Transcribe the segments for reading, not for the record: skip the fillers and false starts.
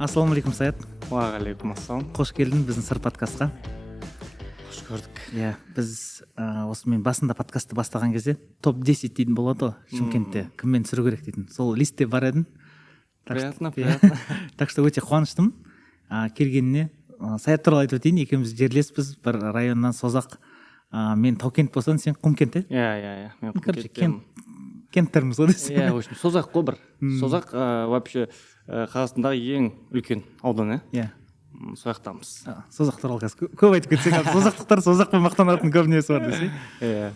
Ассалаумағалейкум, Саят. Уағалейкум ассалам. Қош келдің біздің сыр подкастқа. Қош көрдік. Иә, біз осымен басында подкастты бастаған кезде топ-10 дейтін болады ғой, Шымкентте кіммен түсіру керек дейтін. Сол листте бар едің. Приятно. Так что өте қуаныштымын келгеніне. Саят туралы айтып өтейін, екеуміз жерлеспіз, бір районнан Созақ. Мен Таукент болсаң, сен Құмкент, Иә. Мен Құмкенттен. Кенттерміз ғой десең. Иә, в общем, Созақ қой бір. Созақ вообще Қазақстандағы ең үлкен аудан, Иә. Сояқтамыз. Созақ туралы қазір көп айтып кетсең, созақтықтар Созақпен мақтанатын көп несі бар десең. Иә.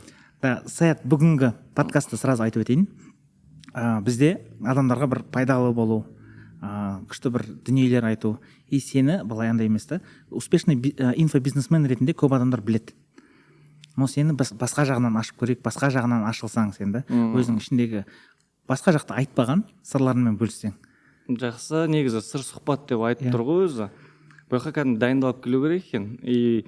Саят, бүгінгі подкастты сразу айтып өтейін. Бізде адамдарға бір пайдалы болу, күшті бір дүниелер айту. И сені былай андай емес та, успешный инфобизнесмен ретінде көп адамдар біледі. Но сені басқа жағынан ашып көрейік, басқа жағынан ашылсаң сен да, өзің ішіндегі басқа жақты айтпаған сырларыңмен бөліссең. Жақсы, негізі сыр сұхбат деп айтып тұр ғой өзі. Бұл жаққа кәдімгі дайындалып келу керек екен. И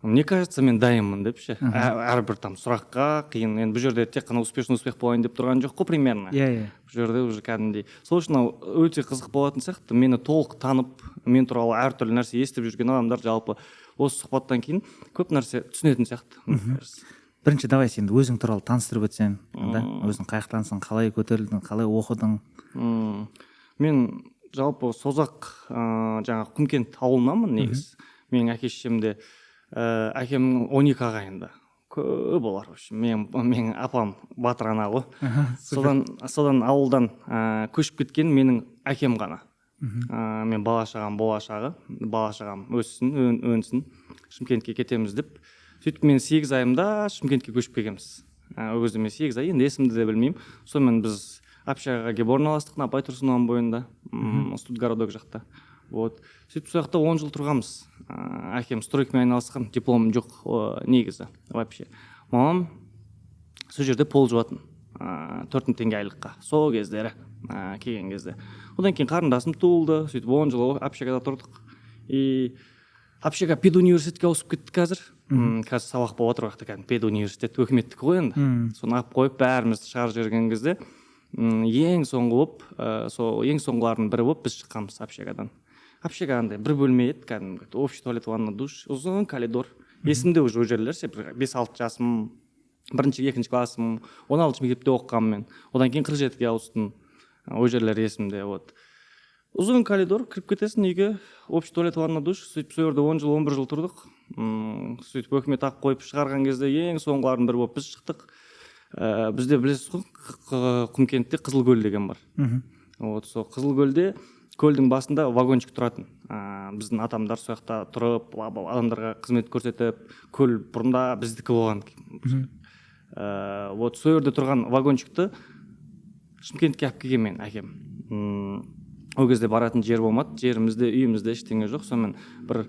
мне кажется, мен дайынмын деп ше. Әрбір там сұраққа қиын. Енді бұл жерде тек қана успешный успех болайын деп тұрған жоқ қой примерно. Иә. Бұл жерде уже кәдімгідей. Сол үшін өте қызық болатын сияқты. Мені толық танып, мен туралы әртүрлі нәрсе естіп жүрген адамдар жалпы осы сұхбаттан кейін көп нәрсе түсінетін сияқты. Бірінші давай сен өзің туралы таныстырып өтсең, да? Өзің қаяқтансың, қалай көтерілдің, қалай оқыдың? Мен жалпы Созақ жаңағы Құмкент ауылынанмын негізі. Менің әке-шешемде әкемнің 12 ағайынды көп олар. Менің апам батыр ана ғой. Содан ауылдан көшіп кеткен менің әкем ғана. Мен бала-шағам өссін, өнсін, Шымкентке кетеміз деп. Сөйтіп мен 8 айымда Шымкентке көшіп келгенбіз. Ол кезде мен 8 ай, енді есімді де білмеймін. Сонымен біз общагаға келіп орналастық, Байтұрсынованың бойында, Студгородок жақта. Вот. Сөйтіп сол жақта 10 жыл тұрғанбыз. Әкем стройкамен айналысқан, дипломым жоқ негізі вообще. Мамам сол жерде пол жуатын. 4 теңге айлыққа. Сол кездері келген кезде. Одан кейін қарындасым туылды. Сөйтіп 10 жыл общагада тұрдық. И общага педуниверситетке ауысып кеттік қазір. Қазір сабақ болып отыр уақытта кәдімгі педуниверситет өкіметтік қой енді. Соны алып қойып бәрімізді шығарып жіберген кезде ең соңғылардың бірі болып біз шыққанбыз общагадан. Общага андай бір бөлме еді кәдімгі. Общий туалет, ванна, душ, ұзын коридор. Есімде уже жерлер, 5-6 жасым, 1-2 классым, 16 мектепте оқығанмын мен. Одан кейін 47-ге ауыстым. Ол жерлер есімде. Ұзын коридор, кіріп кетесің үйге, общий туалет, ванна, душ. Сөйтіп сол жерде 10 жыл, 11 жыл тұрдық. Сөйтіп өкімет ақ қойып шығарған кезде ең соңғылардың бірі болып біз шықтық. Бізде білесіз ғой, Құмкентте Қызылкөл деген бар. Сол Қызылкөлде көлдің басында вагончик тұратын. Біздің атамдар сол жақта тұрып, адамдарға қызмет көрсетіп, көл бұрында біздікі болған. Сол жерде тұрған вагончикті Шымкентке алып келген мен әкем. Ол кезде баратын жер болмады, жерімізде, үйімізде ештеңе жоқ. Сонымен бір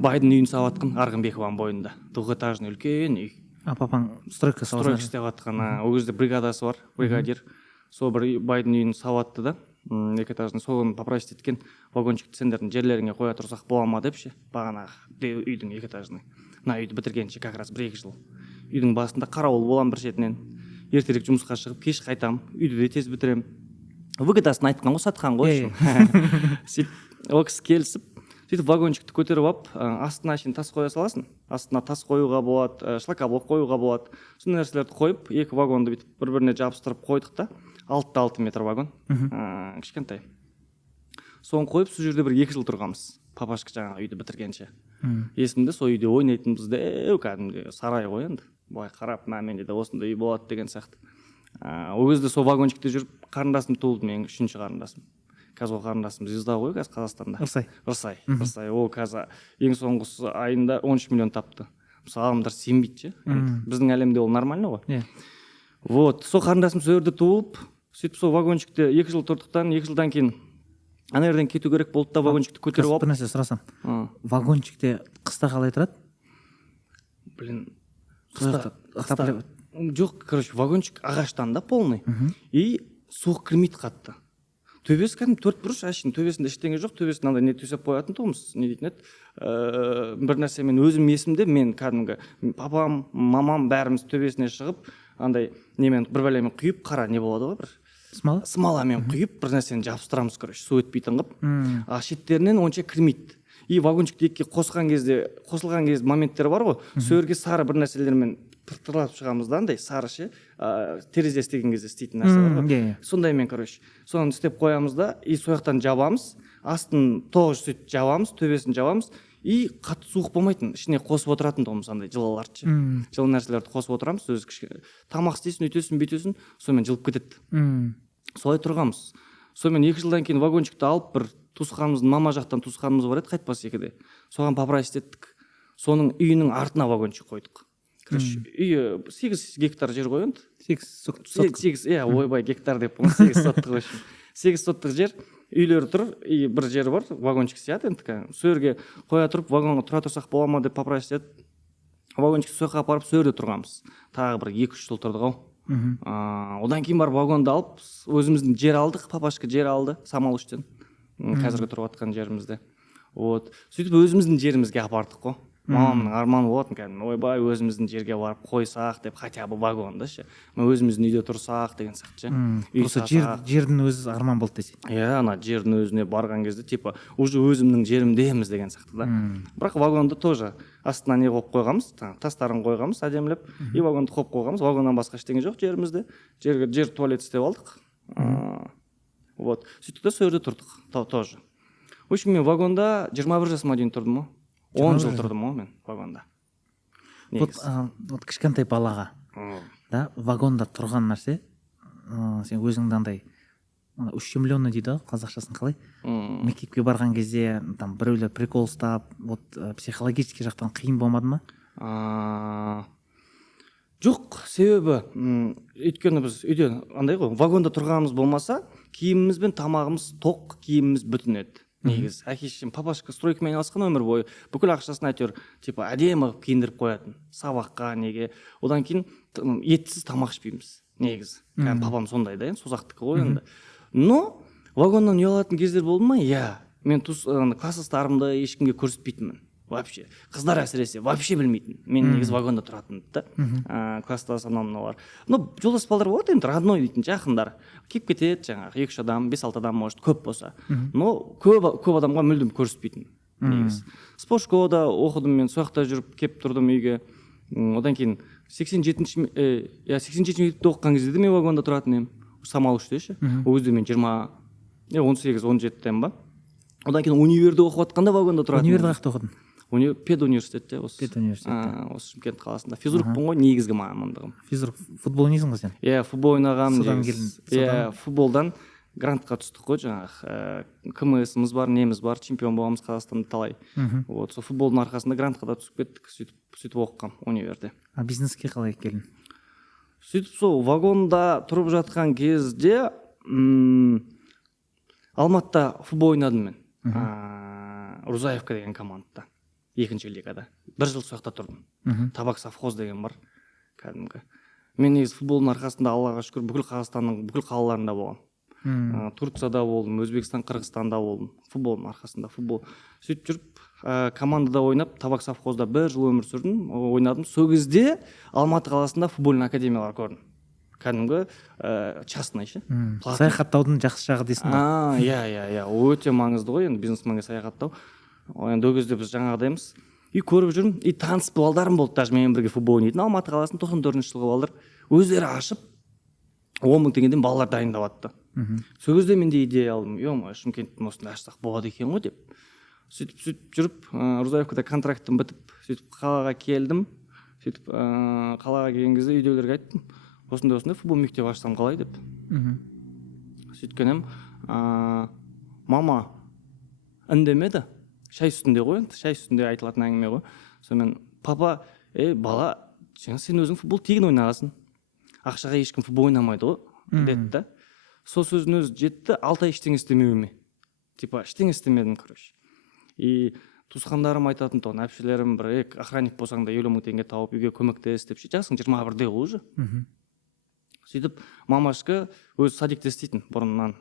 байдың үйін салатқан Арғынбекованың бойында. Двухэтажный үлкен үй. Папаң стройка істеп жатқан. Ол кезде бригадасы бар, бригадир. Сол бір байдың үйін салатты да, 2 этажный. Соны попросить еткен, вагончикті сендердің жерлеріңе қоя тұрсақ бола ма деп ше. Бағанағы үйдің 2 этажный. Мына үйді бітіргенше как раз 1-2 жыл. Үйдің басында қарауыл болам бір шетінен. Ертерек жұмысқа шығып, кеш қайтам, үйді де тез бітірем. Выгодасын айтқан ғой, сатқан ғой. Сөйтіп ол кісі келісіп, сөйтіп вагончикті көтеріп алып, астына шейін тас қоя саласың. Астына тас қоюға болады, шлакоблок қоюға болады. Сондай нәрселерді қойып, 2 вагонды бүйтіп бір-біріне жабыстырып қойдық та. 6 метр вагон. Кішкентай. Соны қойып, сол жерде бір 2 жыл тұрғанбыз. Папашка жаңағы үйді бітіргенше. Есімде сол үйде ойнайтынбыз деу кәдімгі сарай ғой енді. Былай қарап, менде де осындай үй болады деген сияқты. Ол кезде сол вагончикте жүріп, қарындасым туылды, менің 3-ші қарындасым. Қазір ол қарындасым звезда ғой қазір Қазақстанда. Ырсай. Ол қазір ең соңғысы айында 13 миллион тапты. Мысалы адамдар сенбейді ше. Біздің әлемде ол нормально ғой. Сол қарындасым сол жерде туылып, сөйтіп сол вагончикте 2 жыл тұрдықтан, 2 жылдан кейін ана жерден кету керек болды да вагончикті көтеріп алып. Бір нәрсе сұрасам. Вагончикте қыста қалай тұрады? Қыста жоқ, короче, вагончик ағаштан да полный. И суық кірмейді қатты. Төбесі кәдімгі 4 бұрыш, әшейін төбесінде ештеңе жоқ, төбесін андай не төсеп қоятын тұғымыз, не дейтін еді. Бір нәрсе мен өзім есімде, мен кәдімгі папам, мамам бәріміз төбесіне шығып, андай немен бір бәлемен құйып, қара не болады ғой бір. смоламен құйып бір нәрсені жабыстырамыз, короче, су өтпейтін қылып. А шеттерінен онша кірмейді. И вагончикті екіге қосылған кезде моменттер бар ғой, сол жерге сары бір нәрселермен пыртырлап шығамыз да, андай сары ше, терезе істеген кезде істейтін нәрсе бар ғой. Сондаймен, короче, соны істеп қоямыз да, и сол жақтан жабамыз, астын тоғыз сөйтіп жабамыз, төбесін жабамыз, и қатты суық болмайтын, ішіне қосып отыратын тұғымыз, андай жылыларды ше. Жылы нәрселерді қосып отырамыз, өзі кішкене тамақ істейсің, өйтесің, бүйтесің, сонымен жылып кетеді. Солай тұрғанбыз. Сонымен 2 жылдан кейін вагончикті алып, бір туысқанымыздың, мама жақтан туысқанымыз бар еді, қайтпас екіде. Соған попросить еттік. Соның үйінің артына вагончик қойдық. Короче, үйі 8 гектар жер ғой енді. 8, ойбай, гектар деп, 8 соттық өшін. 8 соттық жер, үйлер тұр, и бір жер бар, вагончик сияқты енді. Сол жерге қоя тұрып, вагонға тұра тұрсақ бола ма деп попросить еттік. Вагончик соққа апарып, сол жерде тұрғанбыз. Тағы бір 2-3 жыл тұрдық ау. Одан кейін барып вагонды алып, өзіміздің жер алдық, папашка жер алды, Самал-3-тен, қазіргі тұрып жатқан жерімізде. Вот, сөйтіп өзіміздің жерімізге апардық қой. Мамамның арманы болатын, кәдімгі, ойбай, өзіміздің жерге барып қойсақ деп, хотя бы вагонда ше, өзіміздің үйде тұрсақ деген сияқты ше. Осы жердің өзі арман болды десе. Ана жердің өзіне барған кезде, типа, уже өзімнің жерімдеміз деген сияқты да. Бірақ вагонды тоже астына не қойып қойғамыз, тастарын қойғамыз, әдемілеп, и вагонды қойып қойғамыз, вагоннан басқа ештеңе жоқ жерімізде. Жер туалет істеп алдық. Вот, сөйтіп те сол жерде тұрдық, тоже. В общем, мен вагонда 21 жасыма дейін тұрдым ғой. 10 жыл тұрдым ғой мен вагонда. Вот кішкентай балаға да вагонда тұрған нәрсе, сен өзіңді андай ущемленный дейді ғой, қазақшасын қалай? Мектепке барған кезде там біреулер прикол ұстап, вот психологический жақтан қиын болмады ма? Жоқ, себебі өйткені біз үйде андай ғой, вагонда тұрғанымыз болмаса, киіміміз бен тамағымыз тоқ, киіміміз бүтін еді. Негіз, әкешім, папашка стройкамен айналысқан өмір бойы, бүкіл ақшасын әйтеуір типа әдемі киіндіріп қоятын, сабаққа неге. Одан кейін етсіз тамақ ішпейміз, негіз. Папам сондай да, созақтікі ғой енді. Но вагоннан ұялатын кездер болды ма? Мен класстастарымды ешкімге көрсетпейтінмін. Вообще, қыздар әсіресе вообще білмейтін. Мен негіз вагонда тұратын да, класстас анау-мыналар. Но жолдас балдар болады енді, родной дейтін, жақындар. Келіп кетеді жаңағы 2-3 адам, 5-6 адам, может, көп болса. Но көп адамға мүлдем көрсетпейтін. Негіз. Спортшколада оқыдым мен, сол жақта жүріп кеп тұрдым үйге. Одан кейін 87-ші мектепте оқыған кезде де мен вагонда тұратын едім. Самал-3-те ше. Ол кезде мен 18-17-тен ба. Одан кейін универде оқып жатқанда вагонда тұратын. Универде қақта оқыдың? Педуниверситетте осы. Осы Шымкент қаласында. Физрукпын ғой, негізгі мамандығым. Физрук, футбол ойнайсың ғой сен? Футбол ойнағам. Футболдан грантқа түстік қой жаңағы. КМСіміз бар, неміз бар, чемпион болғамыз Қазақстанда талай. Вот, сол футболдың арқасында грантқа да түсіп кеттік, сөйтіп оқығам универде. Бизнеске қалай келдің? Сөйтіп сол вагонда тұрып жатқан кезде Алматыда футбол ойнадым мен. Рузаевка деген командада. 2-ші лигада. 1 жыл соқта тұрдым. Табак совхоз деген бар. Кәдімгі. Мен негіз футболдың арқасында Аллаға шүкір бүкіл Қазақстанның бүкіл қалаларында болғам. Турцияда болдым, Өзбекстан, Қырғызстанда болдым. Футболдың арқасында футбол. Сөйтіп жүріп, командада ойнап, Табак совхозда 1 жыл өмір сүрдім, ойнадым. Сол кезде Алматы қаласында футбольный академиялар көрдім. Кәдімгі частный ше. Саяхаттаудың жақсы жағы дейсің ба? Өте маңызды ғой енді бизнесменге саяхаттау. Енді ол кезде біз жаңағыдаймыз. И көріп жүрмін, и таныс балдарым болды, даже менімен бірге футбол ойнайтын. Алматы қаласының 94-ші жылғы балдар өздері ашып 10 мың теңгеден балалар дайындап атты. Сол кезде мен де идея алдым. Шымкенттің осында ашсақ болады екен ғой деп. Сөйтіп жүріп, Рузаевкада контрактым бітіп, сөйтіп қалаға келдім. Сөйтіп қалаға келген кезде үйдегілерге айттым. Осындай футбол мектеп ашсам қалай деп. Сөйткенім, мама үндемеді. Шай үстінде ғой, шай үстінде айтылатын әңгіме ғой. Сонымен папа, бала, сен өзің футбол тегін ойнағасын. Ақшаға ешкім футбол ойнамайды ғой, деді да. Сол сөзін өзі жетті, 6 ай ештеңе істемеуіме. Типа, ештеңе істемедім, короче. И туысқандарым айтатын тоғын, әпшелерім бір охранник болсаң да 50 мың теңге тауып үйге көмектес деп ше, жасың 21-де уже. Сөйтіп, мамашка өзі садикте істейтін бұрыннан.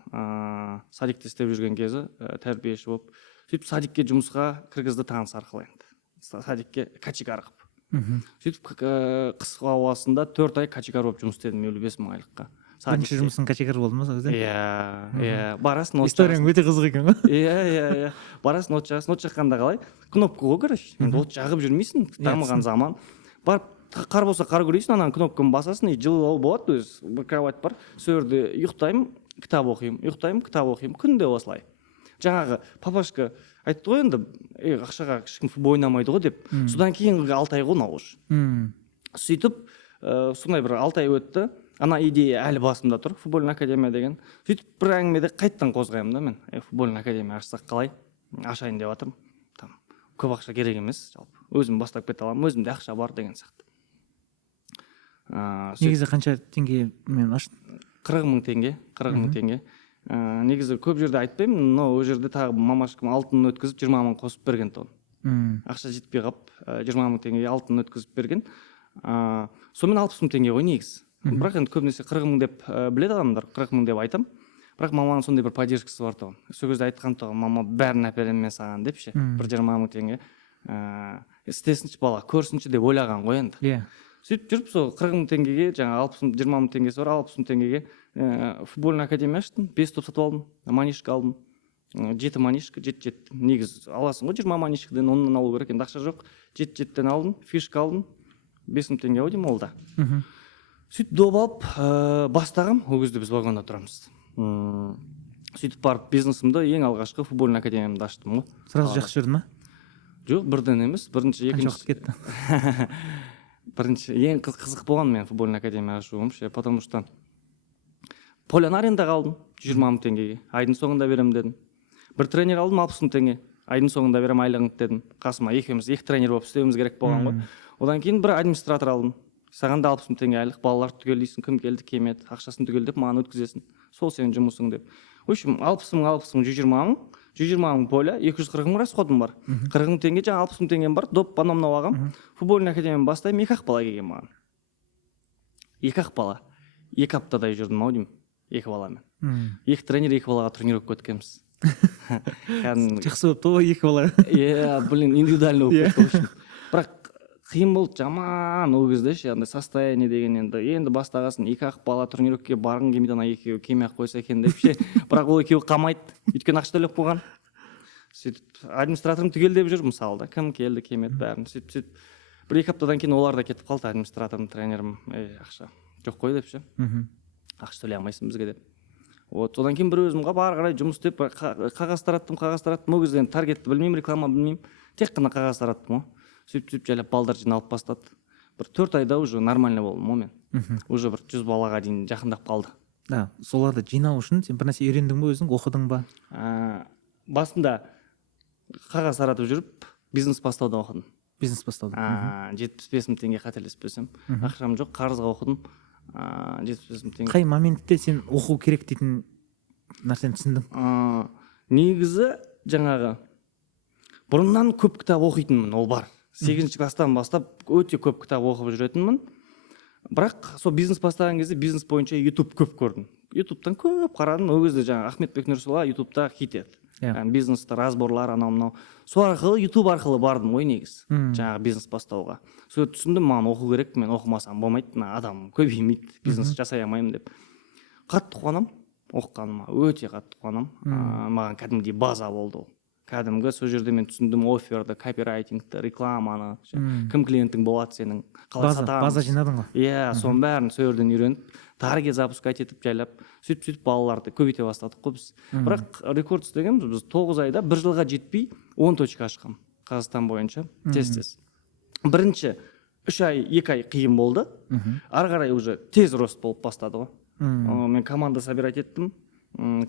Садикте істеп жүрген кезі, тәрбиеші болып. Сөйтіп, садикке жұмысқа кіргізді таныс арқылы енді. Садикке качигар қып. Сөйтіп, қыс ауасында 4 ай качигар болып жұмыс істедім 55 мың айлыққа. бірінші жұмысың кочегар болды ма сол кезде? Иә, барасың от Историяң өте қызық екен ғой. иә барасың от жағасың, от жаққанда қалай кнопка ғой короче, енді от жағып жүрмейсің, дамыған заман. Барып қар болса қар көресің, ананы кнопканы басасың и жылылау болады. Өзі бір кровать бар, сол жерде ұйықтаймын, кітап оқимын, күнде осылай. Жаңағы папашка айтты ғой енді, ақшаға ешкім футбол ойнамайды ғой деп. Содан кейін 6 ай ғой науыш. Сөйтіп сондай бір 6 ай өтті. Ана идея әлі басымда тұр, футбольный академия деген. Сөйтіп бір әңгімеде қайттан қозғаймын да мен. Футбольный академия ашсақ қалай? Ашайын деп жатырмын. Там көп ақша керек емес, жалпы. Өзім бастап кете аламын, өзімде ақша бар деген сияқты. Негізі қанша теңге мен аштым? 40 мың теңге. Негізі көп жерде айтпаймын, но ол жерде тағы мамашкам алтын өткізіп 20 мың қосып берген тұғын. Ақша жетпей қап, 20 мың теңге алтын өткізіп берген. Сонымен 60 мың теңге ғой негізі. Бірақ енді көбінесе 40 мың деп біледі адамдар, 40 мың деп айтам. Бірақ маманың сондай бір поддержкасы бар тұғын. Сол кезде айтқан тұғын, мама бәрін әперемін мен саған деп ше, бір 20 мың теңге. Істесінші бала, көрсінші деп ойлаған ғой енді. Сөйтіп жүріп, сол 40 мың теңгеге, жаңа 20 мың теңгесі бар, 60 мың теңгеге футбольный академия аштым, 5 топ сатып алдым, манишка алдым. 7 манишка, 7. Негіз аласың ғой 20 манишкіден, оннан алу керек, енді ақша жоқ. 7-тен алдым, фишка алдым, 5 мың теңге өйдім ол да. Сөйтіп доп алып, бастағым, ол кезде біз вагонда тұрамыз. Сөйтіп барып бизнесімді ең алғашқы футбольный академиямды аштым ғой. Сразу жақсы жүрді ма? Жоқ, бірден емес, бірінші, екінші. Қанша уақыт кетті? Бірінші, ең қызық болған мен футбольный академия ашуым ше, потому что Полян арендаға алдым 20 мың теңгеге, айдың соңында берем дедім. Бір тренер алдым 60 мың теңге, айдың соңында берем айлығыңды дедім. Қасыма екеуміз тренер болып істеуіміз керек болған ғой. Одан кейін бір администратор алдым. Саған да 60 мың теңге айлық, балаларды түгелдейсің, кім келді, келмеді, ақшасын түгелдеп маған өткізесің. Сол сенің жұмысың деп. В общем, 60 мың, 120 мың поля, 240 мың расходым бар. 40 мың теңге, жаңа 60 мың теңгем бар, доп банамнау ағам. Футбольный академияны бастаймын, 2 бала келген маған. 2 бала. 2 аптадай жүрдім ау деймін, 2 баламен. 2 тренер 2 балаға тренировка өткенбіз. Жақсы өтті ғой 2 бала. Индивидуально болып кетті. Бірақ қиын болды, жаман ол кезде ше, андай состояние деген енді бастағасын 2 бала тренировкаға барғың келмейді, ана екеуі келмей-ақ қойса екен деп ше. Бірақ ол екеуі қалмайды, өйткені ақша төлеп қойған. Сөйтіп администраторым түгелдеп жүр мысалы да, кім келді, келмеді бәрін. Сөйтіп бір 2 аптадан кейін олар да кетіп қалды, администраторым, тренерім, ақша жоқ қой деп ше. Ақша төлей алмайсың бізге деп. Одан кейін бір өзімға бары қарай жұмыс істеп қағаз тараттым. Ол кезде таргетті білмеймін, реклама білмеймін, тек қана қағаз тараттым ғой. Сөйтіп жайлап балдар жиналып бастады. Бір 4 айда уже нормально болдым ғой мен. Уже бір 100 балаға дейін жақындап қалды. Да, соларды жинау үшін сен бір нәрсе үйрендің бе өзің, оқыдың ба? Басында қағаз таратып жүріп, бизнес бастауда оқыдым. Бизнес бастауда. 75 мың теңге қателеспесем. Ақшам жоқ, қарызға оқыдым. 75 мың теңге. Қай моментте сен оқу керек дейтін нәрсені түсіндің? Негізі жаңағы бұрыннан көп кітап оқитынмын, ол бар. 8-ші класстан бастап өте көп кітап оқып жүретінмін. Бірақ сол бизнес бастаған кезде бизнес бойынша YouTube көп көрдім. YouTube'тан көп қарадым. Ол кезде жаңағы Ахметбек Нұрсұлы YouTube'та хит еді. Бизнесті разборлар анау-мынау. Сол арқылы YouTube арқылы бардым ғой негізі. Жаңағы бизнес бастауға. Сол түсіндім, маған оқу керек, мен оқымасам болмайды, адам көбеймейді, бизнес жасай алмаймын деп. Қатты қуанам, оқығаныма, өте қатты қуанам. Маған кәдімгідей база болды ол. Кәдімгі сол жерде мен түсіндім офферді, копирайтингті, рекламаны, кім клиентің болады сенің, қалай сатамыз. База жинадың ғой? Иә, соның бәрін сол жерден үйреніп, таргет запускать етіп жайлап, сөйтіп балаларды көбейте бастадық қой біз. Бірақ рекорд істегенбіз, біз 9 айда 1 жылға жетпей 10 точка ашқам Қазақстан бойынша, тез. Бірінші 3 ай, 2 ай қиын болды, ары қарай уже тез рост болып бастады ғой. Мен команда собирать еттім.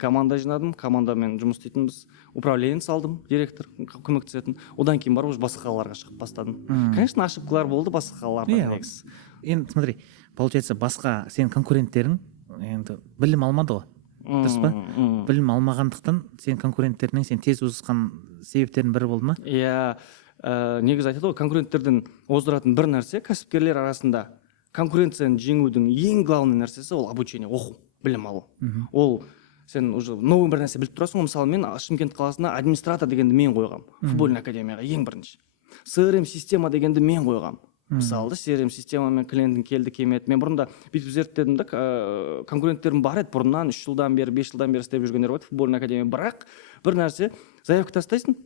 Команда жинадым, командамен жұмыс істейтінбіз, управление салдым, директор көмектесетін. Одан кейін барып уже басқа қалаларға шығып бастадым. Конечно, ошибкалар болды басқа қалаларда негізі. Енді смотри, получается басқа сен конкуренттерің енді білім алмады ғой, дұрыс па? Білім алмағандықтан сен конкуренттерінің сен тез озысқан себептердің бірі болды ма? Иә, негізі айтады ғой, конкуренттерден оздыратын бір нәрсе, кәсіпкерлер арасында конкуренцияны жеңудің ең главный нәрсесі ол обучение, оқу, білім алу. Ол сен уже новый бір нәрсе біліп тұрасың. Мысалы мен Шымкент қаласына администратор дегенді мен қойғам, футбольный академияға ең бірінші. CRM система дегенді мен қойғам. мысалы CRM системамен клиентің келді келмеді. Мен бұрында бүйтіп зерттедім да, конкуренттерім бар еді бұрыннан 3 жылдан бері 5 жылдан бері істеп жүргендер бар футбольный академия. Бірақ бір нәрсе, заявка тастайсың,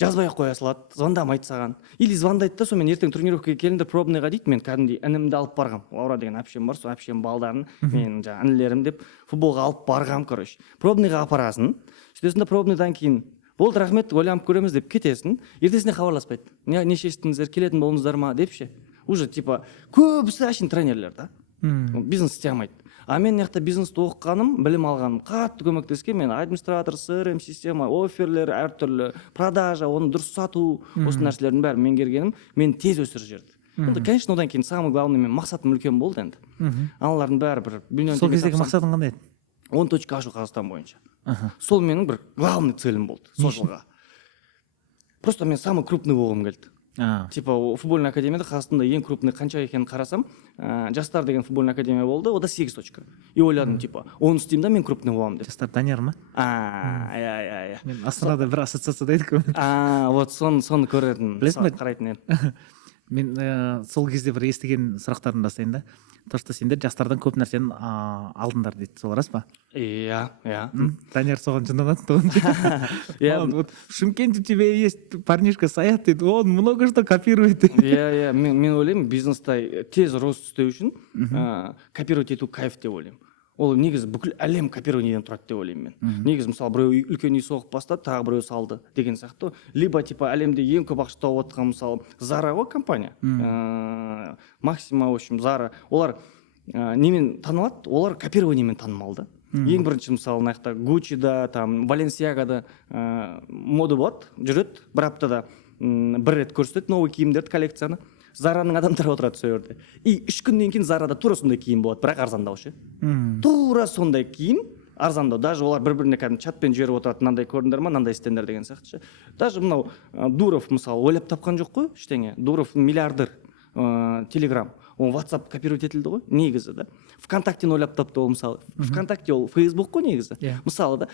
жазбай ақ қоя салады, звондамайды саған. Или звондайды да, сонымен ертең тренировкаға келіңдер пробныйға дейді. Мен кәдімгідей інімді алып барғам. Лаура деген әпшем бар, сол әпшем балдарын, мен жаңағы інілерім деп футболға алып барғам, короче. Пробныйға апарасың. Сөйтесің да пробныйдан кейін болды, рахмет, ойланып көреміз деп кетесің. Ертесіне хабарласпайды. Не шештіңіздер, келетін болыңыздар ма деп ше. Уже типа көбісі әшейін тренерлер да. Бизнес істей алмайды. А мен мына жақта бизнесті оқығаным, білім алғаным қатты көмектескен. Мен администратор, CRM система, офферлер, әртүрлі продажа, оны дұрыс сату, осы нәрселердің бәрін меңгергенім мен тез өсіріп жіберді. Енді, конечно, одан кейін самый главный мен мақсатым үлкен болды енді. Аналардың бәрі бір миллион сол кездегі мақсатың қандай еді? 10 точка ашу Қазақстан бойынша. Сол менің бір главный целім болды сол жылға. Просто мен самый крупный болғым келді. Типа футбольный академияда Қазақстанда ең крупный қанша екенін қарасам, жастар деген футбольный академия болды, ода 8 точка. И ойладым, типа, оны істеймін да мен крупный боламын деп. Жастар Данияр ма? Иә. Мен Астанада бір ассоциацияда едік. Вот соны көретін. Білесің бе? Қарайтын едім. Мен сол кезде бір естіген сұрақтарын бастайын да. То, что сендер жастардан көп нәрсені алдыңдар дейді. Сол рас па? Иә. Данияр соған жынданады да. Вот в Шымкенте у тебя есть парнишка Саят дейді. Он много что копирует. Иә. Мен ойлаймын, бизнеста тез рост істеу үшін копировать ету кайф деп ойлаймын. Ол негізі бүкіл әлем копированиеден тұрады деп ойлаймын мен. Негізі мысалы біреу үлкен үй соғып бастады, тағы біреу салды деген сияқты. Либо типа әлемде ең көп ақша тауып отқан мысалы Zara ғой компания. Максима, в общем, Zara. Олар немен танылады? Олар копированиемен танымалды. Ең бірінші мысалы мына жақта Gucci-да, там Balenciaga-да мода болады, жүреді бір аптада бір рет көрсетеді новый киімдерді, коллекцияны. Зараның адамдары отырады сол жерде. И 3 күннен кейін Зарада тура сондай киім болады, бірақ арзандау ше. Тура сондай киім арзандау. Даже олар бір-біріне кәдімгі чатпен жіберіп отырады, мынандай көрдіңдер ма, мынандай істеңдер деген сияқты ше. Даже мынау Дуров мысалы ойлап тапқан жоқ қой ештеңе. Дуров миллиардер, Telegram. Ол WhatsApp копировать етілді ғой, негізі да. ВКонтактені ойлап тапты ол мысалы. ВКонтакте ол Facebook қой негізі. Мысалы да.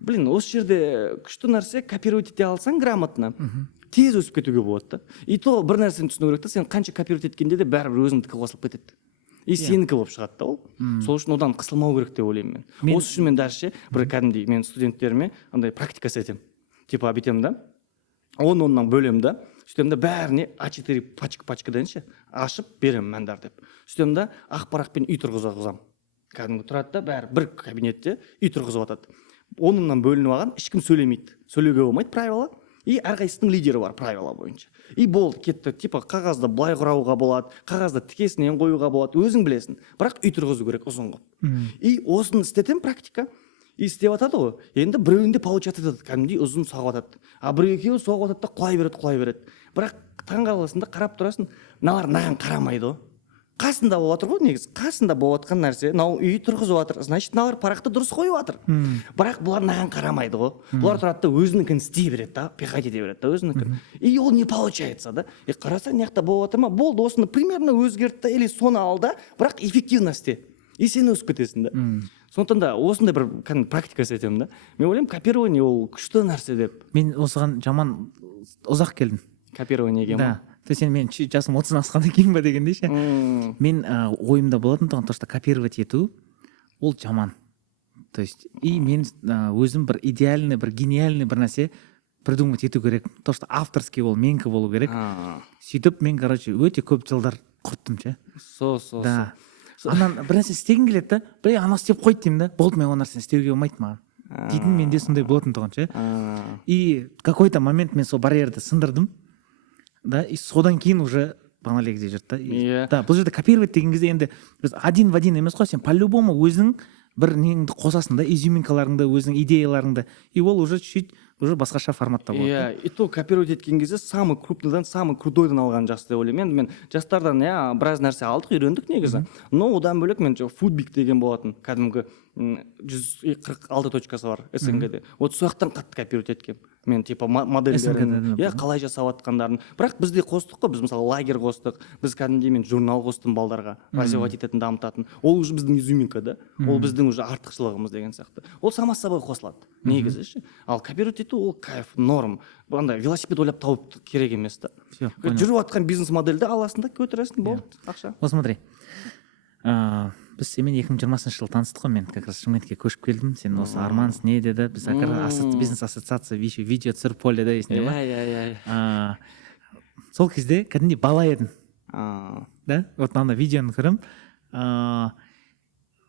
Блин, осы жерде күшті нәрсе копировать ете алсаң грамотно. Тез өсіп кетуге болады да. И то бір нәрсені түсіну керек та, сен қанша копировать еткенде де бәрібір өзіңдікі қосылып кетеді. И сенікі болып шығады да ол. Сол үшін одан қысылмау керек деп ойлаймын мен. Осы үшін мен даже ше бір кәдімгідей мен студенттеріме андай практика істетемін. Типа бүйтемін да, 10-10-нан бөлемін да, сөйтемін да бәріне А4 пачкадан ше ашып беремін мәндар деп. Сөйтемін да ақ парақпен үй тұрғызамын. Кәдімгі тұрады да бәрі бір кабинетте үй тұрғызып жатады. 10-нан бөлініп алған, ешкім сөйлемейді. Сөйлеуге болмайды правила. И әрқайсының лидері бар правила бойынша. И болды, кетті. Типа қағазды былай құрауға болады, қағазды тікесінен қоюға болады, өзің білесің. Бірақ үй тұрғызу керек ұзын қылып. И осыны істетем практика. И істеп жатады ғой. Енді біреуінде получат етеді, кәдімгідей ұзын соғып жатады. А біреу екеуі соғып жатады да құлай береді. Бірақ таңғаласың да қарап тұрасың, мыналар маған қарамайды ғой. Қасында болып жатыр ғой негізі. Қасында болып жатқан нәрсе, мынау үй тұрғызып жатыр. Значит, мыналар парақты дұрыс қойып жатыр. Бірақ бұлар маған қарамайды ғой. Бұлар тұрады да өзінікін істей береді да, пихать ете береді да өзінікін. И ол не получается да. Қарасаң, мына жақта болып жатыр ма? Болды, осыны примерно өзгертті или соны ал да, бірақ эффективно істе. И сен өсіп кетесің да. Сондықтан да осындай бір практика істетемін да. Мен ойлаймын, копирование ол күшті нәрсе деп. Мен осыған жаман ұзақ келдім. Копированиеге ма? То есть мен жасым 30-дан асқаннан кейін ба дегендей ше. Мен ойымда болатын то, что копировать ету ол жаман. То есть и мен өзім бір идеальный, бір гениальный бір нәрсе придумать ету керек. То, что авторский ол менікі болу керек. Сөйтіп мен, короче, өте көп жылдар құрттым ше. Да. Анан бір нәрсе істегім келеді да, бір ана істеп қойды деймін да, болды, мен ол нәрсені істеуге болмайды маған. Дейтін менде сондай болатын тұғын ше. И какой-то момент мен сол барьерді сындырдым. Да, и содан кейін уже баналегде жүрді да. Бұл жерде копировать деген кезде енді біз один в один емес қой, сен по-любому өзің бір неңді қосасың да, изюминкаларыңды, өзің идеяларыңды, и ол уже чуть-чуть уже басқаша форматта болады. Иә, и то копировать еткен кезде самый крупныйдан, самый крутойдан алған жақсы деп ойлаймын. Мен жастардан біраз нәрсе алдық, үйрендік негізі. Но одан бөлек мен Foodbik деген болатын, кәдімгі 146 точкасы бар СНГ-де. Вот сол жақтан қатты копировать еткем. мен типа модельдерін қалай жасап жатқандарын. Бірақ бізде қостық қой, біз мысалы лагерь қостық, біз кәдімгідей мен журнал қостым балдарға, развивать ететін, дамытатын. Ол уже біздің изюминка да, ол біздің уже артықшылығымыз деген сияқты. Ол сама собой қосылады негізі ше. Ал кооперировать ету ол кайф, норм. Андай велосипед ойлап тауып керек емес та. Жүріп жатқан бизнес модельді аласың да көтересің, болды, ақша. Вот смотри, біз сенімен 2020 жылы таныстық қой, мен как раз Шымкентке көшіп келдім, сен осы Арманс не деді, біз бизнес ассоциация видео түсіріп поле да, есіңде ма? Иә. Сол кезде кәдімгідей бала едің, да? Вот ана видеоны көрем,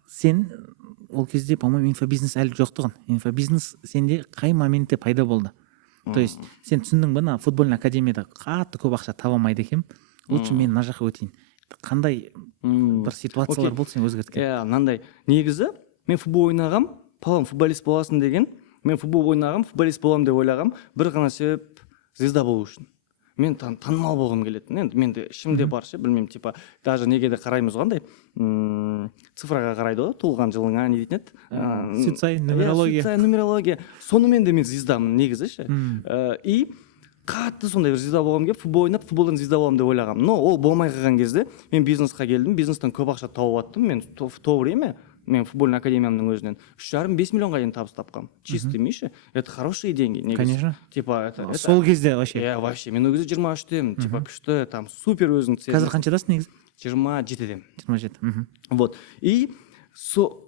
сен ол кезде, по-моему, инфобизнес әлі жоқ тұғын. Инфобизнес сенде қай моментте пайда болды? То есть сен түсіндің бе, футбольный академияда қатты көп ақша таба алмайды екенмін, лучше мен мына жаққа өтейін. Қандай бір ситуациялар болды сен өзгерткен? Мынандай, негізі мен футбол ойнағам, палам футболист боласың деген, мен футбол ойнағам, футболист болам деп ойлағам, бір ғана себеп звезда болу үшін. Мен танымал болғым келетін. Енді менде ішімде бар ше, білмеймін, типа даже неге де қараймыз ғандай, цифраға қарайды ғой, туылған жылыңа не дейтін еді? Суицай, нумерология. Сонымен де мен звездамын негізі ше. И қатты сондай бір звезда болғым келіп, футбол ойнап, футболдан звезда боламын деп ойлағам. Но ол болмай қалған кезде мен бизнесқа келдім, бизнестен көп ақша тауып аттым. Мен то время мен футбольный академиямның өзінен 3,5-5 миллионға дейін табыс тапқам. Чистыми ше. Это хорошие деньги. Конечно. Типа это сол кезде вообще. Вообще. Мен ол кезде 23-темін. Типа күшті, там супер өзің сезім. Қазір қаншадасың негізі? 27-дем. 27. Вот. И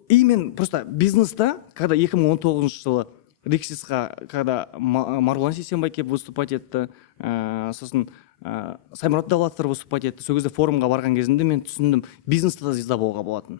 мен просто бизнеста, когда 2019 жылы Риксисқа, когда Марғұлан Сейсенбай келіп выступать етті, сосын Саймұрат Давлатов выступать етті, сол кезде форумға барған кезінде мен түсіндім, бизнеста да звезда болуға болатын.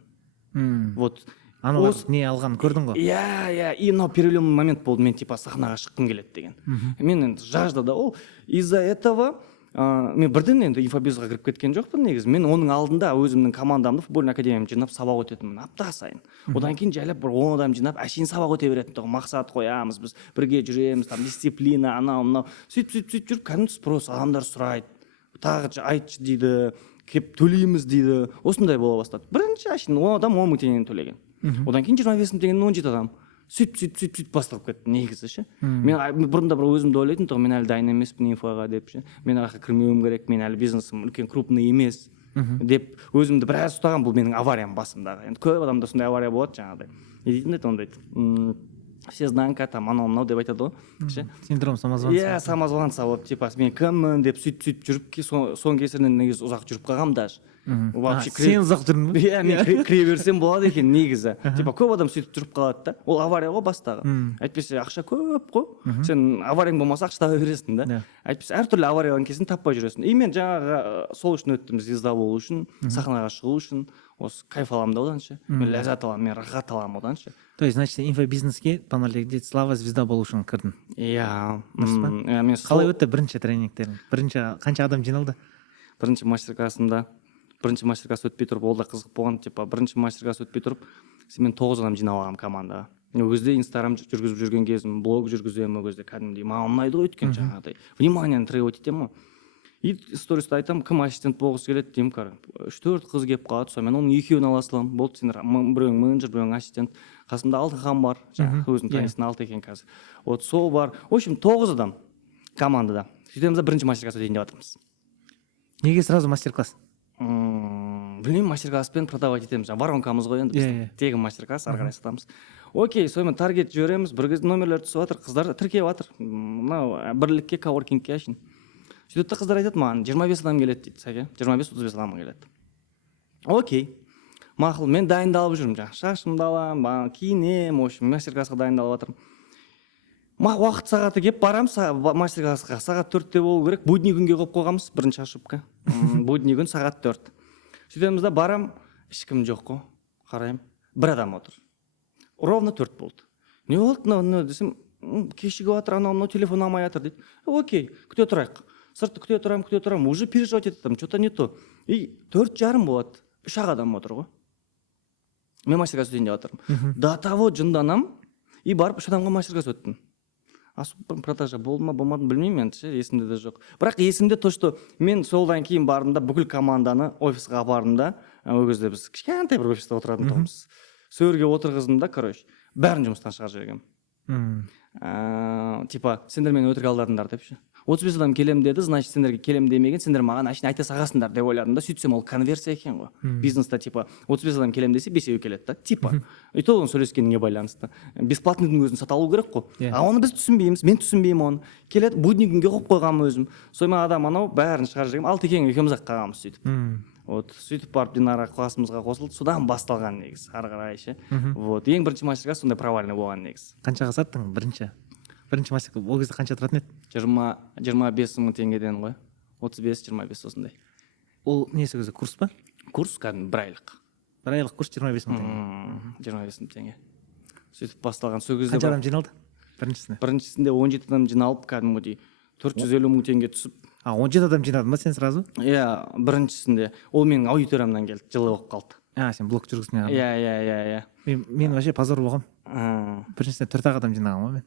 Вот. Аналар не алған көрдің ғой? Иә, и мынау переломный момент болды, мен типа сахнаға шыққым келеді деген. Мен енді жажда да ол. Из-за этого мен бірден енді инфобизға кіріп кеткен жоқпын негізі. Мен оның алдында өзімнің командамды футбольный академиям жинап сабақ өтетінмін апта сайын. Одан кейін жайлап бір 10 адам жинап әшейін сабақ өте беретін тұғын. Мақсат қоямыз, біз бірге жүреміз, там дисциплина, анау мынау. Сөйтіп жүріп кәдімгі спрос, адамдар сұрайды. Тағы айтшы дейді, кеп төлейміз дейді. Осындай бола бастады. Бірінші әшейін 10 адам 10 мың теңгені төлеген. Одан кейін 25 мың теңгені 17 адам. Сөйтіп бастырып кетті негізі ше. Мен бұрында бір өзімді ойлайтын тұғым, мен әлі дайын емеспін инфоға деп ше. Мен араққа кірмеуім керек, мен әлі бизнесім үлкен крупный емес деп өзімді біраз ұстаған. Бұл менің авариям басымдағы. Енді көп адамда сондай авария болады жаңағыдай. Не дейтін еді ондайды. Все знанка там анау мынау деп айтады ғой ше. Синдром самозванца. Иә, самозванца болып типа мен кіммін деп сөйтіп жүріп соның кесірінен негізі ұзақ жүріп қалғам даже. Сен ұзақ жүрдің бе? Иә, мен кіре берсем болады екен негізі. Типа көп адам сөйтіп жүріп қалады да. Ол авария ғой бастағы. Әйтпесе ақша көп қой. Сен аварияң болмаса ақша таба бересің да. Әйтпесе әртүрлі авариядан кейін таппай жүресің. И мен жаңағы сол үшін өттім, звезда болу үшін, сахнаға шығу үшін. Осы кайф аламын да одан ше. Мен ләззат аламын, мен рахат аламын одан ше. То есть, значит, инфобизнеске паналегде слава звезда болу үшін кірдің. Иә. Қалай өтті бірінші тренингтерің? Қанша адам жиналды? Бірінші мастер-класс өтпей тұрып, ол да қызық болған. Типа бірінші мастер-класс өтпей тұрып, мен 9 адам жинап алғам командаға. Ол кезде Инстаграм жүргізіп жүрген кезім, блог жүргіземін, ол кезде кәдімгідей маған ұнайды ғой өйткені жаңағыдай. Вниманиені требовать етемін ғой. И стористі айтамын, кім ассистент болғысы келеді деймін, 3-4 қыз келіп қалады, сонымен оның екеуін ала саламын. Болды, сендер біреуің менеджер, біреуің ассистент. Қасымда Алтынхан бар, жаңағы өзінің танисың Алты екен қазір. Вот сол бар. В общем, 9 адам командада. Сөйтеміз де бірінші мастер-класс өтейін деп жатырмыз. Неге сразу мастер-класс? Білмеймін, мастер-класспен продавать етеміз. Воронкамыз ғой енді біз. Тегін мастер-класс, ары қарай сатамыз. Окей, сонымен таргет жібереміз, бір кезде номерлер түсіп жатыр, қыздар тіркеп жатыр. Мынау бірлікке, коворкингке ашын. Сөйтеді қыздар айтады маған, 25 адам келеді дейді, сәке, 25-35 адам келеді. Окей, мақұл, мен дайындалып жүрмін, шашымды аламын, киінем, мастер-классқа дайындалып жатырмын. Уақыт сағаты кеп барам, мастер-классқа сағат 4-те болу керек, будний күнге қойып қойғанбыз, бірінші ошибка. Будний күн сағат 4. Сөйтеміз де барам, ешкім жоқ қой, қараймын, бір адам отыр. Ровно 4 болды. Не болды мынау десем, кешігіп жатыр, анау телефон алмай жатыр дейді. Окей, күте тұрайық. Сыртты күте тұрам, уже переживать ететім, что-то не то. И 4,5 болады, 3 адам отыр ғой. Мен мастер-класс өтейін деп жатырмын. До того жынданам, и барып 3 адамға мастер-класс өттім. Особо продажа болды ма, болмады ма білмеймін енді, есімде де жоқ. Бірақ есімде то, что мен солдан кейін бардым да, бүкіл команданы офисқа бардым да, ол кезде біз кішкентай бір офиста отыратын тұғымыз. Сөрге отырғыздым да, короче, бәрін жұмыстан шығарып жібергенмін. типа сендер мені өтірік алдадыңдар деп ше. 35 адам келем деді, значит сендерге келем демеген, сендер маған әшейін айта саласыңдар деп ойладым да. Сөйтсем ол конверсия екен ғой. Бизнеста типа 35 адам келем десе 5-еу келеді да, типа. И то оның сөйлескеніне байланысты. Бесплатныйдың өзін сата алу керек қой. А оны біз түсінбейміз, мен түсінбеймін оны. Келеді, будний күнге қойып қойғанмын өзім. Сойма адам анау бәрін шығарып жіберген, Алтекең екеуміз ақ қалғанбыз сөйтіп. Вот сөйтіп барып Динара классымызға қосылды, содан басталған негізі ары қарай ше. Вот ең бірінші мастер-класс сондай провальный болған негізі. Қаншаға саттың бірінші мастер-класс? Ол кезде қанша тұратын еді? 25 мың теңгеден ғой. 35-25 осындай. Ол несі өзі, курс па? Курс кәдімгі бір айлық. Бір айлық курс 25 мың теңге. 25 мың теңге. Сөйтіп басталған. Сол кезде қанша адам жиналды біріншісінде 17 адам жиналып, кәдімгідей 450 мың теңге түсіп. 17 адам жинадың ба сен сразу? Иә, біріншісінде. Ол менің аудиториямнан келді, жылы болып қалды. Сен блог жүргізген адам. Иә. Мен вообще позор болғам. Біріншісінде 4 адам жинаған ғой мен.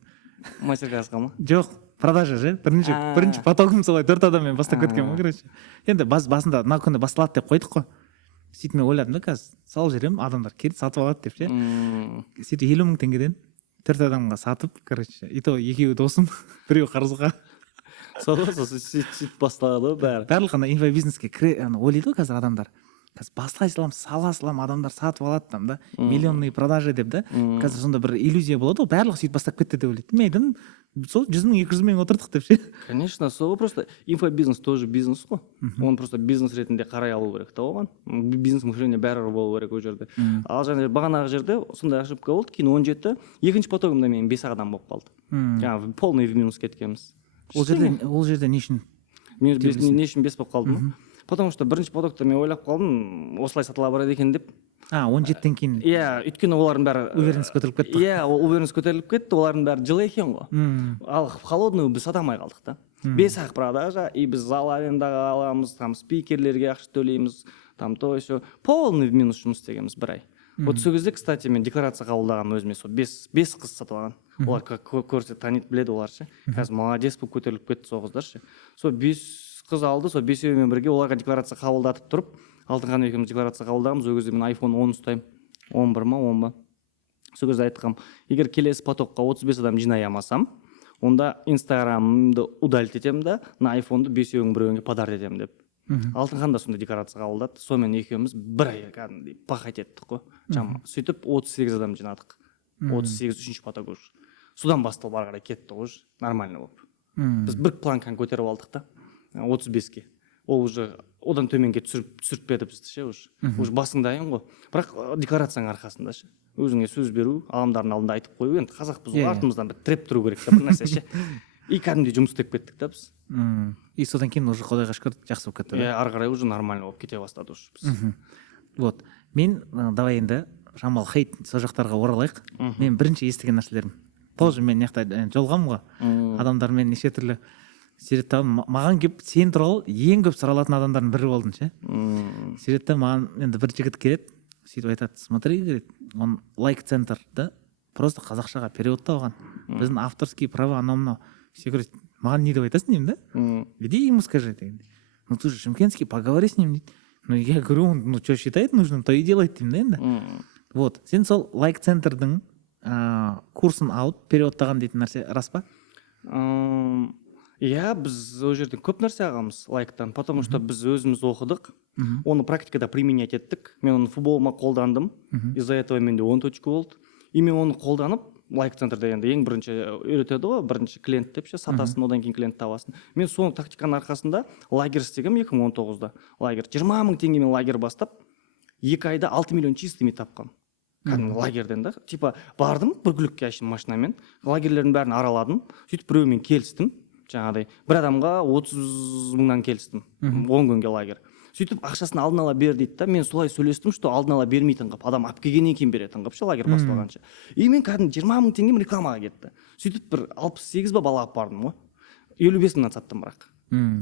Мастер-классқа ма? Жоқ, продажа же. Бірінші потогым солай 4 адаммен бастап кеткен ғой, короче. Енді басында мына күні басталады деп қойдық қой. Сөйтіп мен ойладым да, қазір салып жіберемін, адамдар келіп сатып алады деп ше. Сөйтіп 50 мың теңгеден 4 адамға сатып, короче, и то екеуі досым, біреу қарызға. Сөйтіп басталады бәрі. Барлық ана инфобизнеске ойлайды ғой қазір адамдар. Қазір бастай салам, сала салам, адамдар сатып алады там да, миллионный продажи деп да. Қазір сонда бір иллюзия болады ғой, барлығы сөйтіп бастап кетті деп ойлайды. Мен айтамын, сол 100 мың 200 мың отырдық деп ше. Конечно, сол просто инфобизнес тоже бизнес қой. Оны просто бизнес ретінде қарай алу керек та оған. Бизнес мышление бәрібір болу керек ол жерде. Ал және бағанағы жерде сондай ошибка болды. Кейін 17 екінші потогымда менің 5 адам болып қалды. Жаңағы полный в минус кеткенбіз. Ол жерде не үшін? Мен не үшін 5 болып қалдым. Потому что бірінші потокта мен ойлап қалдым, осылай сатыла барады екен деп. 17-тен кейін. Иә, өйткені олардың бәрі уверенность көтеріліп кетті. Иә, уверенность көтеріліп кетті, олардың бәрі жылы екен ғой. Ал холодный біз сата алмай қалдық та. 5-ақ продажа, и біз зал арендаға аламыз, там спикерлерге ақша төлейміз, там то все. Полный в минус жұмыс істегенбіз бір ай. Вот сол кезде, кстати, мен декларация қабылдаған өзіме сол 5 қыз сатып алған. Олар көрсе танит біледі олар ше. Қазір молодец болып көтеріліп кетті сол қыздар ше. Сол 5 қыз алды, сол 5-еумен бірге оларға декларация қабылдатып тұрып, Алтынхан екеуміз декларация қабылдағанбыз. Ол кезде мен iPhone 10 ұстаймын. 11 ма, 10 ба. Сол кезде айтқам, егер келесі потокқа 35 адам жинай алмасам, онда Инстаграмымды удалить етемін да, на iPhone-ды 5-еудің біреуіне подарить етемін деп. Алтынхан да сонда декларация қабылдады. Сонымен екеуміз бір ай кәдімгідей пахать еттік қой. Сөйтіп 38 адам жинадық. 38 үшінші поток уже. Содан басталып ары қарай кетті уже, нормально болып. Біз бір планканы көтеріп алдық та, 35-ке. Ол уже одан төменге түсіртпеді бізді ше уже. Уже басыңдайын ғой. Бірақ декларацияның арқасында ше. Өзіңе сөз беру, адамдардың алдында айтып қою, енді қазақпыз ғой, артымыздан бір тіреп тұру керек та бір нәрсе ше. И кәдімгідей жұмыс істеп кеттік та біз. И содан кейін уже Құдайға шүкір жақсы болып кетті. Ары қарай уже нормально болып кете бастады уже біз. Вот. Мен давай енді шамалы хейт сол жақтарға оралайық. Мен бірінші естіген нәрселерім. Тоже мен мына жақта жолғамын ғой. Адамдармен неше түрлі Сиретта маған келіп сен туралы ең көп сұралатын адамдардың бірі болдың ше. Сиретта маған енді бір жігіт келеді, сөйтіп айтады, смотри, говорит, он лайк-центр да, просто қазақшаға переводталған. Біздің авторские права анау-мынау. Все говорит, маған не деп айтасың деймін да? Иди ему скажи. Ну ты же шымкентский, поговори с ним дейді. Ну я говорю, он ну что считает нужным, то и делает деймін да енді. Вот, сен сол лайк-центрдің курсын алып переводтаған дейтін нәрсе рас па? Иә, біз ол жерден көп нәрсе алғанбыз лайктан, потому что біз өзіміз оқыдық, оны практикада применять еттік. Мен оны футболыма қолдандым, из-за этого менде 10 точка болды. И мен оны қолданып, лайк-центрда енді ең бірінші үйретеді ғой, бірінші клиент деп ше, сатасын, одан кейін клиент табасын. Мен соның тактиканың арқасында лагерь істегем 2019-да. Лагерь 20 мың теңгемен лагерь бастап, 2 айда 6 миллион чистыми тапқам. Кәдімгі лагерден да. Типа бардым бір күлікке әшейін машинамен, лагерлердің бәрін араладым, сөйтіп біреумен келістім. Жаңағыдай бір адамға 30 мыңнан келістім, 10 күнге лагерь. Сөйтіп ақшасын алдын ала бер дейді да, мен солай сөйлестім, что алдын ала бермейтін қып, адам алып келгеннен кейін беретін қып ше, лагерь басталғанша. И мен кәдімгі 20 мың теңгем рекламаға кетті. Сөйтіп бір 68 ба бала алып бардым ғой. 55 мыңнан саттым бірақ.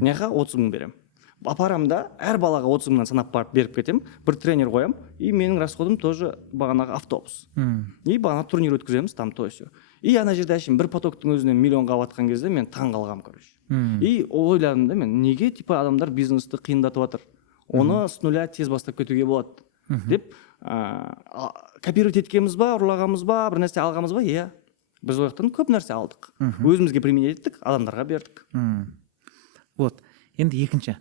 Неға 30 мың берем. Апарам да, әр балаға 30 мыңнан санап барып беріп кетем, бір тренер қоям, и менің расходым тоже бағанағы автобус. И бағана турнир өткіземіз, там то все. И ана жерде әшейін бір потоктың өзінен миллионға аватқан кезде мен таң қалғам, короче. И ойладым да мен, неге типа адамдар бизнесті қиындатып жатыр? Оны с нуля тез бастап кетуге болады. Деп, копировать еткеніміз ба, ұрлағанымыз ба, бір нәрсе алғанымыз ба? Иә. біз ол жақтан көп нәрсе алдық, өзімізге применять еттік, адамдарға бердік. Вот енді екінші,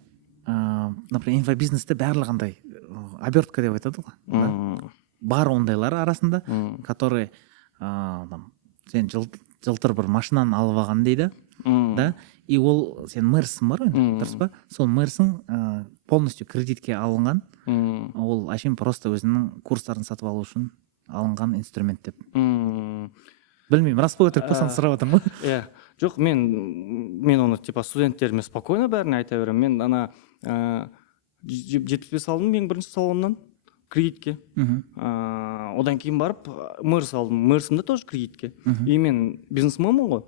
например, инфобизнесте барлығы андай обертка деп айтады ғой, да? Бар ондайлар арасында, которые сен жылтыр бір машинаны алып алған дейді, да, и ол сен мэрсің бар ғой, дұрыс па? Сол мэрсің полностью кредитке алынған, ол әшейін просто өзінің курстарын сатып алу үшін алынған инструмент деп. Білмеймін, рас па өтірік па, соны сұрап отырмын ғой. Иә, жоқ, мен оны типа студенттеріме спокойно бәріне айта беремін. Мен ана 75 алдым ең бірінші салоннан кредитке. Одан кейін барып мэрс алдым, мэрсімді тоже кредитке. И мен бизнесменмін ғой.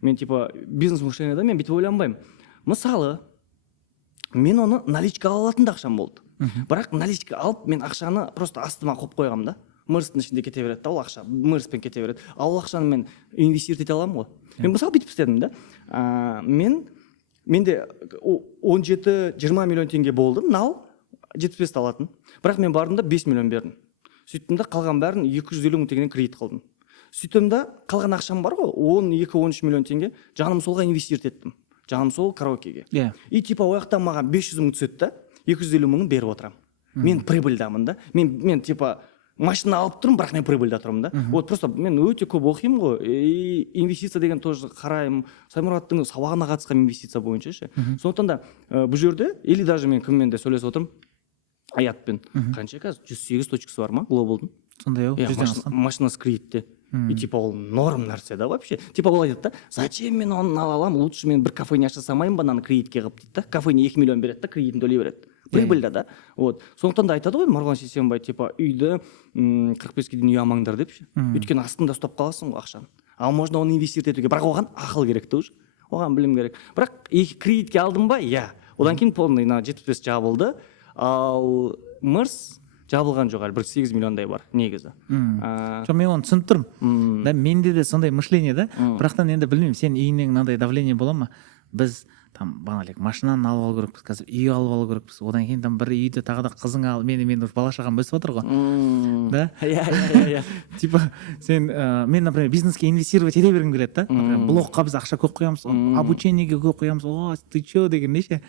Мен типа бизнес мышленияда мен бүйтіп ойланбаймын. Мысалы, мен оны наличка ала алатын да ақшам болды. Бірақ наличка алып, мен ақшаны просто астыма қойып қойғам да. Мэрстің ішінде кете береді да, ол ақша мэрспен кете береді. Ал ол ақшаны мен инвестировать ете аламын ғой. Мен мысалы бүйтіп істедім да. Менде 17-20 миллион теңге болды, нал 75 алатын. Бірақ мен бардым да 5 миллион бердім. Сөйттім да қалған бәрін 250 мың теңгеден кредит қылдым. Сөйттім да қалған ақшам бар ғой, 12-13 миллион теңге жаным солға инвестировать еттім. Жаным сол караокеге. И типа ояқтан маған 500 мың түседі да, 250 мыңын беріп отырамын. Мен прибыльдамын да. Мен типа машина алып тұрмын, бірақ мен прибыльда тұрмын да. Вот просто мен өте көп оқимын ғой. И инвестиция деген тоже қараймын. Саймұраттың сабағына қатысқан инвестиция бойынша ше. Сондықтан да бұл жерде или даже мен кіммен де сөйлесіп отырмын, Аятпен. Қанша қазір 108 точкасы бар ма глобалдың? Сондай ау, 100-ден асқан. Машинасы кредитте. И типа ол норм нәрсе да вообще. Типа ол айтады да, зачем мен оны ала аламын, лучше мен бір кафене аша салмаймын ба, мынаны кредитке қылып дейді да. Кафене 2 миллион береді да, кредитін төлей береді. Прибыльда да. Вот. Сондықтан да айтады ғой Марғұлан Сейсенбай, типа үйді 45-ке дейін үй алмаңдар деп ше. Өйткені астында ұстап қаласың ғой ақшаны. Ал можно оны инвестировать етуге, бірақ оған ақыл керек те уже. Оған білім керек. Бірақ кредитке алдым ба? Иә. Одан кейін полный 75 жабылды. Ал мэрс жабылған жоқ, әлі 8 миллиондай бар негізі. Жоқ, мен оны түсініп тұрмын. Да, менде де сондай мышление да. Бірақтан енді білмеймін, сен үйіңнен мынандай давление бола ма? Біз там бағанағы машинаны алып алу керекпіз, қазір үй алып алу керекпіз, одан кейін там бір үйді тағы да қызың ал, мен бала шағам өсіп отыр ғой. Да? Иә. Типа сен мен, например, бизнеске инвестировать ете бергім келеді да. Блогқа біз ақша көп құямыз, обучениеге көп құямыз, о, ты че деген неше.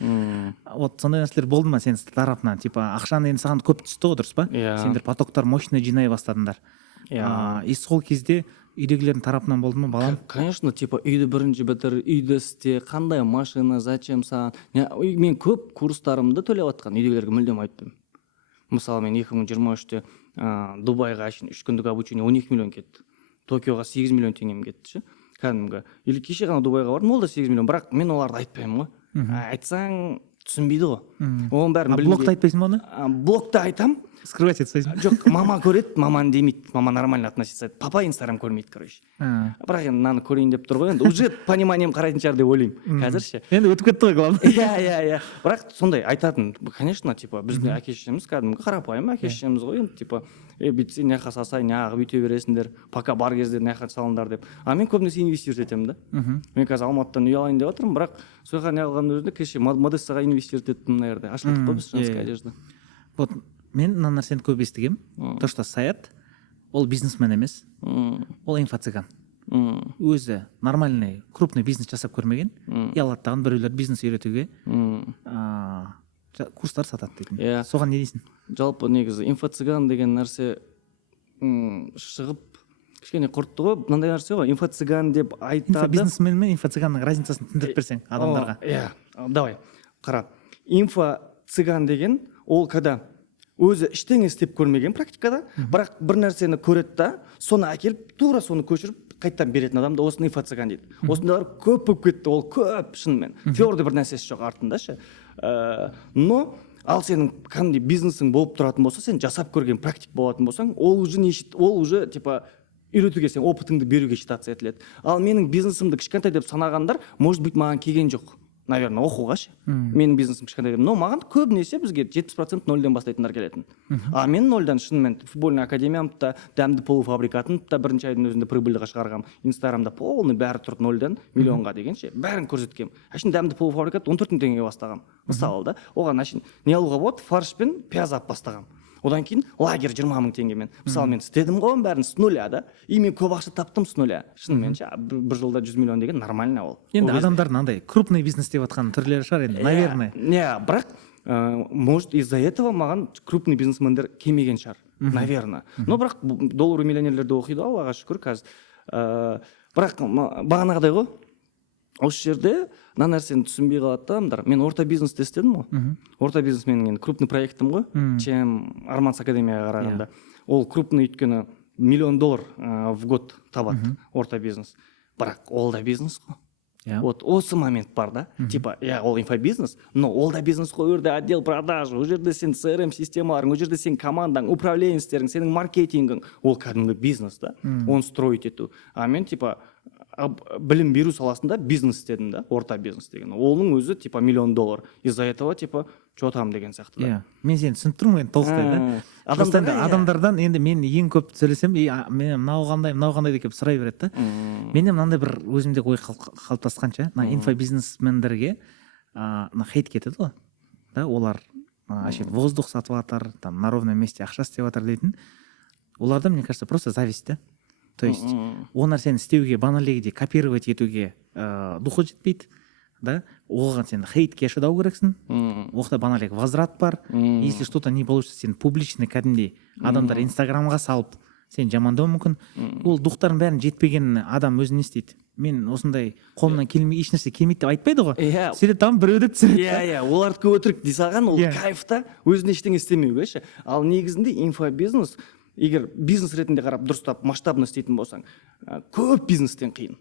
Вот сондай нәрселер болды ма сен тарапынан? Типа ақшаны енді саған көп түсті ғой, дұрыс па? Сендер потоктар мощный жинай бастадыңдар. И сол кезде үйдегілердің тарапынан болды ма, балам? Конечно, типа үйді бірінші бітір, үйді істе, қандай машина, зачем саған? Мен көп курстарымды төлеп жатқан үйдегілерге мүлдем айтпаймын. Мысалы, мен 2023-те Дубайға 3 күндік обучение 12 миллион кетті. Токиоға 8 миллион теңгем кетті ше. Кәдімгі. Или кеше ғана Дубайға бардым, ол да 8 миллион, бірақ мен оларды айтпаймын ғой. Айтсаң түсінбейді ғой. Оның бәрін білмейді. Блогта айтпайсың ба оны? Блогта айтам. Скрывать етсайсың. Жоқ, мама көреді, маманы демейді, мама нормально относится. Папа Инстаграм көрмейді, короче. Бірақ енді мынаны көрейін деп тұр ғой, енді уже пониманием қарайтын шығар деп ойлаймын. Қазір ше. Енді өтіп кетті ғой, главное. Иә. Бірақ сондай айтатын, конечно, типа біздің әке-шешеміз кәдімгі қарапайым әке-шешеміз ғой, енді типа бүйтсе неға салсай, неға бүйте бересіңдер, пока бар кезде неға салыңдар деп. А мен көбінесе инвестировать етемін да. Мен қазір Алматыдан үй алайын деп отырмын, бірақ сояққа не алғанның өзінде кеше Модестаға инвестировать еттім, мына жерде. Ашылдық қой біз женская одежда. Вот мен мына нәрсені көп естігем. То, что Саят, ол бизнесмен емес, ол инфо-цыган. Өзі нормальный, крупный бизнес жасап көрмеген, и алаттаған біреулер бизнес үйретуге курстар сатады дейтін. Соған не дейсің? Жалпы негізі инфо-цыган деген нәрсе шығып кішкене құртты ғой, мынандай нәрсе ғой, инфо-цыган деп айтады. Инфобизнесмен мен инфо-цыганның разницасын түсіндіріп берсең адамдарға. Иә, давай, қара. Инфо-цыган деген ол когда өзі іштеңе істеп көрмеген практикада, бірақ бір нәрсені көреді да, соны әкеліп, тура соны көшіріп, қайттан беретін адамды осыны инфо-цыган дейді. Осындайлар көп болып кетті, ол көп шынымен. Твердый бір нәрсесі жоқ артында ше. Но ал сенің кәдімгідей бизнесің болып тұратын болса, сен жасап көрген практик болатын болсаң, ол уже типа үйретуге, сен опытыңды беруге считаться етіледі. Ал менің бизнесімді кішкентай деп санағандар, может быть, маған келген жоқ. Наверное, оқуға ше. Менің бизнесім кішкентай деп. Но маған көбінесе бізге 70% нөлден бастайтындар келетін. А мен нөлден шынымен футбольный академиямды да, дәмді полуфабрикатын да бірінші айдың өзінде прибыльға шығарғам. Инстаграмда полный бәрі тұрды нөлден миллионға деген ше. Бәрін көрсеткем. Әшін дәмді полуфабрикат 14 мың теңгеге бастағам. Мысалы да, оған әшін не алуға болады? Фарш пен пияз алып бастағам. одан кейін лагерь 20 000 теңгемен. Мысалы мен істедім ғой бәрін с нуля, да, и мен көп ақша таптым с нуля. Шынымен ше, бір жылда 100 миллион деген нормально ол. Енді адамдардың андай крупный бизнес деп жатқан түрлері шығар енді, наверное. Бірақ может из-за этого маған крупный бизнесмендер келмеген шығар, наверное. Но бірақ доллар миллионерлерді оқиды, Аллаға шүкір қазір. Бірақ бағанағыдай ғой, осы жерде мына нәрсені түсінбей қалады да адамдар. Мен орта бизнесте істедім ғой. Орта бизнес менің енді крупный проектім ғой, чем Арманс академияға қарағанда. Ол крупный өйткені $1 миллион в год табады орта бизнес. Бірақ ол да бизнес қой. Вот осы момент бар да, типа, ол инфобизнес, но ол да бизнес қой, ол жерде отдел продаж, ол жерде сен CRM системаларың, ол жерде сен командаң, управленецтерің, сенің маркетингің, ол кәдімгі бизнес да, оны строить ету. А мен типа білім беру саласында бизнес істедім да, орта бизнес деген. Оның өзі типа $1 миллион. Из-за этого типа что там деген сияқты да. Мен сені түсініп тұрмын енді толықтай да. Адамдардан енді мен ең көп сөйлесем, мен мынау қандай деп сұрай береді да. Менде мынандай бір өзімде ой қалыптасқанша, инфобизнесмендерге хейт кетеді ғой. Да, олар воздух сатып жатыр, там на ровном месте ақша істеп жатыр дейтін. Оларда, мне кажется, просто зависть да. То есть ол нәрсені істеуге, баналегіде копировать етуге духы жетпейді, да, оған сен хейтке шыдау керексің, оқта баналег возврат бар, если что-то не получится, сен публичный кәдімдей адамдар инстаграмға салып, сен жамандау мүмкін. Ол духтардың бәрін жетпеген адам өзі не істейді? Мен осындай қолымнан келмей, ешнәрсе келмейді деп айтпайды ғой. Сөйтіп там біреуді түсіреді. Олардікі өтірік дей салған, ол кайфта өзіне ештеңе істемеуге ше. Ал негізінде инфобизнес, егер бизнес ретінде қарап дұрыстап масштабно істейтін болсаң, көп бизнестен қиын.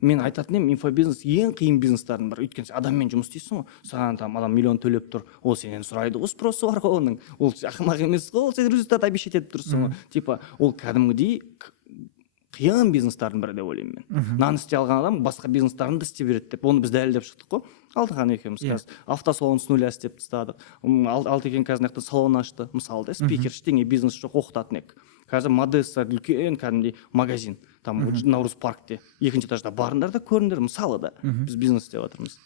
Мен айтатын едім, инфобизнес ең қиын бизнестардың бірі. Өйткені адаммен жұмыс істейсің ғой, саған там адам $1 миллион төлеп тұр, ол сенен сұрайды, ол спросы бар ғой оның, ол ақымақ емес қой, ол сен результат обещать етіп тұрсың ғой. Типа ол кәдімгідей қиын бизнестардың бірі деп ойлаймын мен. Нан істей алған адам басқа бизнестарын да істей береді деп, оны біз дәлелдеп шықтық қой. Алтыхан екеуміз қазір автосалон с нуля істеп тастадық. Алтыхан қазір салон ашты, мысалы да, спикер, ештеңе бизнес жоқ, оқытатын ек. Қазір Модесса үлкен кәдімгідей магазин, там Наурыз паркте, екінші этажда барыңдар да көріңдер, мысалы да, біз бизнес істеп жатырмыз.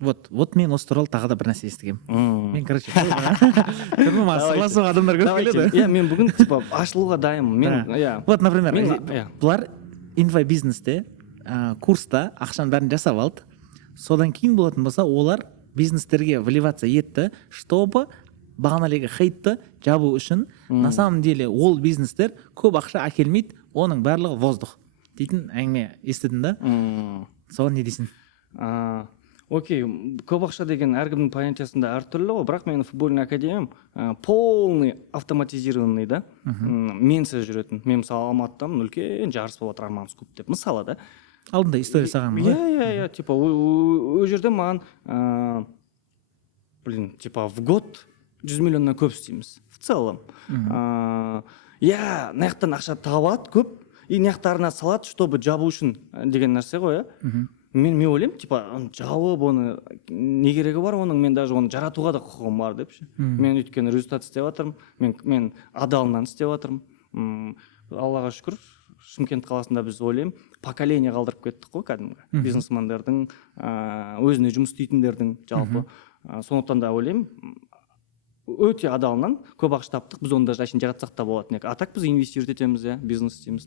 Вот мен осы туралы тағы да бір нәрсе естігемін. Мен, короче, сырласуға адамдар көп келеді. Мен бүгін типа ашылуға дайынмын. Вот, например, бұлар инфобизнесте курста ақшаның бәрін жасап алды. Содан кейін болатын болса, олар бизнестерге вливаться етті, чтобы бағаналегі хейтті жабу үшін, на самом деле ол бизнестер көп ақша әкелмейді, оның барлығы воздух дейтін әңгіме естідің да? Соған не дейсің? Окей, көп ақша деген әркімнің понятиясында әртүрлі ғой, бірақ менің футбольный академиям полный автоматизированный да, менсіз жүретін. Мен мысалы Алматыдамын, үлкен жарыс болып жатыр Арманс клуб деп, мысалы да. Алдында история саған ғой? Типа ол жерде маған типа в год 100 миллионнан көп істейміз в целом. Наяқтан ақша табады көп, и наяқтарына салады, чтобы жабу үшін деген нәрсе ғой. Мен ойлаймын, типа жауып оны не керегі бар оның, мен даже оны жаратуға да құқығым бар деп ше. Мен өйткені результат істеп жатырмын, мен адалынан істеп жатырмын. Аллаға шүкір, Шымкент қаласында біз ойлаймын, поколение қалдырып кеттік қой кәдімгі. Бизнесмендердің, өзіне жұмыс істейтіндердің жалпы. Сондықтан да ойлаймын, өте адалынан көп ақша таптық, біз оны даже әшейін жаратсақ та болатын ек. А так біз инвестировать етеміз, бизнес істейміз.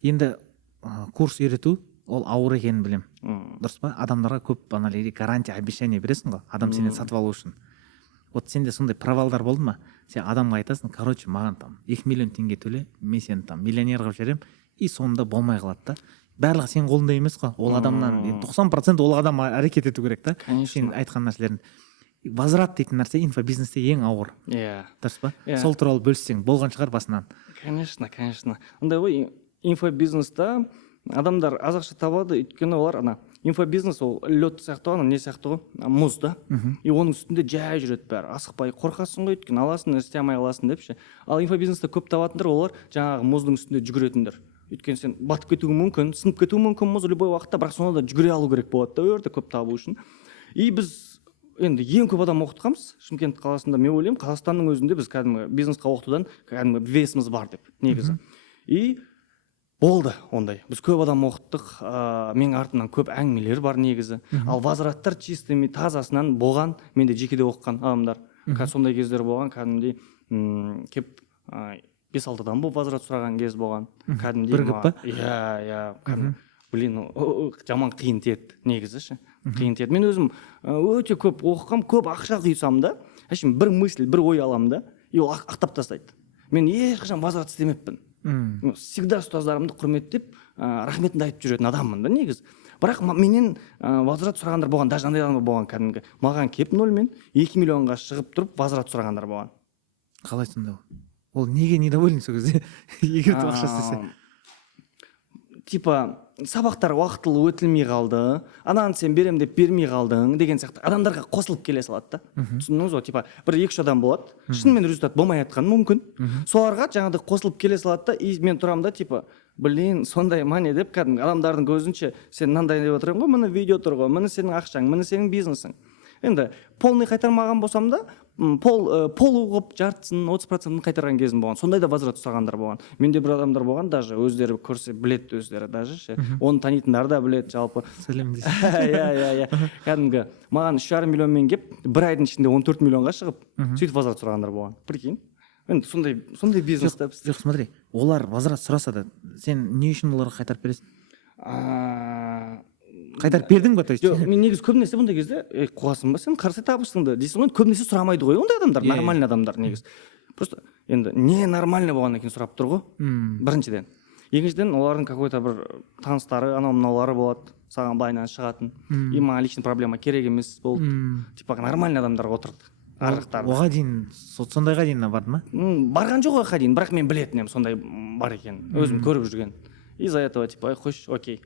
Енді курс үйрету ол ауыр екенін білем. Дұрыс па? Адамдарға көп анализи гарантия, обещание бересің ғой, адам сенен сатып алу үшін. Вот сенде сондай провалдар болды ма? Сен адамға айтасың, короче, маған там 2 миллион теңге төле, мен сені там миллионер қылып жіберем, и соңында болмай қалады да. Барлығы сенің қолыңда емес қой. Ол адамнан 90% ол адам әрекет ету керек та. Сен айтқан нәрселерін. Возврат дейтін нәрсе инфобизнесте ең ауыр. Дұрыс па? Сол туралы бөліссең болған шығар басынан. Конечно. Ондай ғой, инфобизнесте адамдар аз ақша табады, өйткені олар инфобизнес ол лед сияқты ғой, не сияқты ғой, мұз да. И оның үстінде жай жүреді бәрі, асықпай, қорқасың ғой, өйткені аласың, істей алмай қаласың деп ше. Ал инфобизнесте көп табатындар олар жаңағы мұздың үстінде жүгіретіндер. Өйткені сен батып кетуің мүмкін, сынып кетуің мүмкін мұз любой уақытта, бірақ сонда да жүгіре алу керек болады да, өрді көп табу үшін. И біз енді ең көп адам оқытқанбыз Шымкент қаласында. Мен ойлаймын, Қазақстанның өзінде біз кәдімгі бизнесқа оқытудан кәдімгі весіміз бар деп негізі. И болды ондай. Біз көп адам оқыттық, менің артымнан көп әңгімелер бар негізі. Ал возвраттар чистыми тазасынан болған, менде жекеде оқыған адамдар. Сондай кездер болған, кәдімгідей кеп 5-6 адам болып возврат сұраған кез болған. Кәдімгідей бірігіп па? Иә, блин, жаман қиын тиеді негізі ше. Қиын тиеді. Мен өзім өте көп оқығам, көп ақша құйсам да, әшейін бір мысль, бір ой аламын да, и ол ақтап тастайды. Мен ешқашан возврат істемеппін. Всегда ұстаздарымды құрметтеп, рахметімді айтып жүретін адаммын да негізі. Бірақ менен возврат сұрағандар болған, даже андай адамдар болған кәдімгі. Маған кеп 0-мен 2 миллионға шығып тұрып возврат сұрағандар болған. Қалай сонда ол неге недоволен сол кезде егер ақша істесе? Типа сабақтар уақытылы өтілмей қалды, ананы сен берем деп бермей қалдың деген сияқты адамдарға қосылып келе салады да. Түсіндіңіз ғой? Типа бір 2-3 адам болады, шынымен результат болмай жатқан мүмкін. Соларға жаңағыдай қосылып келе салады да, и мен тұрамын да, типа блин, сондай ма не деп кәдімгі адамдардың көзінше сен мынандай деп отырмын ғой, міне видео тұр ғой, міне сенің ақшаң, міне сенің бизнесің. Енді полный қайтармаған болсам да, полу қылып жартысын 30% қайтарған кезім болған. Сондай да возврат сұрағандар болған. Менде бір адамдар болған, даже өздері көрсе білет өздері даже ше. Оны танитындар да білет жалпы. Сәлем дейсіз. Иә. Кәдімгі маған 3,5 миллионмен кеп, бір айдың ішінде 14 миллионға шығып, сөйтіп возврат сұрағандар болған. Прикинь. Енді сондай бизнес та. Жоқ, смотри, олар возврат сұраса да, сен не үшін оларға қайтарып бересің? Қайтарып бердің ба, то есть? Жоқ, мен негізі көбінесе бұндай кезде қуасың ба сен қарсы табысыңды дейсің ғой, көбінесе сұрамайды ғой ондай адамдар, нормальный адамдар негізі. Просто енді не нормальный болғаннан кейін сұрап тұр ғой. Біріншіден. Екіншіден олардың какой-то бір таныстары, анау мынаулары болады, саған былайынан шығатын. И маған лично проблема керек емес болды. Типа нормальный адамдар отырды. Оға дейін, сондайға дейін барды ма? Барған жоқ оға дейін, бірақ мен білетін едім сондай бар екен, өзім көріп жүрген. Из-за этого типа қойшы, окей.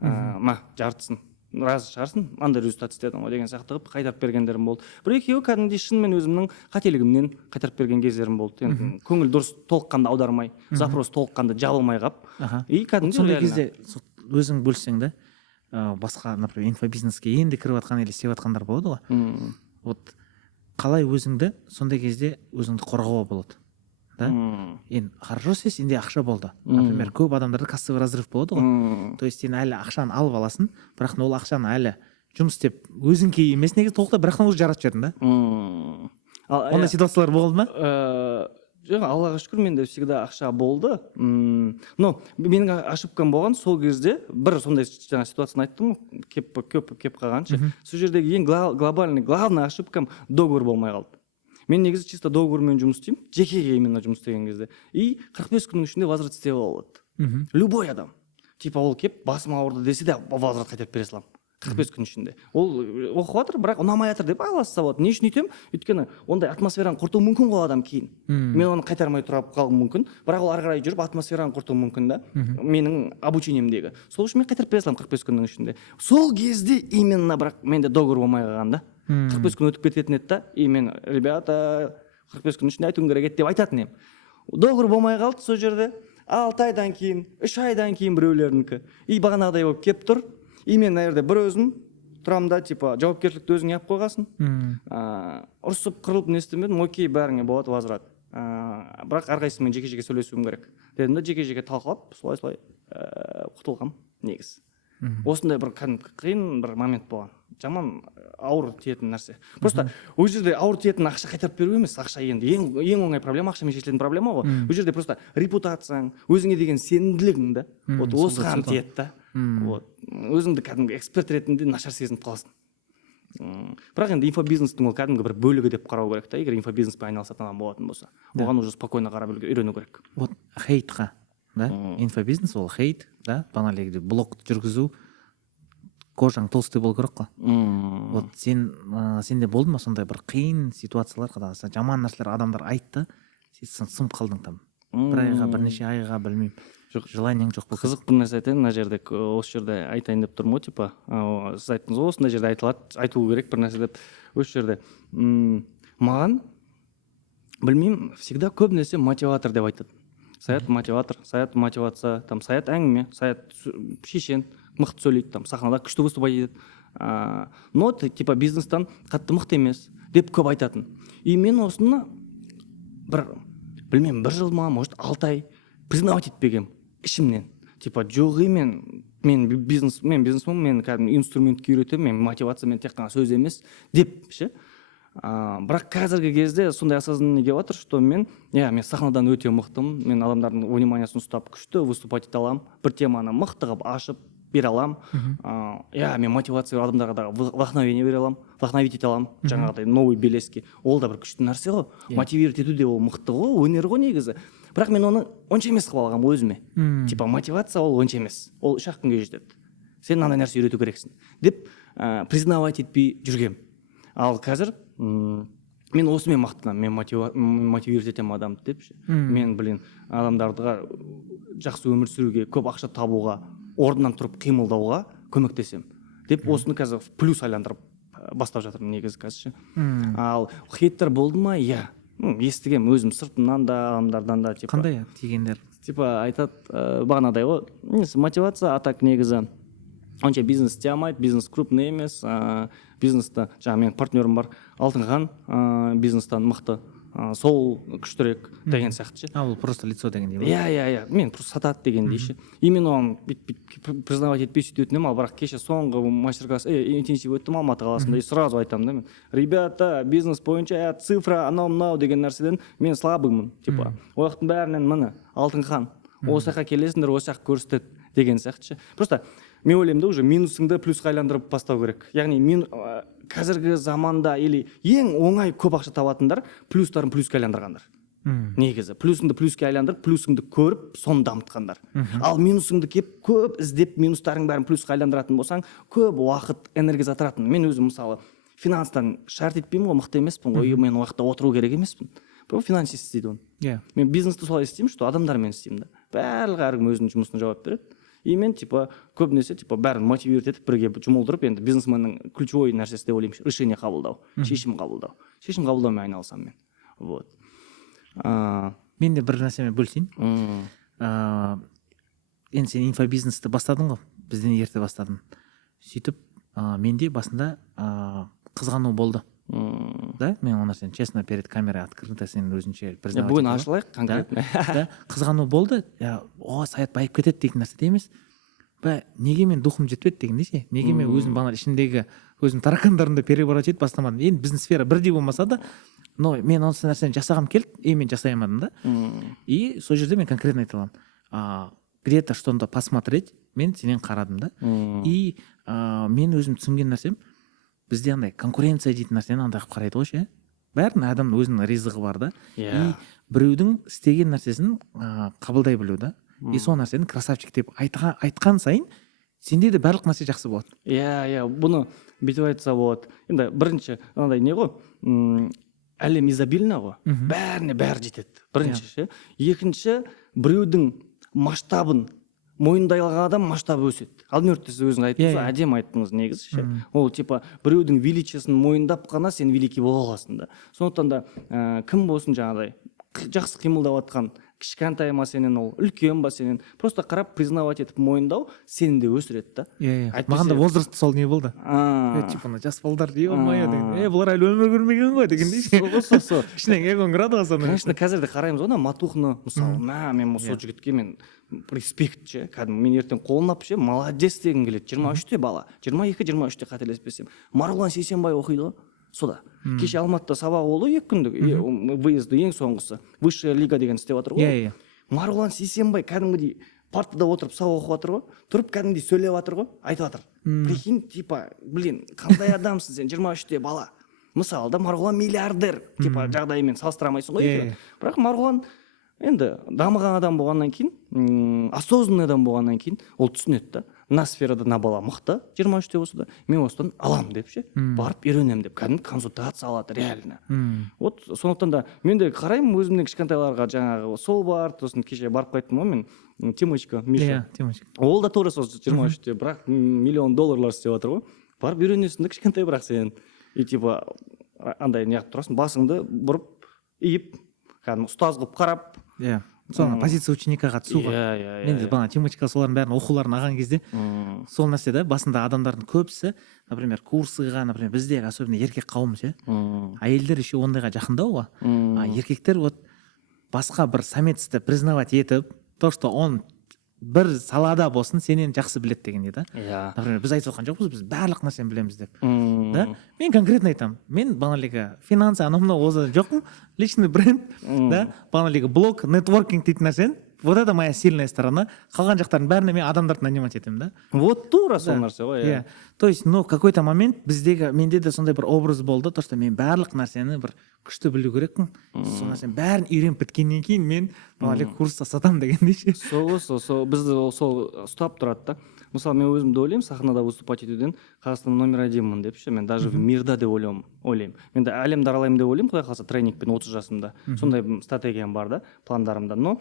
Жартысын разы шығарсын, андай результат істедің ғой деген сияқты қылып қайтарып бергендерім болды. Бір екеуі кәдімгідей шынымен өзімнің қателігімнен қайтарып берген кездерім болды. Енді көңіл дұрыс толыққанды аудармай, запрос толыққанды жабылмай қап. И кәдімгідей сондай кезде өзің бөлсең да, басқа, например, инфобизнеске енді кіріп жатқан или істеп жатқандар болады ғой. Вот қалай өзіңді сондай кезде өзіңді қорғауға болады? Да? Енді хорошо істе, сенде ақша болды. Например, көп адамдарда кассовый разрыв болады ғой. То есть сен әлі ақшаны алып аласың, бірақ ол ақшаны әлі жұмыс істеп өзіңке емес негізі толықтай, бірақ өзі жаратып жібердің да. Ондай ситуациялар болды ма? Жоқ, Аллаға шүкір, менде всегда ақша болды. Но менің ошибкам болған сол кезде, бір сондай жаңа ситуацияны айттым, кеп қалған ше. Сол жердегі ең главный ошибкам договор болмай қалды. Мен негізі чисто договормен жұмыс істеймін, жекеге именно жұмыс істеген кезде. И 45 күннің ішінде возврат істеп алады. Любой адам. Типа ол кеп басым ауырды десе де возврат қайтарып бере саламын. 45 күн ішінде. Ол оқып жатыр, бірақ ұнамай жатыр деп айласа болады. Не үшін өйтемін? Өйткені ондай атмосфераны құрту мүмкін ғой адам кейін. Мен оны қайтармай тұрып қалуым мүмкін, бірақ ол ары қарай жүріп атмосфераны құрту мүмкін да. Менің обучениемдегі. Сол үшін мен қайтарып бере саламын 45 күннің ішінде. Сол кезде именно бірақ менде договор болмай қалған да. 45 күн өтіп кететін еді да, и мен ребята 45 күн ішінде айтуым керек еді деп айтатын едім. Договор болмай қалды сол жерде. 6 айдан кейін, 3 айдан кейін біреулерінікі. И бағанағыдай болып кеп тұр. И мен наверное бір өзім тұрамын да, типа жауапкершілікті өзіңе алып қойғасын. Ұрысып қырылып не істемедім, окей, бәріңе болады возврат. Бірақ әрқайсысымен жеке-жеке сөйлесуім керек. Дедім да, жеке-жеке талқылап, солай құтылғам негізі. Осындай бір қиын бір момент болған. Жаман ауыр тиетін нәрсе. Просто ол жерде ауыр тиетін ақша қайтарып беру емес, ақша енді ең оңай проблема, ақшамен шешілетін проблема ғой. Ол жерде просто репутацияң, өзіңе деген сенімділігің да, вот осыған тиеді да. Вот өзіңді кәдімгі эксперт ретінде нашар сезініп қаласың. Бірақ енді инфобизнестің ол кәдімгі бір бөлігі деп қарау керек та, егер инфобизнеспен айналысатын адам болатын болса. Оған уже спокойно қарап үйрену керек. Вот хейтқа, да? Инфобизнес ол хейт, да? Баналегде блог жүргізу, кожаң толстой болу керек қой. Вот сенде болды ма сондай бір қиын ситуациялар, жаман нәрселер адамдар айтты, сен сынып қалдың там. Бір айға, бірнеше айға, білмеймін. Жоқ, желаниең жоқ. Қызық бір нәрсе айтайын, мына жерде осы жерде айтайын деп тұрмын ғой, типа сіз айттыңыз ғой, осындай жерде айтылады, айтылу керек бір нәрсе деп. Осы жерде маған білмеймін, всегда көп нәрсе мотиватор деп айтады. Саят мотиватор, Саят мотивация, там Саят әңгіме, Саят шешен, мықты сөйлейді, там сахнада күшті выступать етеді. Но типа бизнестан қатты мықты емес деп көп айтатын. И мен осыны білмеймін, 1 жыл ма, может 6 ай признавать етпегем ішімнен. Типа жоғы мен бизнесмен, мен кәдімгі инструментке үйретемін, мен мотивация, мен тек қана сөз емес деп ше. бірақ қазіргі кезде сондай осознание келіп жатыр, что мен сахнадан өте мықтымын, мен адамдардың вниманиясын ұстап күшті выступать ете аламын, бір теманы мықты қылып ашып бере аламын. Мен мотивация адамдарға да вдохновение бере аламын, вдохновить ете аламын, жаңағыдай новый белеске. Ол да бір күшті нәрсе ғой. Мотивировать ету де ол мықты ғой, өнер ғой негізі. Бірақ мен оны онша емес қылып алғанмын өзіме. Типа мотивация ол онша емес, ол 3-ақ күнге жетеді. Сен мынандай нәрсе үйрету керексің деп признавать етпей жүргем. Ал қазір мен осымен мақтанамын, мен мотивировать етемін адамды деп ше. Мен адамдарға жақсы өмір сүруге, көп ақша табуға, орнынан тұрып қимылдауға көмектесем деп осыны қазір плюс айландырып бастап жатырмын негізі қазір ше. Ал хейттер болды ма? Естігем өзім сыртымнан да, адамдардан да. Қандай тигендер? Айтады бағанадай ғой, мотивация, а так негізі онша бизнес істей алмайды, бизнес крупный емес, бизнесті, менің партнерім бар, Алтынхан бизнестан мықты, сол күштірек деген сияқты ше. Ол просто лицо дегендей ба? Иә, мен просто сатады дегендей ше. Именно оны признавать етпей сөйтетінім, ал бірақ кеше соңғы мастер-класс интенсив өттім Алматы қаласында, и сразу айтамын да мен, ребята, бизнес бойынша цифра анау-мынау деген нәрседен мен слабымын, типа ояқтың бәрінен міне Алтынхан, осы жаққа келесіңдер, осы жаққа көрсетеді деген сияқты ше. Просто мен ойлаймын да, уже минусыңды плюсқа айландырып бастау керек. Яғни қазіргі заманда или ең оңай көп ақша табатындар плюстарын плюске айландырғандар. Негізі плюсыңды плюске айландырып, плюсыңды көріп, соны дамытқандар. Ал минусыңды кеп көп іздеп, минустарың бәрін плюсқа айландыратын болсаң, көп уақыт, энергия затыратын. Мен өзім мысалы финанстан шарт етпеймін ғой, мықты емеспін ғой, мен уақытта отыру керек емеспін. Бұл финансист істейді оны. Мен бизнесті солай істеймін, что адамдармен істеймін да. Барлығы әркім өзінің жұмысына жауап береді. И мен көбінесе бәрін мотивировать етіп бірге жұмылдырып, енді бизнесменнің ключевой нәрсесі деп ойлаймын, решение қабылдау, шешім қабылдаумен айналысамын мен. Вот. Мен де бір нәрсемен бөлісейін. Енді сен инфобизнесті бастадың ғой, бізден ерте бастадың. Сөйтіп менде басында қызғану болды. Да, мен ол нәрсені честно перед камерой открыто сен өзінше признавать. Бүгін ашылайық конкретно. Қызғану болды. Саят байып кетеді деген нәрсе емес. Неге мен духым жетпеді дегендей ше. Неге мен өзім бағана ішіндегі өзім таракандарымды переворачивать етіп бастамадым. Енді бизнес сфера бірдей болмаса да, но мен осы нәрсені жасағым келді, мен жасай алмадым да. И сол жерде мен конкретно айта аламын. Где-то что-то посмотреть, мен сенен қарадым да. И мен өзім түсінген нәрсем, бізде андай конкуренция дейтін нәрсені андай қылып қарайды ғой ше. Бәрін адамның өзінің ризығы бар да. И біреудің істеген нәрсесін қабылдай білу да. И сол нәрсені красавчик деп айтқан сайын сенде де барлық нәрсе жақсы болады. Бұны бүйтіп айтса болады. Енді бірінші андай не ғой, әлем изобильно ғой, бәріне бәрі жетеді. Бірінші ше. Екінші, біреудің масштабын мойындай алған адам масштабы өседі. Алдын сіз өзің айттыңыз, әдемі айттыңыз негізі ше. Ол біреудің величиясын мойындап қана сен великий бола аласың да. Сондықтан да кім болсын жаңағыдай жақсы қимылдап жатқан кішкентай ма сенен, ол үлкен ба сенен, просто қарап признавать етіп мойындау сені де өсіреді да. Маған да возраст сол не болды. Жас балдар ой деген. Бұлар әлі өмір көрмеген ғой дегендей. Кішкене эгоң кірады ғой соны. Конечно, қазір де қараймыз ғой, матухны мысалы, мен сол жігітке мен респект ше, кәдімгі мен ертең қолын ше, молодец дегім келеді. 23-те бала, 22-23-те қателеспесем. Марғұлан Сейсенбай оқиды ғой. Сода. Кеше Алматыда сабақ болды 2 күндік, выезді ең соңғысы. Высшая лига деген істеп жатыр ғой. Марғұлан Сейсенбай кәдімгідей партада отырып сабақ оқып жатыр ғой. Тұрып кәдімгідей сөйлеп жатыр ғой, айтып жатыр. Прикинь, қандай адамсың сен, 23-те бала. Мысалы да Марғұлан миллиардер, жағдайымен салыстыра алмайсың ғой. Бірақ Марғұлан енді дамыған адам болғаннан кейін, осознанный адам болғаннан кейін, ол түсінеді да. Мына сферада мына бала мықты, 23-те болса да, мен осыдан аламын деп ше, барып үйренемін деп, кәдімгі консультация алады реально. Вот сондықтан да мен де қараймын өзімнің кішкентайларға, жаңағы сол бар, сосын кеше барып қайттым ғой мен, Тимочка, Миша. Ол да тоже сол 23-те, бірақ $1 миллион істеп жатыр ғой. Барып үйренесің да кішкентай, бірақ сен и андай неғып тұрасың, басыңды бұрып, иіп, кәдімгі ұстаз қылып қарап. Соны позиция ученикаға түсу ғой. Мен де бана Тимочка солардың бәрін оқуларын алған кезде сол нәрсе да, басында адамдардың көбісі, например, курсыға, например, бізде особенно еркек қауым ше. Әйелдер еще ондайға жақындау ғой. Еркектер вот басқа бір самецті признавать етіп, то, что он бір салада болсын сенен жақсы біледі деген да. иә Например, біз айтып отқан жоқпыз, біз барлық нәрсені білеміз деп. Да? Мен конкретно айтамын. Мен бағаналегі финансы анау мынау осы жоқпын. Личный бренд, да? Бағаналегі блог, нетворкинг дейтін нәрсені. Вот это моя сильная сторона. Қалған жақтардың бәріне мен адамдарды нанимать етемін, да? вот тура сол нәрсе ғой. Иә. То есть, но какой-то момент менде де сондай бір образ болды, то что мен барлық нәрсені бір күшті білу керекпін. Сол нәрсені бәрін үйреніп біткеннен кейін мен бағаналегі курста сатамын дегендей ше. сол бізді сол ұстап тұрады да. Мысалы мен өзімді ойлаймын, сахнада выступать етуден Қазақстан номер 1-мін деп ше, мен даже в мирда деп ойлаймын. Мен де әлемді аралаймын деп ойлаймын, құдай қаласа тренингпен 30 жасымда. Сондай стратегиям бар да, пландарымда. Но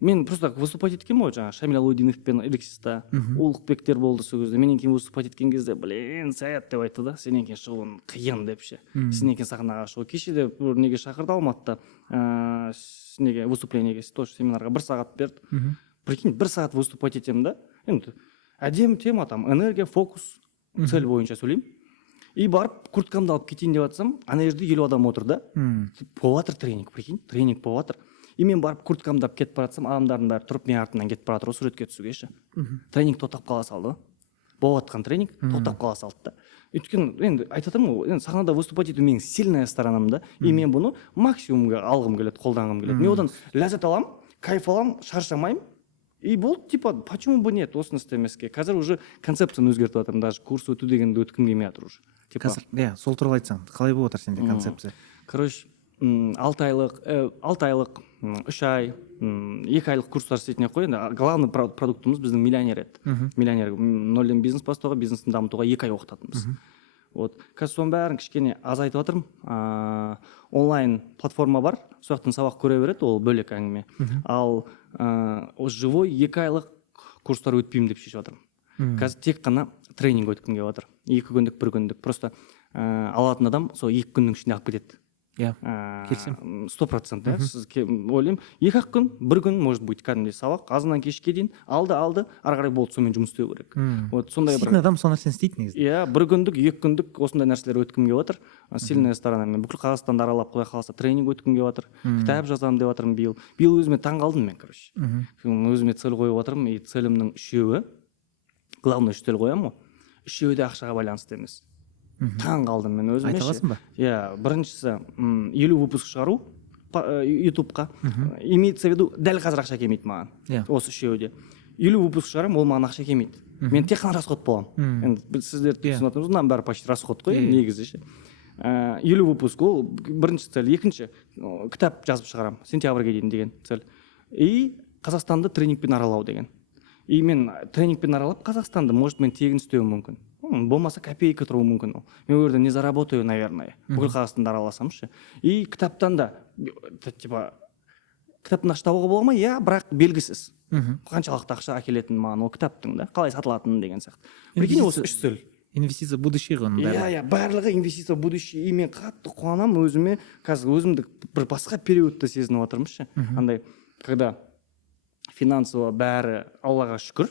мен просто выступать еткенмін ғой, жаңағы Шамиль Алаудиновпен Элексиста, Ұлықбектер болды сол кезде. Менен кейін выступать еткен кезде, Саят деп айтты да, сенен кейін шығуын қиын деп ше. Сенен кейін сахнаға шығу. Кеше де бір неге шақырды Алматыда, неге выступлениеге, тоже семинарға 1 сағат берді. Прикинь, 1 сағат выступать етемін да. Енді әдемі тема, там энергия, фокус, цель бойынша сөйлеймін. И барып курткамды алып кетейін деп жатсам, ана жерде 50 адам отыр да. Болыватыр тренинг, прикинь, тренинг болыватыр. И мен барып курткамды алып кетіп бара жатсам, адамдардың бәрі тұрып мен артымнан кетіп бара жатыр, суретке түсуге ше. Тренинг тоқтап қала салды. Болыватқан тренинг тоқтап қала салды да. Өйткені енді айтып жатырмын ғой, енді сахнада выступать ету менің сильная сторонам да. И мен бұны максимумға алғым келеді, қолданғым келеді. Мен одан ләззат аламын, кайф аламын, шаршамаймын. И болды, типа, почему бы нет, осыны істемеске. Қазір уже концепцияны өзгертіп жатырмын, даже курс өту дегенді өткім келмей жатыр уже. Қазір, иә, сол туралы айтсаң, қалай болып отыр сенде концепция? Короче, 6 айлық, 3 ай, 2 айлық курстар істейтін ақ қой. Енді главный продуктымыз біздің миллионер еді. Миллионер нөлден бизнес бастауға, бизнесін дамытуға 2 ай оқытатынбыз. Вот. Қазір соның бәрін кішкене азайтып жатырмын. Онлайн платформа бар, сол жақтан сабақ көре береді, ол бөлек әңгіме. Ал живой 2 айлық курстар өтпеймін деп шешіп жатырмын. Қазір тек қана тренинг өткім келіп жатыр. 2 күндік, 1 күндік. Просто алатын адам сол 2 күннің ішінде алып кетеді. Иә, келісемін. 100%. Сіз ойлаймын, 2-ақ күн, 1 күн, может быть, кәдімгідей сабақ, азынан кешке дейін алды, ары қарай болды, сонымен жұмыс істеу керек. Вот сондай бір адам сол нәрсені істейді негізі. Иә, 1 күндік, 2 күндік осындай нәрселер өткім келіп жатыр. Сильная сторона. Мен бүкіл Қазақстанды аралап, құдай қаласа тренинг өткім келіп жатыр. Кітап жазамын деп жатырмын биыл. Биыл өзіме таңғалдым мен, короче. Өзіме цель қойып жатырмын, и целімнің 3-еуі, главный 3 цель қоямын ғой. 3-еуі де ақшаға байланысты емес. Таң қалдым мен өзіме. Айта аласың ба? Иә, біріншісі 50 выпуск шығару ютубқа. Имеется в виду, дәл қазір ақша келмейді маған. Осы 3-еуде. 50 выпуск шығарамын, ол маған ақша келмейді. Мен тек қана расход боламын. Енді сіздер түсініп отырсыз, мынаның бәрі почти расход қой, негізі ше. 50 выпуск ол бірінші цель, екінші кітап жазып шығарамын, сентябрьге дейін деген цель. И Қазақстанды тренингпен аралау деген. И мен тренингпен аралап Қазақстанды, может, мен тегін істеуім мүмкін. Болмаса копейка тұруы мүмкін ол. Мен өрді не заработаю, наверное. Бүкіл Қазақстанды араласам ше. И кітаптан да, типа, кітаптың ақша табуға бола ма? Иә, бірақ белгісіз. Қаншалықты ақша әкелетінін маған ол кітаптың да, қалай сатылатынын деген сияқты. Прикинь, осы 3 цель. Инвестиция в будущее ғой. Иә, барлығы инвестиция в будущее. И мен қатты қуанамын өзіме. Қазір өзімді бір басқа периодта сезініп жатырмын ше. Андай, когда финансово бәрі Аллаға шүкір.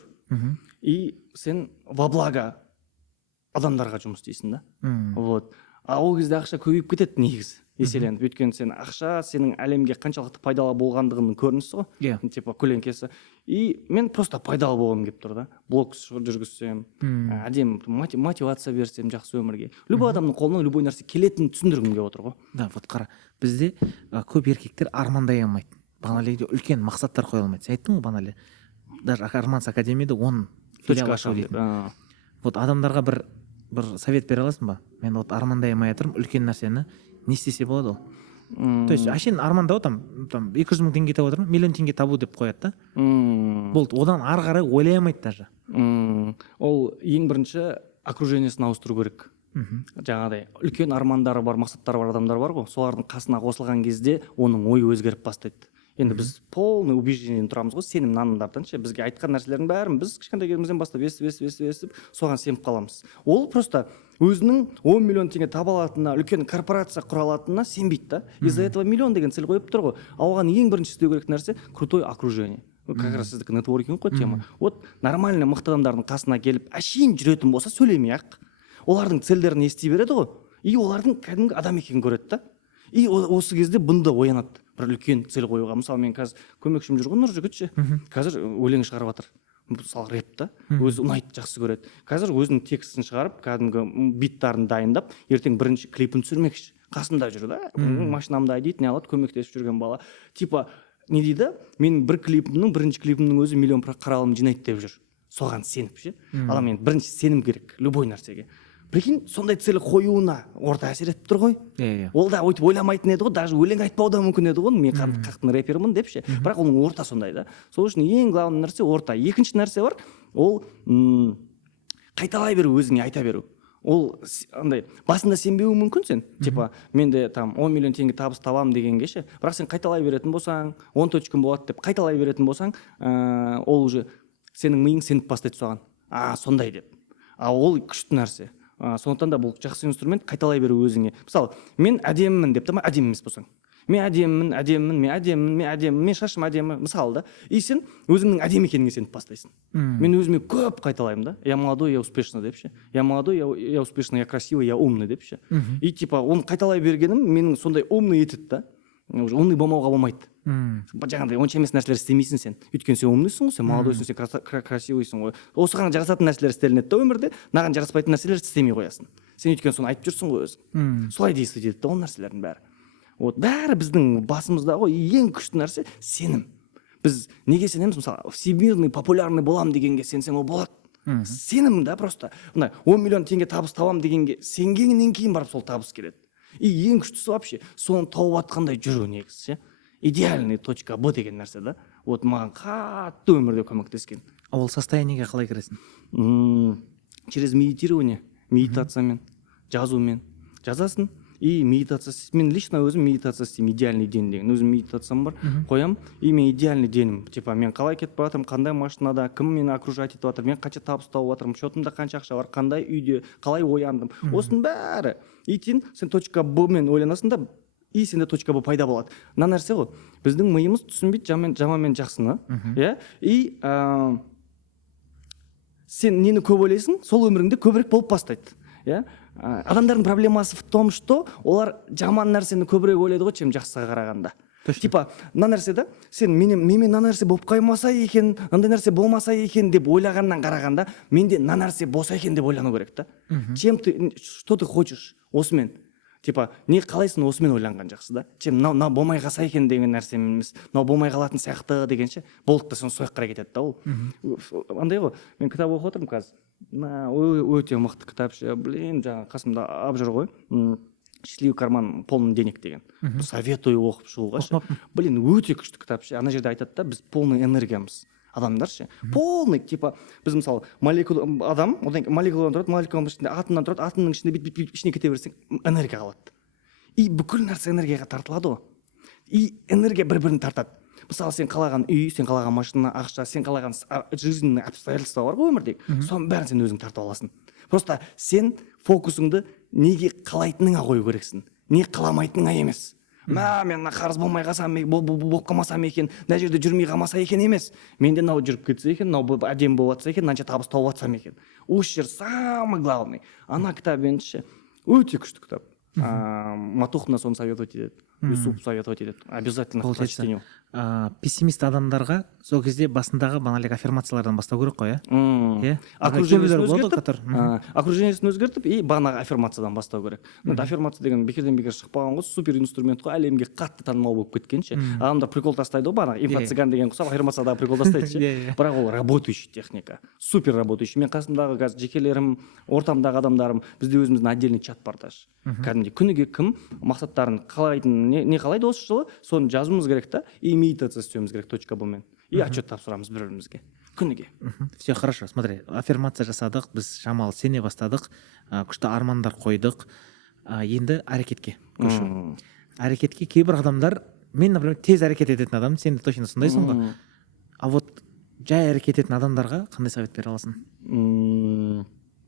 И сен во благо адамдарға жұмыс істейсің да. Вот. А ол кезде ақша көбейіп кетеді негізі. Еселеніп. Өйткені сен ақша сенің әлемге қаншалықты пайдалы болғандығының көрінісі ғой. Типа көлеңкесі. И мен просто пайдалы болғым келіп тұр да. Блог жүргізсем, әдемі мотивация берсем жақсы өмірге. Любой адамның қолынан любой нәрсе келетінін түсіндіргім келіп отыр ғой. Да, вот қара. Бізде көп еркектер армандай алмайды. Бағаналеде үлкен мақсаттар қоя алмайды. Сен айттың ғой бағанале. Даже Арманс академияда 10 филиал ашу дейтін. Вот адамдарға бір совет бере аласың ба? Мен вот армандай алмай жатырмын, үлкен нәрсені не істесе болады ол? То есть әшейін армандау там 200 мың теңге тауып отырмын, миллион теңге табу деп қояды да. Болды, одан ары қарай ойлай алмайды даже. Ол ең бірінші окружениесін ауыстыру керек. Жаңағыдай үлкен армандары бар, мақсаттары бар адамдар бар ғой, солардың қасына қосылған кезде оның ойы өзгеріп бастайды. Енді біз полный убеждениеден тұрамыз ғой, сенім нанымдардан ше, бізге айтқан нәрселердің бәрін біз кішкентай кезімізден бастап естіп соған сеніп қаламыз. Ол просто өзінің 10 миллион теңге таба алатынына, үлкен корпорация құра алатынына сенбейді да. Из-за этого миллион деген цель қойып тұр ғой. А оған ең бірінші істеу керек нәрсе крутой окружение. Как раз сіздікі нетворкинг қой тема. Вот нормально мықты адамдардың қасына келіп әшейін жүретін болса сөйлемей-ақ. Олардың цельдерін ести береді ғой. И олардың кәдімгі адам екенін көреді да. И осы кезде бұнда оянады. бір үлкен цель қоюға. Мысалы мен қазір көмекшім жүр ғой, Нұржігіт ше, қазір өлең шығарып жатыр, мысалы рэп та, өзі ұнайды, жақсы көреді. Қазір өзінің текстін шығарып, кәдімгі биттарын дайындап, ертең бірінші клипін түсірмекші, қасымда жүр да, машинамда дейді, не алады, көмектесіп жүрген бала. Типа не дейді, менің бірінші клипімнің өзі миллион қаралым жинайды деп жүр, соған сеніп ше. Адам мен бірінші сенім керек любой нәрсеге. Прикинь, сондай цель қоюына орта әсер етіп тұр ғой. Ол да өйтіп ойламайтын еді ғой, даже өлең айтпау да мүмкін еді ғой, мен қақтың рэпермін деп ше. Бірақ оның орта сондай да. Сол үшін ең главный нәрсе орта. Екінші нәрсе бар, ол қайталай беру, өзіңе айта беру. Ол андай басында сенбеуі мүмкін сен, типа менде там 10 миллион теңге табыс табамын дегенге ше, бірақ сен қайталай беретін болсаң, 14 күн болады деп қайталай беретін болсаң, ол уже сенің миың сеніп бастайды соған. Сондай деп. Ол күшті нәрсе. Сондықтан да бұл жақсы инструмент, қайталай беру өзіңе. Мысалы, мен әдемімін деп, әдемі емес болсаң. Мен әдемімін, мен шашым әдемі, мысалы да. И сен өзіңнің әдемі екеніңе сеніп бастайсың. Мен өзіме көп қайталаймын да. Я молодой, я успешный деп ше. Я молодой, я успешный, я красивый, я умный деп ше. И типа оны қайталай бергенім менің сондай умный етеді да. Уже умный болмауға болмайды. Жаңағыдай онша емес нәрселер істемейсің сен. Өйткені сен умныйсың ғой, сен молодойсың, сен красивыйсың ғой. Осыған жарасатын нәрселер істелінеді да өмірде, маған жараспайтын нәрселер істемей қоясың. Сен өйткені соны айтып жүрсің ғой өзің. Солай действовать етеді ол нәрселердің бәрі. Вот бәрі біздің басымызда ғой, ең күшті нәрсе сенім. Біз неге сенеміз? Мысалы, всемирный популярный боламын дегенге сенсең ол болады. Сенім да просто. Мына 10 миллион теңге табыс табамын дегенге сенгеннен кейін барып сол табыс келеді. И ең күштісі вообще соны тауып атқандай жүру негізі ше. Идеальный точка Б деген нәрсе да. Вот маған қатты өмірде көмектескен. Ол состояниеге қалай кіресің? Через медитирование, медитациямен, жазумен жазасың. И медитация, мен лично өзім медитация істеймін, идеальный день деген. Өзім медитациям бар, қоям, и мен идеальный денім. Типа мен қалай кетіп жатырмын, қандай машинада, кім мені окружать етіп жатыр, мен қанша табыс тауып жатырмын, счетымда қанша ақша бар, қандай үйде, қалай ояндым. Осының бәрі. И сен точка Б мен ойланасың да, и сенде точка Б пайда болады. Мына нәрсе ғой, біздің миымыз түсінбейді жаман мен жақсыны. И сен нені көп ойлайсың, сол өміріңде көбірек болып бастайды. Адамдардың проблемасы в том, что олар жаман нәрсені көбірек ойлайды ғой, чем жақсыға қарағанда. Типа, мына нәрсе да, сен менен мына нәрсе болып қаймаса екен, мындай нәрсе болмаса екен деп ойлағаннан қарағанда, менде мына нәрсе болса екен деп ойлану керек та. Чем ты, что ты хочешь осымен? Типа, не қалайсың осымен ойланған жақсы да. Чем мынау болмай қалса екен деген нәрсе емес, мынау болмай қалатын сияқты дегенше, болды да сон сояқ қарай кетеді да ол. Андай ғой, мен кітап оқып отырмын қазір. Өте мықты кітап ше, блин, жаңа қасымда алып жүр ғой. Счастливый карман полный денег деген. Советую оқып шығуға ше. Блин, өте күшті кітап ше. Ана жерде айтады да, біз полный энергиямыз. Адамдар ше. Полный, типа, біз мысалы адам, молекуладан тұрады, молекуланың ішінде атомнан тұрады, атомның ішінде бит ішіне кете берсең, энергия қалады. И бүкіл нәрсе энергияға тартылады ғой. И энергия бір-бірін тартады. Мысалы, сен қалаған үй, сен қалаған машина, ақша, сен қалаған жизненный обстоятельства бар ғой өмірдегі. Соның бәрін сен өзің тартып аласың. Просто сен фокусыңды неге қалайтыныңа қою керексің. Не қаламайтыныңа емес. Мен қарыз болмай қалсам, болып қалмасам екен, мына жерде жүрмей қалмаса екен емес. Менде мынау жүріп кетсе екен, мынау әдемі болып жатса екен, мынанша табыс тауып жатсам екен. Осы жер самый главный. Ана кітап енді өте күшті кітап. Матухна соны советовать етеді. Юсуп советовать етеді. Обязательно к прочтению. Пессимист адамдарға сол кезде басындағы баналик аффирмациялардан бастау керек қой, окружениесін өзгертіп, и бағанағы аффирмациядан бастау керек. Аффирмация деген бекерден бекер шықпаған ғой, супер инструмент қой, әлемге қатты танымал болып кеткенше. Адамдар прикол тастайды ғой, бағанағы инфо-цыган деген құсап аффирмациядағы прикол тастайды ше. Бірақ ол работающий техника, супер работающий. Мен қасымдағы қазір жекелерім, ортамдағы адамдарым, бізде өзіміздің отдельный чат бар даже. Кәдімгідей күніге кім мақсаттарын қалайтынын, не қалайды осы жылы, соны жазуымыз керек та, и медитация істеуіміз керек точка Б-мен. И отчет тапсырамыз бір-бірімізге күніге. Все хорошо, смотри, аффирмация жасадық, біз шамалы сене бастадық, күшті армандар қойдық, енді әрекетке көшу. Әрекетке кейбір адамдар, мен, например, тез әрекет ететін адам, сен де точно сондайсың ғой. А вот жай әрекет ететін адамдарға қандай совет бере аласың?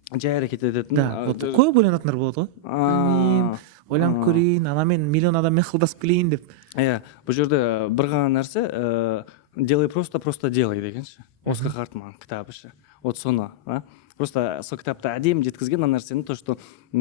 Жай әрекет ететін. Да, вот көп ойланатындар болады ғой. Ойланып көрейін, анамен миллион адаммен қылдасып келейін деп. Бұл жерде бір ғана нәрсе, делай просто делай деген ше. Оскар Хартман кітабы ше. Вот соны, просто сол кітапта әдемі жеткізген ана нәрсені, то что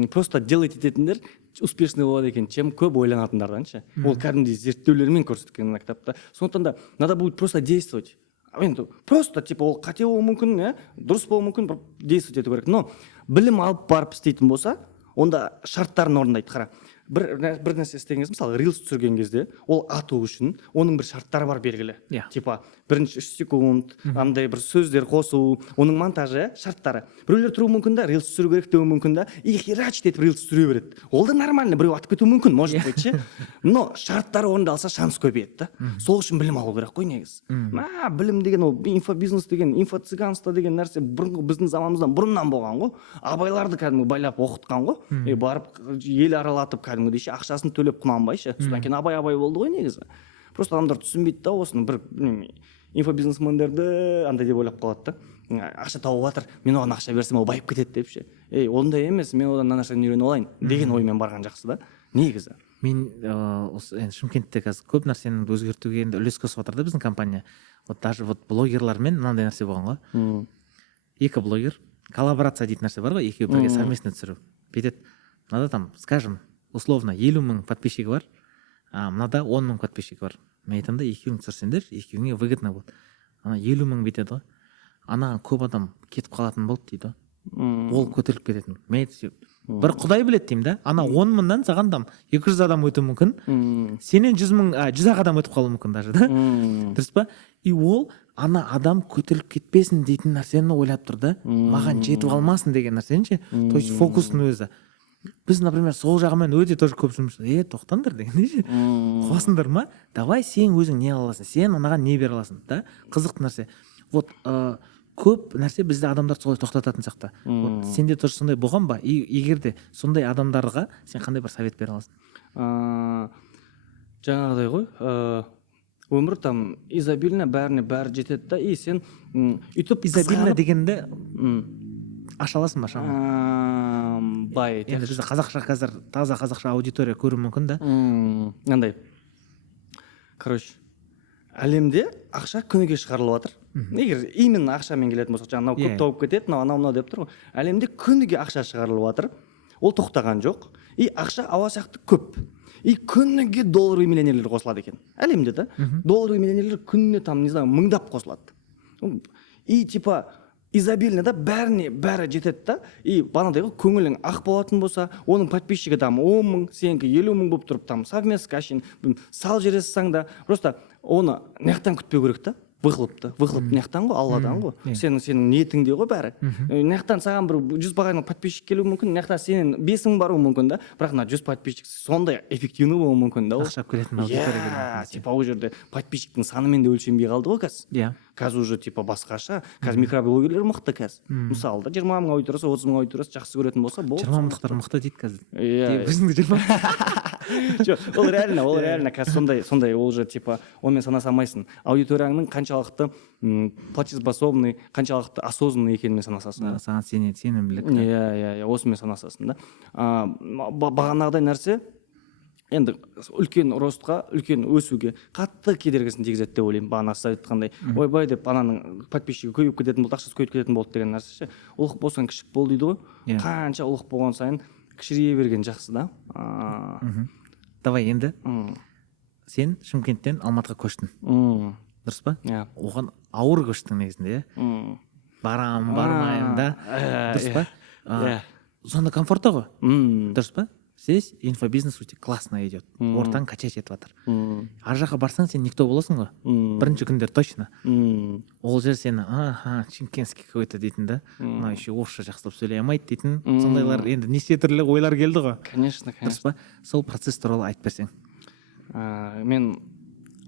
просто делать ететіндер успешный болады екен, чем көп ойланатындардан ше. Ол кәдімгідей зерттеулермен көрсеткен ана кітапта. Сондықтан да надо будет просто действовать. Енді просто типа ол қате болуы мүмкін, дұрыс болуы мүмкін, действовать ету керек. Но білім алып барып істейтін болса, онда шарттарын орындайды. Қара, бір нәрсе істеген кезде, мысалы рилс түсірген кезде, ол ату үшін оның бір шарттары бар белгілі. Типа бірінші 3 секунд, андай бір сөздер қосу, оның монтажы, шарттары. Біреулер тұруы мүмкін да, рилс түсіру керек деуі мүмкін да, и херачить етіп рилс түсіре береді. Ол да нормально, біреу атып кетуі мүмкін, может быть ше. Но шарттары орындалса шанс көбейеді да. Сол үшін білім алу керек қой негізі. Білім деген ол инфобизнес деген, инфо-цыганство деген нәрсе бұрынғы біздің заманымыздан бұрыннан болған ғой. Абайларды кәдімгі байлап оқытқан ғой. Барып ел аралатып кәдімгідей ше ақшасын төлеп Құнанбай ше. Содан кейін абай болды ғой негізі. Просто адамдар түсінбейді да осыны, бір инфобизнесмендерді андай деп ойлап қалады да. Ақша тауып жатыр, мен оған ақша берсем ол байып кетеді деп ше. Ондай емес, мен одан мына нәрсені үйреніп алайын деген оймен барған жақсы да. Негізі. Мен осы Шымкентте қазір көп нәрсені өзгертуге енді үлес қосып жатыр да біздің компания. Вот даже вот блогерлармен мынандай нәрсе болған ғой. Екі блогер, коллаборация дейтін нәрсе бар ғой, екеуі бірге совместно түсіру. Бүйтеді, мынада там, скажем, условно 50 мың подписчигі бар, мынада 10 мың подписчигі бар. Мен айтамын да, екеуің түсірсеңдер, екеуіңе выгодно болады. Ана 50 мың бүйтеді ғой. Ана көп адам кетіп қалатын болды дейді. Ол көтеріліп кететін. Мен бір құдай біледі деймін да. Ана 10 мыңнан саған там 200 адам өтуі мүмкін. Сенен 100 адам өтіп қалуы мүмкін даже да. Дұрыс па? И ол ана адам көтеріліп кетпесін дейтін нәрсені ойлап тұр да. Маған жетіп алмасын деген нәрсені ше. То есть фокустың өзі. Біз, например, сол жағымен өте тоже көп жұмыс. Тоқтаңдар дегенде ше. Қуасыңдар ма? Давай сен өзің не аласың? Сен анаған не бере аласың? Да? Қызықты нәрсе. Вот көп нәрсе бізді адамдар солай тоқтататын сияқты. Вот сенде тоже сондай болған ба? Егер де сондай адамдарға сен қандай бір совет бере аласың? Жаңағыдай ғой, өмір там изобильно, бәріне бәрі жетеді да, и сен үйтіп изобильно дегенде аша аласың ба шамы? Бай. Енді бізде қазақша қазір таза қазақша аудитория көруі мүмкін да. Андай. Короче, әлемде ақша күніге шығарылып жатыр. Егер именно ақшамен келетін болсақ, жаңа көп тауып кетеді, анау деп тұр ғой. Әлемде күніге ақша шығарылып жатыр. Ол тоқтаған жоқ. И ақша ауа сияқты көп. И күніге доллар миллионерлер қосылады екен. Әлемде да. Доллар миллионерлер күніне там, не знаю, мыңдап қосылады. И типа изобильно да, бәрі жетеді да. И бағанадай ғой, көңілің ақ болатын болса, оның подписчигі там 10 мың, сенікі 50 мың болып тұрып, там совместка әшейін сал жересің да, просто оны неқтан күтпеу керек та. Выхлоп нехтан ғой, Алладан ғой. Сенің ниетіңде ғой бәрі. Нехтан саған бір 100 бағаның подписчик келуі мүмкін, нехтан сенің 5 мың баруы мүмкін да, бірақ на 100 подписчик сондай эффективный болуы мүмкін да. Ақшап келетін аудитория. Типа ол жерде подписчиктің санымен де өлшенбей қалды ғой қазір. Қазір уже типа басқаша. Қазір микроблогерлер мықты қазір. Мысалы да 20 мың аудиториясы, 30 мың аудиториясы жақсы көретін болса, болды. 20 мыңдықтар мықты дейді қазір. Өзіңді 20. Ол реально қазір сондай ол же типа онымен санаса алмайсың. Аудиторияңның қаншалықты платежеспособный, қаншалықты осознанный екенмен санасасың. Саған сенімділік. Осымен санасасың да. Бағанағыдай нәрсе енді үлкен ростқа, үлкен өсуге қатты кедергісін тигізеді деп ойлаймын. Бағана совет айтқандай, ойбай деп ананың подписчигі көбейіп кететін болды, ақшасы көбейіп кететін болды деген нәрсе ше. Ұлық болсаң кішік бол дейді ғой. Қанша ұлық болған сайын кішірейе берген жақсы да. Давай енді сен Шымкенттен Алматыға көштің. Дұрыс па? Оған ауыр көштің негізінде, барам, бармайым да. Дұрыс па? Сонда комфортта ғой. Дұрыс па? Здесь инфобизнес у тебя классно идет. Ортаң качать етіп жатыр. Ар жаққа барсаң сен никто боласың ғой. Бірінші күндер точно. Ол жер сені, шымкентский какой-то дейтін да. Мына еще орысша жақсылап сөйлей алмайды дейтін. Сондайлар енді неше түрлі ойлар келді ғой. Конечно. Дұрыс па? Сол процесс туралы айтып берсең. Мен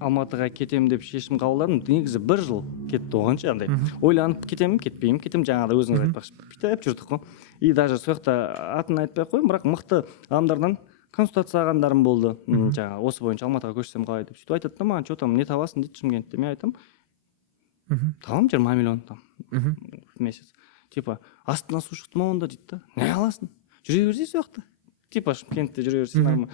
Алматыға кетем деп шешім қабылдадым. Негізі 1 жыл кетті оғанша андай. Ойланып кетемін, кетпеймін, жаңағыда өзіңіз айтпақшы. Бүйтіп жүрдік қой. И даже сол жақта атын айтпай қойым, бірақ мықты адамдардан консультация алғандарым болды. Жаңа осы бойынша Алматыға көшсем қалай деп. Сөйтіп айтады да маған, "Что там, не табасың?" дейді Шымкентте. Мен айтамын, "Табамын 20 миллион там в месяц." Типа, астына су шықты ма онда дейді да. Не аласың? Жүре берсей сол жақта. типа Шымкентте жүре берсең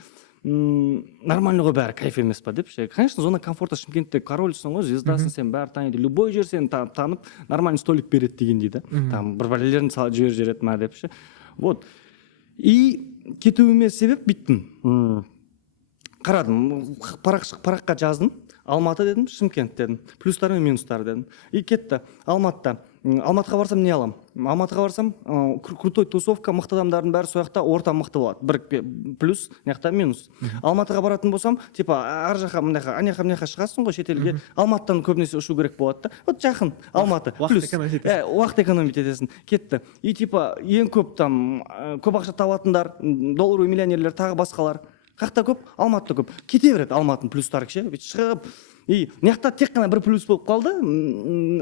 нормально ғой, бәрі кайф емес па деп ше. Конечно, зона комфорта Шымкентте корольсың ғой, звездасың, сен бәрі таниды, любой жер сені танып нормальный столик береді дегендей да. Там бір бәлелерін жібереді ма деп ше. Вот. И кетуіме себеп биттім. Қарадым, параққа жаздым, Алматы дедім, Шымкент дедім, плюстар мен минустар дедім. И кетті. Алматыға барсам не алам? Алматыға барсам крутой тусовка, мықты адамдардың бәрі сояқта, орта мықты болады. Бір плюс, мынаяқта минус. Алматыға баратын болсам, типа ар жаққа мынаяққа, анаяққа шығасың ғой шетелге. Алматыдан көбінесе ұшу керек болады да. Вот жақын Алматы. Плюс уақыт экономить етесің. Кетті. И типа ең көп там көп ақша табатындар, долларовый миллионерлер, тағы басқалар. Қақта көп, Алматыда көп. Кете береді Алматының плюстары ше. Шығып. И мынаяқта тек қана бір плюс болып қалды,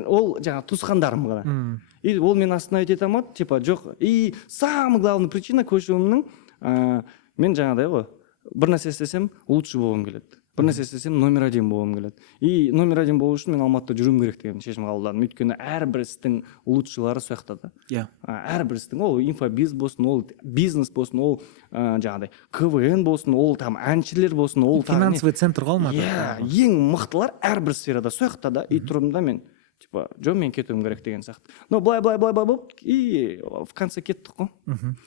ол жаңа туысқандарым ғана. И ол мені остановить ете алмады, типа жоқ. И самый главный причина көшуімнің, мен жаңағыдай ғой, бір нәрсе істесем лучше болғым келеді. Бір нәрсе істесем номер 1 болғым келеді. И номер 1 болу үшін мен Алматыда жүруім керек деген шешім қабылдадым. Өйткені әрбір істің лучшылары сояқта да. Әрбір істің, ол инфобиз болсын, ол бизнес болсын, ол жаңағыдай КВН болсын, ол там әншілер болсын, ол финансовый центр ғой Алматы. Ең мықтылар әрбір сферада сояқта да. И тұрдым да мен типа жоқ, мен кетуім керек деген сияқты. Но былай болып и в конце кеттік қой.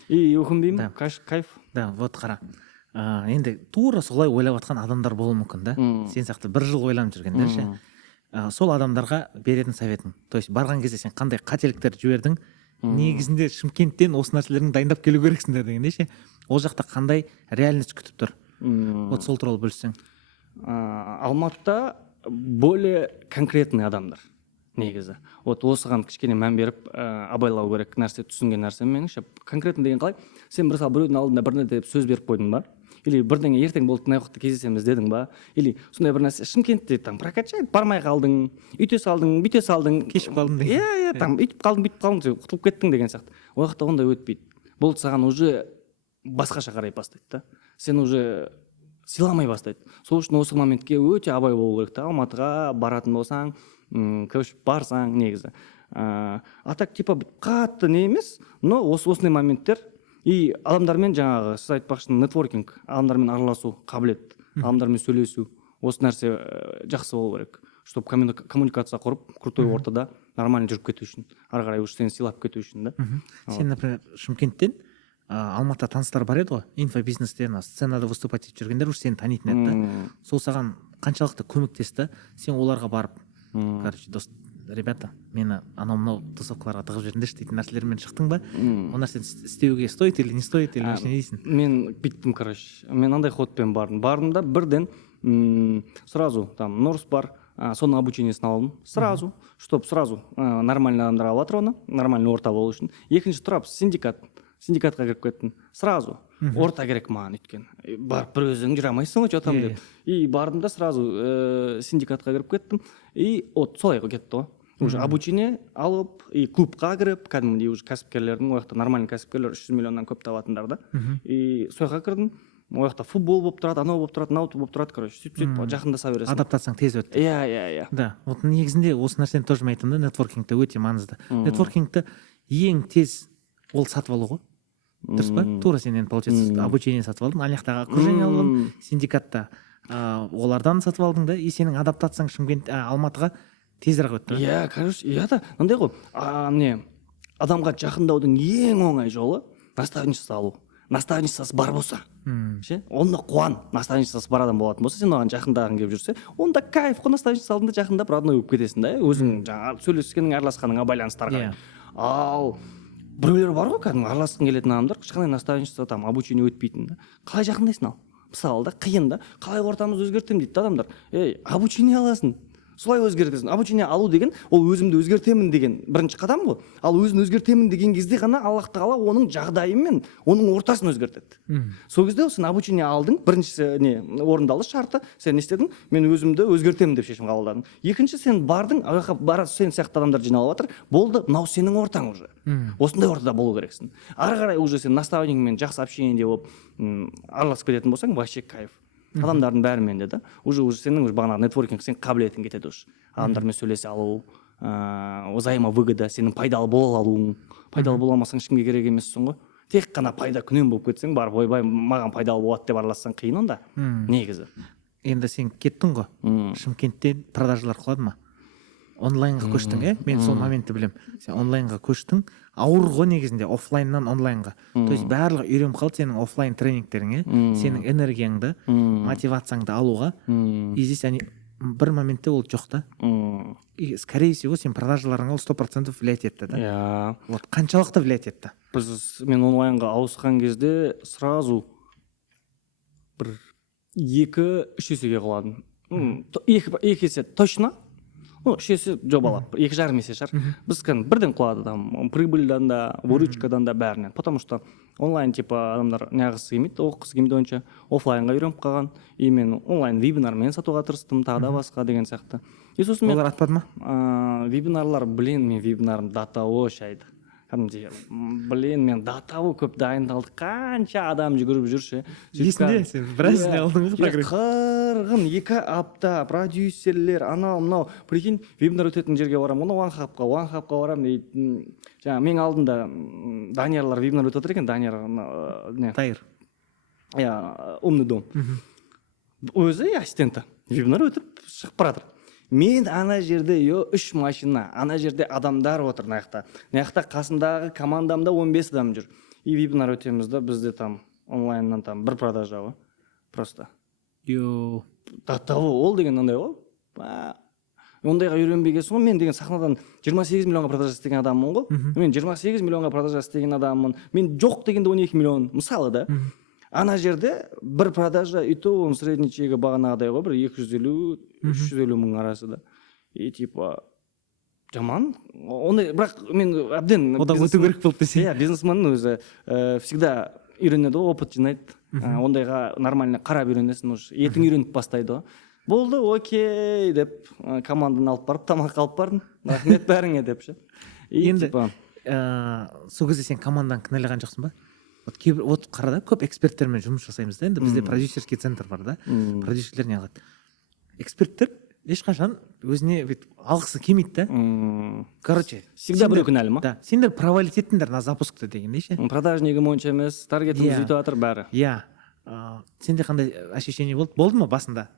И өкінбеймін, кайф. Да, вот қара. Енді тура солай ойлап жатқан адамдар болуы мүмкін да. Сен сияқты бір жыл ойланып жүргендер ше. Сол адамдарға беретін советің. То есть барған кезде сен қандай қателіктер жібердің? Негізінде Шымкенттен осы нәрселерді дайындап келу керексіңдер дегенде ше. Ол жақта қандай реальность күтіп тұр? Вот сол туралы бөліссең. Алматыда более конкретный адамдар негізі. Вот осыған кішкене мән беріп абайлау керек нәрсе, түсінген нәрсе меніңше. Конкретно деген қалай? Сен бір біреудің алдында бір нәрсе деп сөз беріп қойдың ба? Или бірдеңе ертең болды, мына уақытта кездесеміз дедің ба? Или сондай бір нәрсе Шымкентте там прокачать, бармай қалдың, үйте салдың, бүйте салдың, кешіп қалдың деген. Иә, там үйтіп қалдың, бүйтіп қалдың, құтылып кеттің деген сияқты. Ол уақытта ондай өтпейді. Бұл саған уже басқаша қарай бастайды да. Сен уже сыйламай бастайды. Сол үшін осы моментке өте абай болу керек та. Алматыға баратын болсаң, көшіп барсаң негізі. А так типа қатты не емес, но осындай моменттер. И адамдармен жаңағы сіз айтпақшы нетворкинг, адамдармен араласу қабілет, адамдармен сөйлесу, осы нәрсе жақсы болу керек, чтобы коммуникация құрып крутой ортада нормально жүріп кету үшін, ары қарай уже сені сыйлап кету үшін да. Сен, например, Шымкенттен Алматыда таныстар бар еді ғой, инфобизнестен сценада выступать етіп жүргендер уже сені танитын еді да. Сол саған қаншалықты көмектесті? Сен оларға барып, короче, ребята, мені анау-мынау тусовкаларға тығып жүріңдерші дейтін нәрселермен шықтың ба? Ол нәрсені істеуге стоит или не стоит, или вообще не дейсің? Мен биттім, короче. Мен андай ходпен бардым. Бардым да бірден сразу там Норс бар, соның обучениесін алдым. Сразу, чтоб сразу нормальный адамдар алып жатыр оны, нормальный орта болу үшін. Екінші тұрап синдикатқа кіріп кеттім. Сразу орта керек маған өйткені. Барып бір өзің жүре алмайсың ғой жатам деп. И бардым да сразу синдикатқа кіріп кеттім. И вот солай кетті ғой. Уже обучение алып, и клубқа кіріп, кәдімгідей уже кәсіпкерлердің, ол жақта нормальный кәсіпкерлер 300 миллионнан көп табатындар да. И сол жаққа кірдім. Ол жақта футбол болып тұрады, анау болып тұрады, мынау болып тұрады, короче, сөйтіп жақындаса бересің. Адаптацияң тез өтті. Иә. Да, вот негізінде осы нәрсені тоже мен айтамын да, нетворкингте өте маңызды. Нетворкингті ең тез ол сатып алу ғой. Дұрыс па? Тура сен енді получается обучение сатып алдың, ана жақтағы окружение алдың, синдикатта олардан сатып алдың да, и сенің адаптацияң Шымкент, Алматыға тезірек өтті. Иә, короче, иә да, мындай ғой, не адамға жақындаудың ең оңай жолы наставничество алу. Наставничествосы бар болса, ше, онда қуан. Наставничествосы бар адам болатын болса, сен оған жақындағың келіп жүрсе, онда кайф қой, наставничество алдыңда жақындап родной болып кетесің да, өзің жаңағы сөйлескенің, араласқаныңа байланыстарға. Ал біреулер бар ғой, кәдімгі араласқың келетін адамдар, ешқандай наставничество, там обучение өтпейтін да. Қалай жақындайсың ал? Мысалы да, қиын да. Қалай ортамызды өзгертемін дейді адамдар. Обучение аласың. Солай өзгертесің. Обучение алу деген ол өзімді өзгертемін деген бірінші қадам ғой. Ал өзін өзгертемін деген кезде ғана Аллах тағала оның жағдайы мен оның ортасын өзгертеді. Сол кезде сен обучение алдың, біріншісі не орындалды шарты, сен не істедің? Мен өзімді өзгертемін деп шешім қабылдадың. Екінші, сен бардың, сен сияқты адамдар жиналып жатыр, болды, мынау сенің ортаң уже. Осындай ортада болу керексің. Ары қарай уже сен наставнигіңмен жақсы общениеде болып араласып кететін болсаң, вообще кайф. Адамдардың бәрімен де да, уже сенің бағанағы нетворкинг сен қабілетің кетеді уже. Адамдармен сөйлесе алу, взаимовыгода, сенің пайдалы бола алуың. Пайдалы бола алмасаң ешкімге керек емессің ғой. тек қана пайда күнәм болып кетсең барып ойбай маған пайдалы болады деп аралассаң қиын онда негізі. Енді сен кеттің ғой Шымкентте продажалар құлады ма, онлайнға көштің, мен сол моментті білем. Сен онлайнға көштің, ауыр ғой негізінде офлайннан онлайнға. То есть барлығы үйреніп қалды сенің офлайн тренингтеріңе, сенің энергияңды, мотивацияңды алуға. И здесь они бір моментте ол жоқ та. И скорее всего сен продажаларыңа 100% влиять етті да. Вот қаншалықты влиять етті? Мен онлайнға ауысқан кезде сразу бір 2-3 есеге құладым. 2 есе точно, 3 есе жобалап, 2,5 есе шығар. Біз бірден құлады там, прибыльдан да, выручкадан да бәрінен. Потому что онлайн типа адамдар неғысы келмейді, оқысы келмейді онша, офлайнға үйреніп қалған. И мен онлайн вебинармен сатуға тырыстым, тағы да басқа деген сияқты. Олар атпады ма? Вебинарлар, мен вебинарым датао шайды. Блин, мен датао көп дайындалды, қанша адам жүгіріп жүрші. Есінде сен біраз не алдың ғой? Қырғын 2 апта продюсерлер анау мынау, прикинь, вебинар өтетін жерге барамын, OneHub'қа барамын дейді. Жаңа мен алдында Даниярлар вебинар өтіп отыр екен, Тайыр. Умный дом. Өзі ассистенті вебинар өтіп шығып баратыр. Мен ана жерде 3 машина, ана жерде адамдар отыр наяқта қасымдағы командамда 15 адам жүр. И вебинар өтеміз да, бізде там онлайннан там бір продажа ғой. Просто. Датао ол деген ондай ғой. Ондайға үйренбегенсің ғой. Мен деген сахнадан 28 миллионға продажа істеген адаммын ғой. Мен 28 миллионға продажа істеген адаммын. Мен жоқ дегенде 12 миллион. Мысалы да. Ана жерде бір продажа, и то оның средний чегі бағанағыдай ғой, бір 250-350 мың арасы да. И типа жаман. Ондай, бірақ мен әбден одан өту керек болды десе. Бизнесменнің өзі всегда үйренеді ғой, опыт жинайды. Ондайға нормально қарап үйренесің уже. Етің үйреніп бастайды ғой. Болды, окей деп команданы алып барып, тамақ алып бардым. Рахмет бәріңе деп ше. Енді сол кезде сен командаң кінәлаған жоқсың ба? Вот қара да, көп эксперттермен жұмыс жасаймыз да, енді бізде продюсерский центр бар да, продюсерлер не қылады. Эксперттер ешқашан өзіне алғысы келмейді да. Короче, всегда біреу кінәлі ма? Да, сендер провалить еттіңдер на запускты дегендей ше. Продажнигім онша емес, таргетіміз өйтіп жатыр бәрі. Сенде қандай ощущение болды ма басында?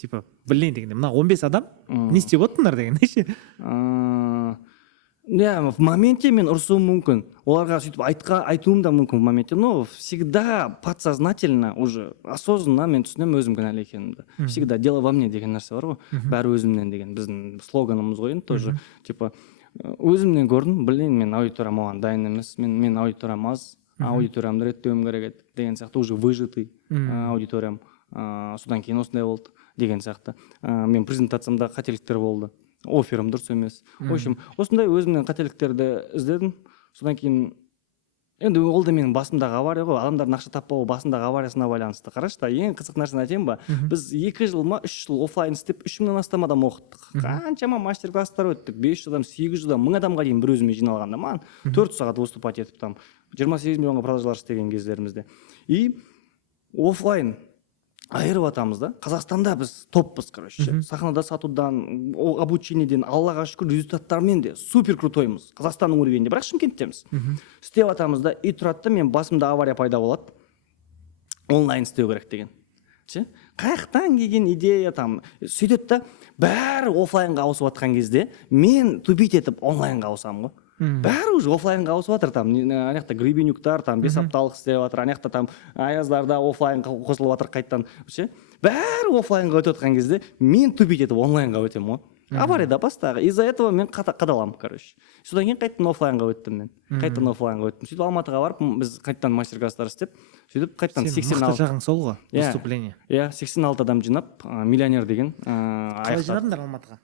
Типа, блин дегенде, мына 15 адам не істеп отырсыңдар дегендей ше. В моменте мен ұрысуым мүмкін, оларға сөйтіп айтуым да мүмкін в моменте, но всегда подсознательно уже осознанно мен түсінемін өзім кінәлі екенімді. Всегда дело во мне деген нәрсе бар ғой, бәрі өзімнен деген біздің слоганымыз ғой енді тоже. Типа өзімнен көрдім, блин, мен аудиториям оған дайын емес, мен аудиториям аз, аудиториямды реттеуім керек еді деген сияқты, уже выжатый аудиториям, содан кейін осындай болды деген сияқты. Мен презентациямда қателіктер болды. Офферім дұрыс емес. В общем, осындай өзімнен қателіктерді іздедім. Содан кейін енді ол да менің басымдағы авария ғой, адамдардың ақша таппауы басымдағы авариясына байланысты. Қарашы та, ең қызық нәрсені айтайын ба? Біз 2 жыл ма 3 жыл офлайн істеп 3 мыңнан астам адам оқыттық. Қаншама мастер-класстар өттік, 500 адам, 800 адам, 1000 адамға дейін бір өзіме жиналғанда маған 4 сағат выступать етіп там 28 миллионға продажалар істеген кездерімізде. И офлайн айырып атамыз да. Қазақстанда біз топпыз, короче. Сахнада сатудан, обучениеден, Аллаға шүкір, результаттармен де супер крутоймыз. Қазақстанның уровенінде, бірақ Шымкенттеміз. Істеп атамыз да, и тұрады, мен басымда авария пайда болады. Онлайн істеу керек деген. Қаяқтан келген идея там, сөйтеді да, бәрі офлайнға ауысып атқан кезде, мен тупить етіп онлайнға ауысамын ғой. Бәрі уже офлайнға ауысып жатыр, там анаяқта Гребенюктар там 5 апталық істеп жатыр, анаяқта там Аяздарда офлайн қосылып жатыр қайттан, ше. Бәрі офлайнға өтіп жатқан кезде мен тупить етіп онлайнға өтемін ғой. Аварияда бастағы. Из-за этого мен қадалам, короче. Содан кейін қайттан офлайнға өттім мен. Сөйтіп Алматыға барып, біз қайттан мастер-класстар істеп, сөйтіп қайттан 86. Мықты жағың сол ғой, выступление. 86 адам жинап, миллионер деген қалай жинадыңдар Алматыға?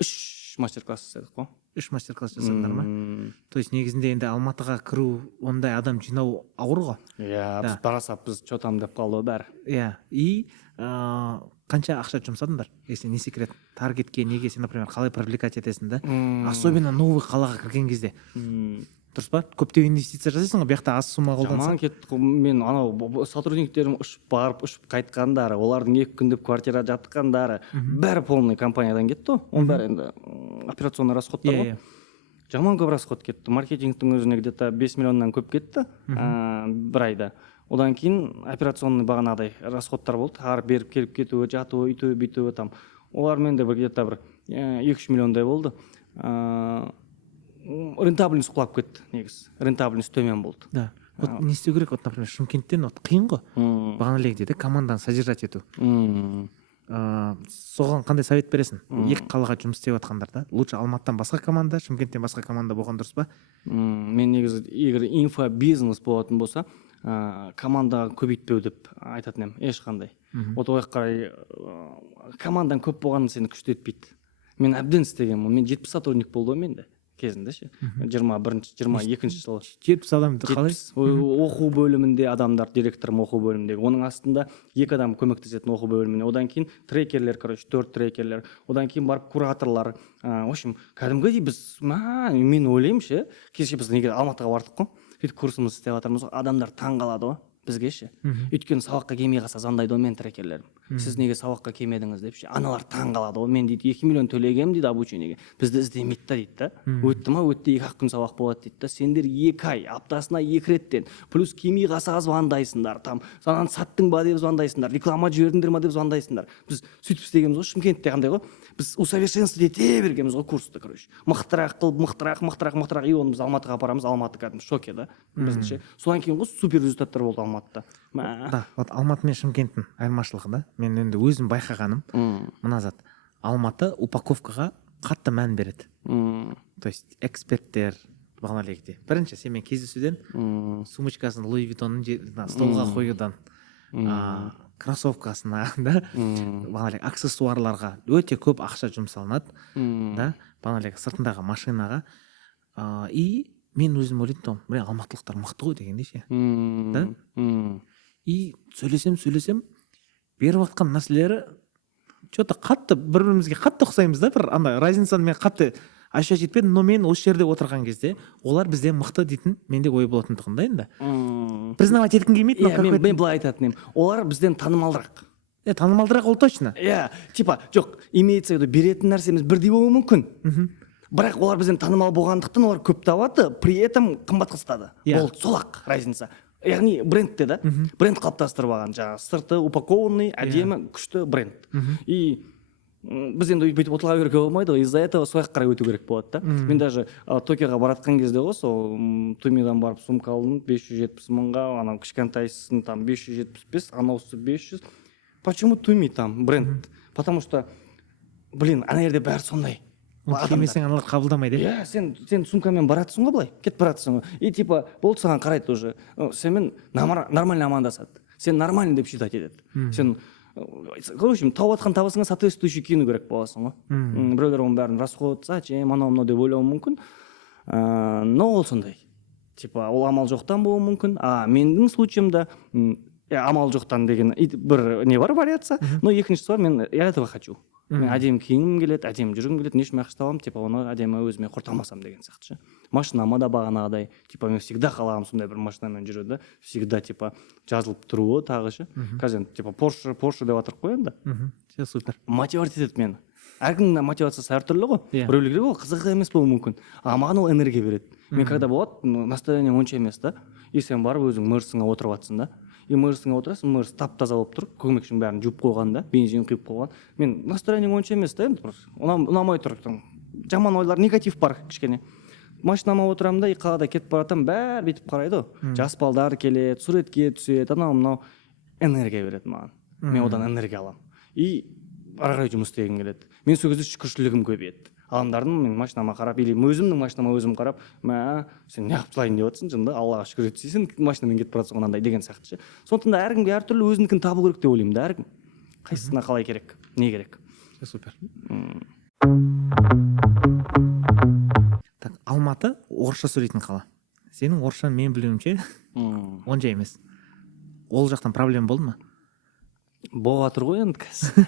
3 мастер-класс істедік қой. 3 мастер-класс жасадыңдар ма? То есть негізінде енді Алматыға кіру, ондай адам жинау ауыр ғой. Біз барасап, біз чотам деп қалды бәрі. И қанша ақша жұмсадыңдар, если не секрет? Таргетке неге сен, например, қалай привлекать етесің да? Особенно новый қалаға кірген кезде. Дұрыс па? Көптеген инвестиция жасайсың ғой, бұяқта аз сумма қолданса. Жаман кетті, мен анау сотрудниктерім ұшып барып, ұшып қайтқандары, олардың 2 күндеп квартира жатқандары, бәрі полный компаниядан кетті ғой. Оның бәрі енді операционный расходтар ғой. жаман көп расход кетті. Маркетингтің өзіне где-то 5 миллионнан көп кетті бір айда. Одан кейін операционный бағанағыдай расходтар болды. Ары беріп келіп кетуі, жатуы, үйтуі, бүйтуі там. Олармен де где-то бір 2-3 миллиондай болды. Рентабельность құлап кетті негізі. Рентабельность төмен болды. Да. Вот не істеу керек, вот, например, Шымкенттен вот қиын ғой. Бағаналегде де команданы содержать ету. Соған қандай совет бересің? Екі қалаға жұмыс істеп жатқандарда лучше Алматыдан басқа команда, Шымкенттен басқа команда болған дұрыс па? Мен негізі егер инфобизнес болатын болса, командаға көбейтпеу деп айтатын едім, ешқандай. Вот ой қарай командаң көп болғаны сені күшті етпейді. Мен әбден істегенмін. Мен 70 сотрудник болды менде кезінде ше. 22-ші жылы. 70 адамды қалай? Оқу бөлімінде адамдар, директорым оқу бөліміндегі. Оның астында 2 адам көмектесетін оқу бөліміне. Одан кейін трекерлер, 4 трекерлер. Одан кейін барып кураторлар. В общем, кәдімгідей біз, мен ойлаймын ше, кеше біз неге Алматыға бардық қой. Сөйтіп курсымызды істеп жатырмыз. Адамдар таң қалады ғой бізге ше. Өйткені сабаққа келмей қалса звондайды ғой мен трекерлерім. Сіз неге сабаққа келмедіңіз деп ше. Аналар таң қалады ғой. Мен дейді 2 миллион төлегенмін дейді обучениеге. Бізді іздемейді да дейді да. Өтті ма? Өтті, 2-ақ күн сабақ болады дейді да. Сендер 2 ай, аптасына 2 реттен, плюс келмей қалса звондайсыңдар. Там сананы саттың ба деп звондайсыңдар. Реклама жібердіңдер ма деп звондайсыңдар. Біз сөйтіп істегенбіз ғой. Шымкентте қандай ғой? Біз усовершенствовать ете бергенбіз ғой курсты, короче. Мықтырақ қылып, мықтырақ. И оны біз Алматыға апарамыз. Алматы кәдімгі шоке да. Біздіңше. Содан кейін ғой супер результаттар болды Алматыда. Да, вот Алматы мен Шымкенттің айырмашылығы да. Мен енді өзім байқағаным, мына зат. Алматы упаковкаға қатты мән береді. То есть эксперттер бағаналегде. Бірінші сенімен кездесуден сумочкасын Луи Виттонның столға қоюдан, кроссовкасына, да, бағаналег аксессуарларға өте көп ақша жұмсалынады, да, бағаналег сыртындағы машинаға. И мен өзім ойлайтын, блин, алматылықтар мықты ғой дегенде ше. Да? И сөйлесем, беріп жатқан нәрселері что-то қатты бір-бірімізге қатты ұқсаймыз да, бір андай разницаны мен қатты аща жетпеді, но мен осы жерде отырған кезде олар бізден мықты дейтін менде ой болатындығын да енді. Признавать еткім келмейді, но мен былай айтатын едім. Олар бізден танымалдырақ. Танымалдырақ ол точно. Типа, жоқ, имеется в виду беретін нәрсеміз бірдей болуы мүмкін. Бірақ олар бізден танымал болғандықтан олар көп табады, при этом қымбатқа сатады. Ол сол-ақ разница. Яғни брендте да, бренд қалыптастырып алған, жаңағы сырты упакованный, әдемі, күшті бренд. И біз енді бүйтіп отыра беруге болмайды, из-за этого сояқ қарай өту керек болады да. Мен даже Токиоға баратқан кезде ғой, сол Тумидан барып сумка алдым 570 мыңға, анау кішкентайсын там 575, анаусы 500. Почему Туми там бренд? Потому что, блин, ана жерде бәрі сондай. Келмесең аналар қабылдамайды. Сен сумкамен баратсың ғой былай, кетіп баратсың ғой. И типа болды саған қарайды уже. Сенімен нормально амандасады. Сен нормальный деп считать етеді. Сен, короче, тауып атқан табысыңа соответствующий киіну керек боласың ғой. Біреулер оның бәрін расход, зачем, анау деп ойлауы мүмкін. Но ол сондай. Типа ол амал жоқтан болуы мүмкін. Менің случаемда амал жоқтан деген бір не бар вариация, но екіншісі бар, мен я этого хочу. Мен әдемі киінгім келеді, әдемі жүргім келеді, не үшін ақша табамын, типа оны әдемі өзіме құртамасам деген сияқты. Машинама да бағанағыдай, типа мен всегда қалағым сондай бір машинамен жүруді, всегда типа жазылып тұруы тағы ше. Қазір типа Porsche деп атырып қояды да. Супер. Мотивация етеді мені. Әркімнің мотивациясы әртүрлі ғой. Біреулерге ол қызық емес болуы мүмкін. Маған ол энергия береді. Мен когда болады, настроение онша емес та. И сен барып өзің мырсыңа отырып жатсың да. И мырсыңа отырасың, мырс тап-таза болып тұр, көмекшің бәрін жуып қойған да, бензин құйып қойған. Мен настроение онша емес та, енді просто ұнамай тұр. Жаман ойлар, негатив бар кішкене. Машинама отырамын да, қалада кетіп баратам, бәрі бүйтіп қарайды ғой. Жас балдар келеді, суретке түседі, анау энергия береді маған. Мен одан энергия аламын. И ары қарай жұмыс істегім келеді. Мен сол кезде шүкіршілігім көбейеді. Адамдардың мен машинама қарап, или өзімнің машинама өзім қарап, сен неғып жылайын деп отырсың, жында Аллаға шүкір етсейсің, машинамен кетіп баратсың онандай деген сияқты ше. Сондықтан да әркімге әртүрлі өзінікін табу керек деп ойлаймын да, әркім. Қайсысына қалай керек, не керек. Супер. Так, Алматы орысша сөйлейтін қала. Сенің орысшаң мен білуімше онша емес. Ол жақтан проблема болды ма? Болатыр ғой енді қазір.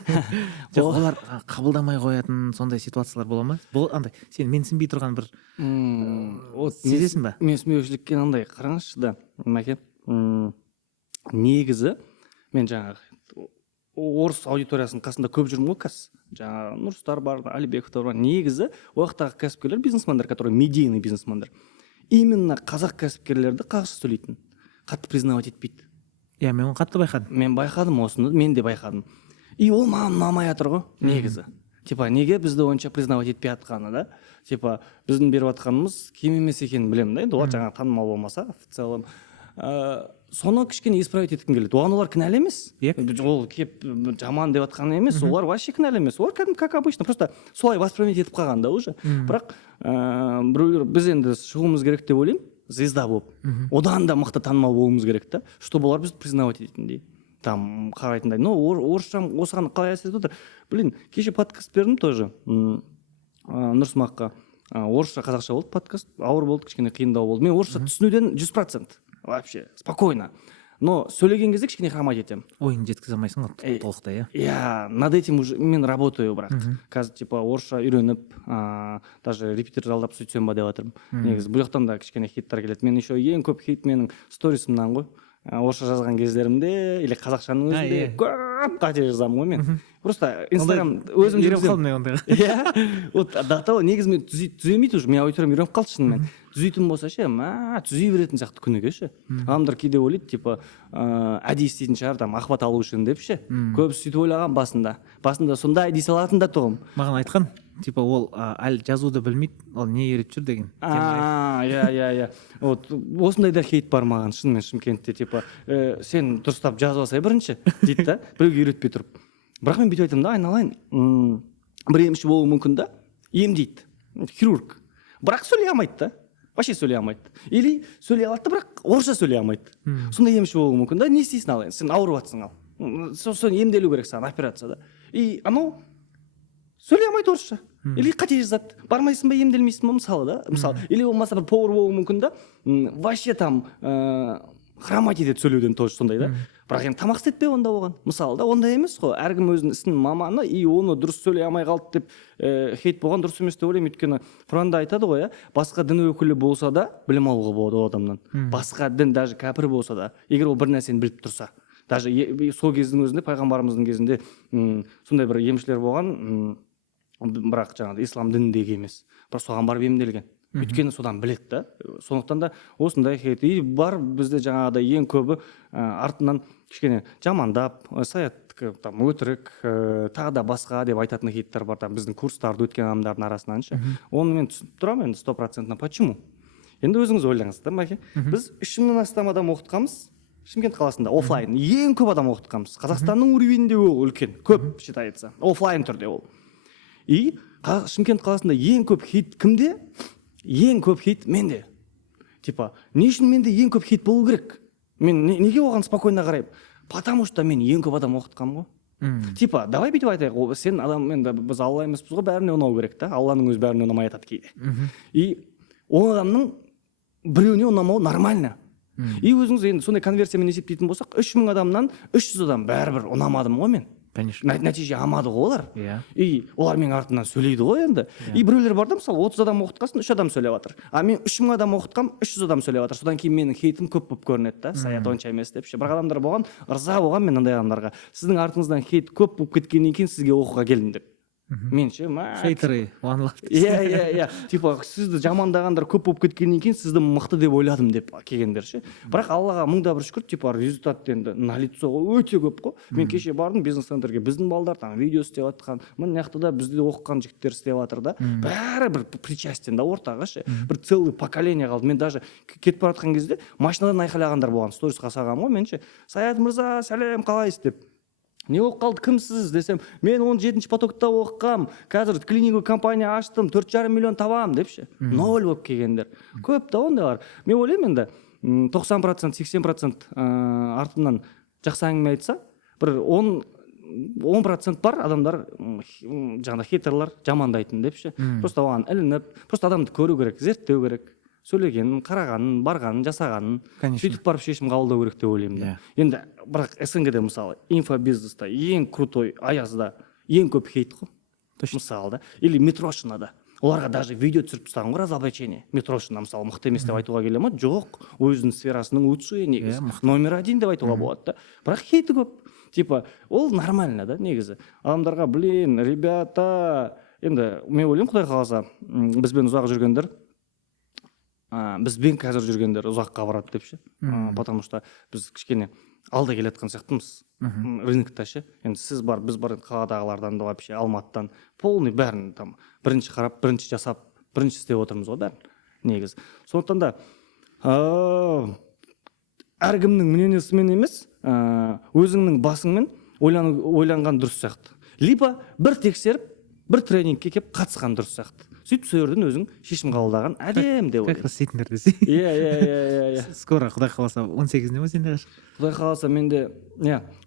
Олар қабылдамай қоятын сондай ситуациялар бола ма? Андай сен менсінбей тұрған бір сезесің ба? Менсінбеушілікке андай қараңызшы да, Мәке. Негізі мен жаңағы орыс аудиториясының қасында көп жүрмін ғой қазір. Жаңағы Нұрстар бар, Алибековтар бар. Негізі ол жақтағы кәсіпкерлер, бизнесмендер, которые медийный бизнесмендер, именно қазақ кәсіпкерлерді қазақша сөйлейтін, қатты признавать етпейді. Иә, мен оны қатты байқадым. Мен байқадым осыны, мен де байқадым. И ол маған ұнамай жатыр ғой негізі. Типа неге бізді онша признавать етпей жатқаны да. Типа біздің беріп жатқанымыз кем емес екенін білемін да. Енді олар жаңағы танымал болмаса в целом. Соны кішкене исправить еткім келеді. Оған олар кінәлі емес. Ол кеп жаман деп жатқаны емес. Олар вообще кінәлі емес. Олар кәдімгі как обычно. Просто солай воспринимать етіп қалған да уже. Бірақ біреулер біз енді шығуымыз керек деп ойлаймын. Звезда болып. Одан да мықты танымал болуымыз керек та. Чтобы олар бізді признавать ететіндей. Там қарайтындай. Но орысша осыған қалай әсер етіп отыр? Блин, кеше подкаст бердім тоже. Нұрсымаққа. Орысша қазақша болды подкаст. Ауыр болды, кішкене қиындау болды. Мен орысша түсінуден 100%. Вообще, спокойно. Но сөйлеген кезде кішкене хромать етемін. Ойын жеткізе алмайсың ғой толықтай, иә. Иә, над этим уже мен работаю, бірақ. Қазір типа орысша үйреніп, даже репетитор жалдап сөйтсем ба деп жатырмын. Негізі бұл жақтан да кішкене хиттар келеді. Мен еще ең көп хит менің сторисымнан ғой. Орысша жазған кездерімде или қазақшаның өзінде көп қате жазамын ғой мен. Просто Инстаграм өзім үйреніп қалдым мен ондайға. Иә. Вот до того негізі мен түземейді уже. Мен аудиториям үйреніп қалды шынымен. Түзейтін болса ше, түзей беретін сияқты күніге ше. Адамдар кейде ойлайды, типа әдейі істейтін шығар, там ахват алу үшін деп ше. Көбісі сөйтіп ойлаған басында. Басында сондай дей салатын да тұғым. Маған айтқан, типа ол әлі жазуды білмейді, ол не үйретіп жүр деген. Иә. Вот осындайда хейт бар маған шынымен Шымкентте, типа сен дұрыстап жазып алсай бірінші дейді да, біреуге үйретпей тұрып. Бірақ мен бүйтіп айтамын да, айналайын, бір емші болуы мүмкін да, емдейді, хирург. Бірақ сөйлей алмайды да. Вообще сөйлей алмайды. Или сөйлей алады, бірақ орысша сөйлей алмайды. Сондай емші болуы мүмкін да, не істейсің ал енді? Сен ауырып жатсың ал. Соны емделу керек саған операцияда. И анау сөйлей алмайды орысша. Или қате жазады. Бармайсың ба, емделмейсің ба, мысалы да. Мысалы, или болмаса бір повар болуы мүмкін да, вообще там хромать етеді сөйлеуден тоже сондай да. Бірақ енді тамақ істетпе онда оған. Мысалы да, ондай емес қой. Әркім өзінің ісінің маманы, и оны дұрыс сөйлей алмай қалды деп хейт болған дұрыс емес деп ойлаймын. Өйткені Құранда айтады ғой, басқа дін өкілі болса да білім алуға болады ол адамнан. Басқа дін даже кәпір болса да, егер ол бір нәрсені біліп тұрса, даже сол кездің өзінде, пайғамбарымыздың кезінде сондай бір емшілер болған, бірақ жаңағы ислам дініндегі емес. Бірақ соған барып емделген. Өйткені содан біледі да. Сондықтан да осындай хейт бар бізде жаңағыдай ең көбі артынан кішкене жамандап, саят там өтірік, тағы да басқа деп айтатын хейттер бар там біздің курстарды өткен адамдардың арасынан ше. Оны мен түсініп тұрамын енді 100%. Почему? Енді өзіңіз ойлаңыз да, Мәке. Біз 3000-нан астам адам оқытқанбыз Шымкент қаласында офлайн. Ең көп адам оқытқанбыз. Қазақстанның уровенінде ол үлкен, көп считается. Офлайн түрде ол. И Шымкент қаласында ең көп хейт кімде? Ең көп хейт менде. Типа, не үшін менде ең көп хейт болу керек? Мен неге оған спокойно қараймын? Потому что мен ең көп адам оқытқам ғой. Типа, давай бүйтіп айтайық, сен адам, енді біз Алла емеспіз ғой, бәріне ұнау керек та. Алланың өзі бәріне ұнамай жатады кейде. И ол адамның біреуіне ұнамауы нормально. И өзіңіз енді сондай конверсиямен есептейтін болсақ, 3000 адамнан 300 адам бәрібір ұнамадым ғой мен. Конечно. Нәтиже алмады ғой олар. И олар менің артымнан сөйлейді ғой енді. И біреулер бар да, мысалы 30 адам оқытқасын, 3 адам сөйлеп жатыр. А мен 3000 адам оқытқам, 300 адам сөйлеп жатыр. Содан кейін менің хейтім көп болып көрінеді да, саят онша емес деп ше. Бірақ адамдар болған, ырза болған мен андай адамдарға. Сіздің артыңыздан хейт көп болып кеткеннен кейін сізге оқуға келдім деп. Мен ше, хейтеры one love. Иә. Типа сізді жамандағандар көп болып кеткеннен кейін сізді мықты деп ойладым деп келгендер ше. Бірақ Аллаға мыңда бір шүкір, типа результат енді налицо өте көп қой. Мен кеше бардым бизнес-центрге, біздің балдар там видео істеп жатқан, мына жақта да бізде оқыған жігіттер істеп жатыр да. Бәрі бір причастен да ортаға ше. Бір целый поколение қалды. Мен даже кетіп бара жатқан кезде машинадан айқайлағандар болған. Сторисқа салғанмын ғой мен ше. Саят мырза, сәлем, қалайсыз деп. Не болып қалды, кімсіз десем, мен 17-ші потокта оқығам, қазір клинингу компания аштым, 4,5 миллион табам деп ше. 0 болып келгендер. Көп та ондайлар. Мен ойлаймын енді 90%, 80% артынан жақсы әңгіме айтса, бір 10% бар адамдар жаңағыдай хейтерлар жамандайтын деп ше. Просто оған ілініп, просто адамды көру керек, зерттеу керек. Сөйлегенін, қарағанын, барғанын, жасағанын, сөйтіп барып шешім қабылдау керек деп ойлаймын. Енді бірақ СНГ-де мысалы инфобизнеста ең крутой Аязда ең көп хейт қой. Мысалы да, или Метрошинада. Оларға даже видео түсіріп тастаған ғой разоблачение. Метрошина мысалы мықты емес деп айтуға келе ма? Жоқ, өзінің сферасының лучшие негізі. Номер 1 деп айтуға болады да. Бірақ хейті көп. типа ол нормально да негізі. Адамдарға блин ребята, енді мен ойлаймын құдай қаласа бізбен ұзақ жүргендер бізбен қазір жүргендер ұзаққа барады деп ше. Потому что біз кішкене алда келе жатқан сияқтымыз рынокта ше. Енді сіз бар, біз бар, қаладағылардан да вообще Алматыдан полный бәрін там бірінші қарап, бірінші жасап, бірінші істеп отырмыз ғой бәрін негізі. Сондықтан да әркімнің мнениесімен емес, өзіңнің басыңмен ойланған дұрыс сияқты. Либо бір тексеріп, бір тренингке келіп қатысқан дұрыс сияқты. Сөйтіп сол жерден өзің шешім қабылдаған әдем деп ойлаймын. Как раз істейтіндер десе. Иә. Скоро құдай қаласа 18-інде ма сенде қашан? Құдай қаласа менде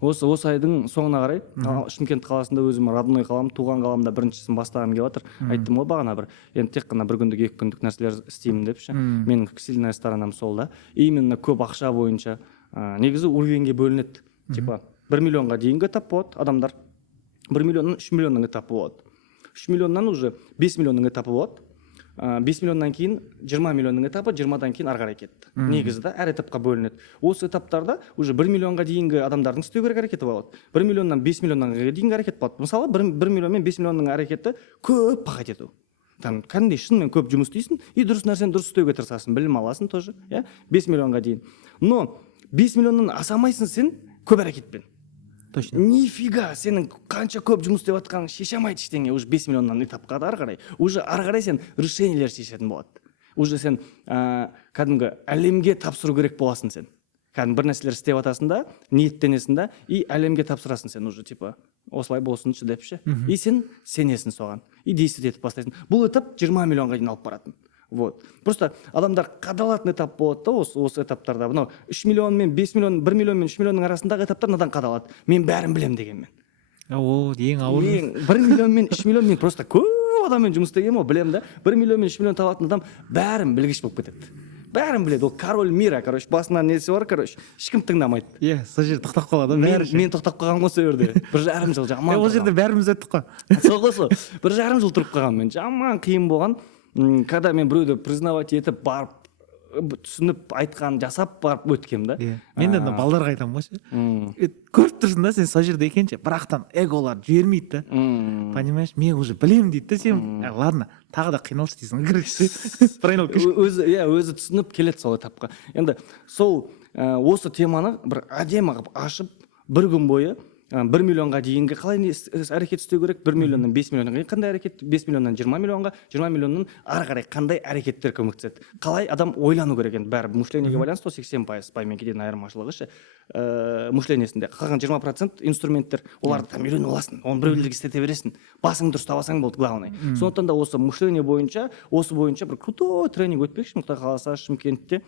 осы айдың соңына қарай Шымкент қаласында өзім родной қалам, туған қаламда біріншісін бастағым келіп жатыр. Айттым ғой бағана енді тек қана бір күндік, 2 күндік нәрселер істеймін деп ше. Менің сильная сторонам сол да. Именно көп ақша бойынша негізі уровеньге бөлінеді. Типа 1 миллионға дейінгі этап болады адамдар. 1 миллионнан 3 миллионның этапы болады. 3 миллионнан уже 5 миллионның этапы болады. 5 миллионнан кейін 20 миллионның этапы, 20-дан кейін ары қарай кетті. Негізі да әр этапқа бөлінеді. Осы этаптарда уже 1 миллионға дейінгі адамдардың істеу керек әрекеті болады. 1 миллионнан 5 миллионға дейінгі әрекет болады. Мысалы 1 миллион мен 5 миллионның әрекеті көп пақет ету. Там кәдімгідей шынымен көп жұмыс істейсің и дұрыс нәрсені дұрыс істеуге тырысасың, білім аласың тоже, 5 миллионға дейін. Но 5 миллионнан асамайсың сен көп әрекетпен. Точно. Нифига, сенің қанша көп жұмыс істеп жатқаның шеше алмайды ештеңе. Уже 5 миллионнан этапқа ары қарай. Уже ары қарай сен решениелер шешетін болады. Уже сен кәдімгі әлемге тапсыру керек боласың сен. Кәдімгі бір нәрселер істеп жатасың да, ниеттенесің да, и әлемге тапсырасың сен уже типа осылай болсыншы деп ше. И сен сенесің соған. И действовать етіп бастайсың. Бұл этап 20 миллионға дейін алып баратын. Вот. Просто адамдар қадалатын этап болады да осы этаптарда. Мынау 3 миллион мен 5 миллион, 1 миллион мен 3 миллионның арасындағы этаптар надан қадалады. Мен бәрін білем дегенмен. Ең ауыр. 1 миллион мен 3 миллион мен просто көп адаммен жұмыс істегенмін ғой, білем да. 1 миллион мен 3 миллион табатын адам бәрін білгіш болып кетеді. Бәрін біледі. Ол король мира, короче, басынан несі бар, короче, ешкім тыңдамайды. Сол жерде тоқтап қалады. Мен тоқтап қалған ғой сол жерде. 1,5 жыл жаман. Ол жерде бәріміз өттік қой. Сол. 1,5 жыл тұрып қалған мен. Жаман қиын болған. Когда мен біреуді признавать етіп барып түсініп айтқан жасап барып өткем да. Мен де балдарға айтамын ғой ше. Көріп тұрсың да сен сол жерде екенше, бірақтан эголар жібермейді да. Понимаешь, мен уже білемін дейді да сен. Ладно, тағы да қиналшы дейсің. Өзі түсініп келеді сол этапқа. Енді сол осы теманы бір әдемі қылып ашып, бір күн бойы 1 миллионға дейінгі қалай әрекет істеу керек, 1 миллионнан 5 миллионға қандай әрекет, 5 миллионнан 20 миллионға, 20 миллионнан ары қарай қандай әрекеттер көмектеседі. Қалай адам ойлану керек енді бәрі мышлениеге байланысты 80% паймен кететін айырмашылығы ше. Мышлениесінде қалған 20% инструменттер, оларды там үйреніп аласың, оны біреулерге істете бересің. Басыңды дұрыс табасаң болды главный. Сондықтан да осы мышление бойынша, бір крутой тренинг өтпекшімін, құдай қаласа Шымкентте.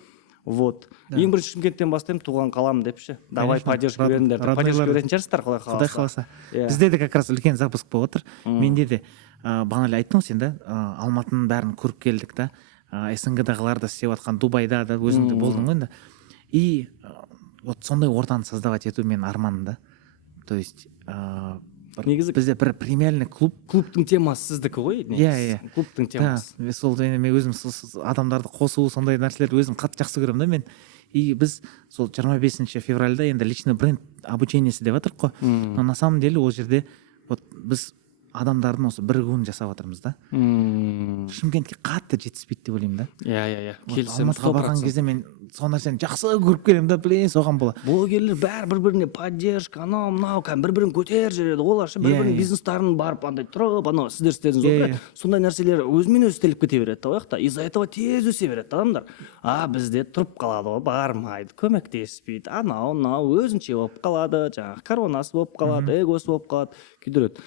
Вот. Ең бірінші Шымкенттен бастаймын, туған қалам деп ше. Давай поддержка беріңдер. Поддержка беретін шығарсыздар, құдай қаласа. Бізде де как раз үлкен запуск болып отыр. Менде де бағана айттың сен да, Алматының бәрін көріп келдік та, СНГ-дағылар да істеп жатқан, Дубайда да өзің де болдың ғой енді. И вот сондай ортаны создавать ету менің арманым да. То есть негізі бізде бір премиальный клубтың темасы сіздікі ғой. Клубтың темасы. Сол мен өзім адамдарды қосу, сондай нәрселерді өзім қатты жақсы көремін да мен. И біз сол 25 февральда енді личный бренд обучениесі деп жатырмық қой. Но на самом деле ол жерде вот біз адамдардың осы бірігуін жасап жатырмыз да. Шымкентке қатты жетіспейді деп ойлаймын да. Келісемін. Алматыға барған кезде мен сол нәрсені жақсы көріп келемін да, блин, соған болады. Блогерлер бәрі бір-біріне поддержка, анау мынау бір-бірін көтеріп жүреді. Олар ше бір-бірінің бизнестарын барып андай тұрып, анау сіздер істедіңіз ғой. Сондай нәрселер өзімен өзі істеліп кете береді да, ояқта. Из-за этого тез өсе береді адамдар. Бізде тұрып қалады ғой, бармайды, көмектеспейді. Анау өзінше болып қалады, жаңағы коронасы болып қалады, эгосы болып қалады, күйдіреді.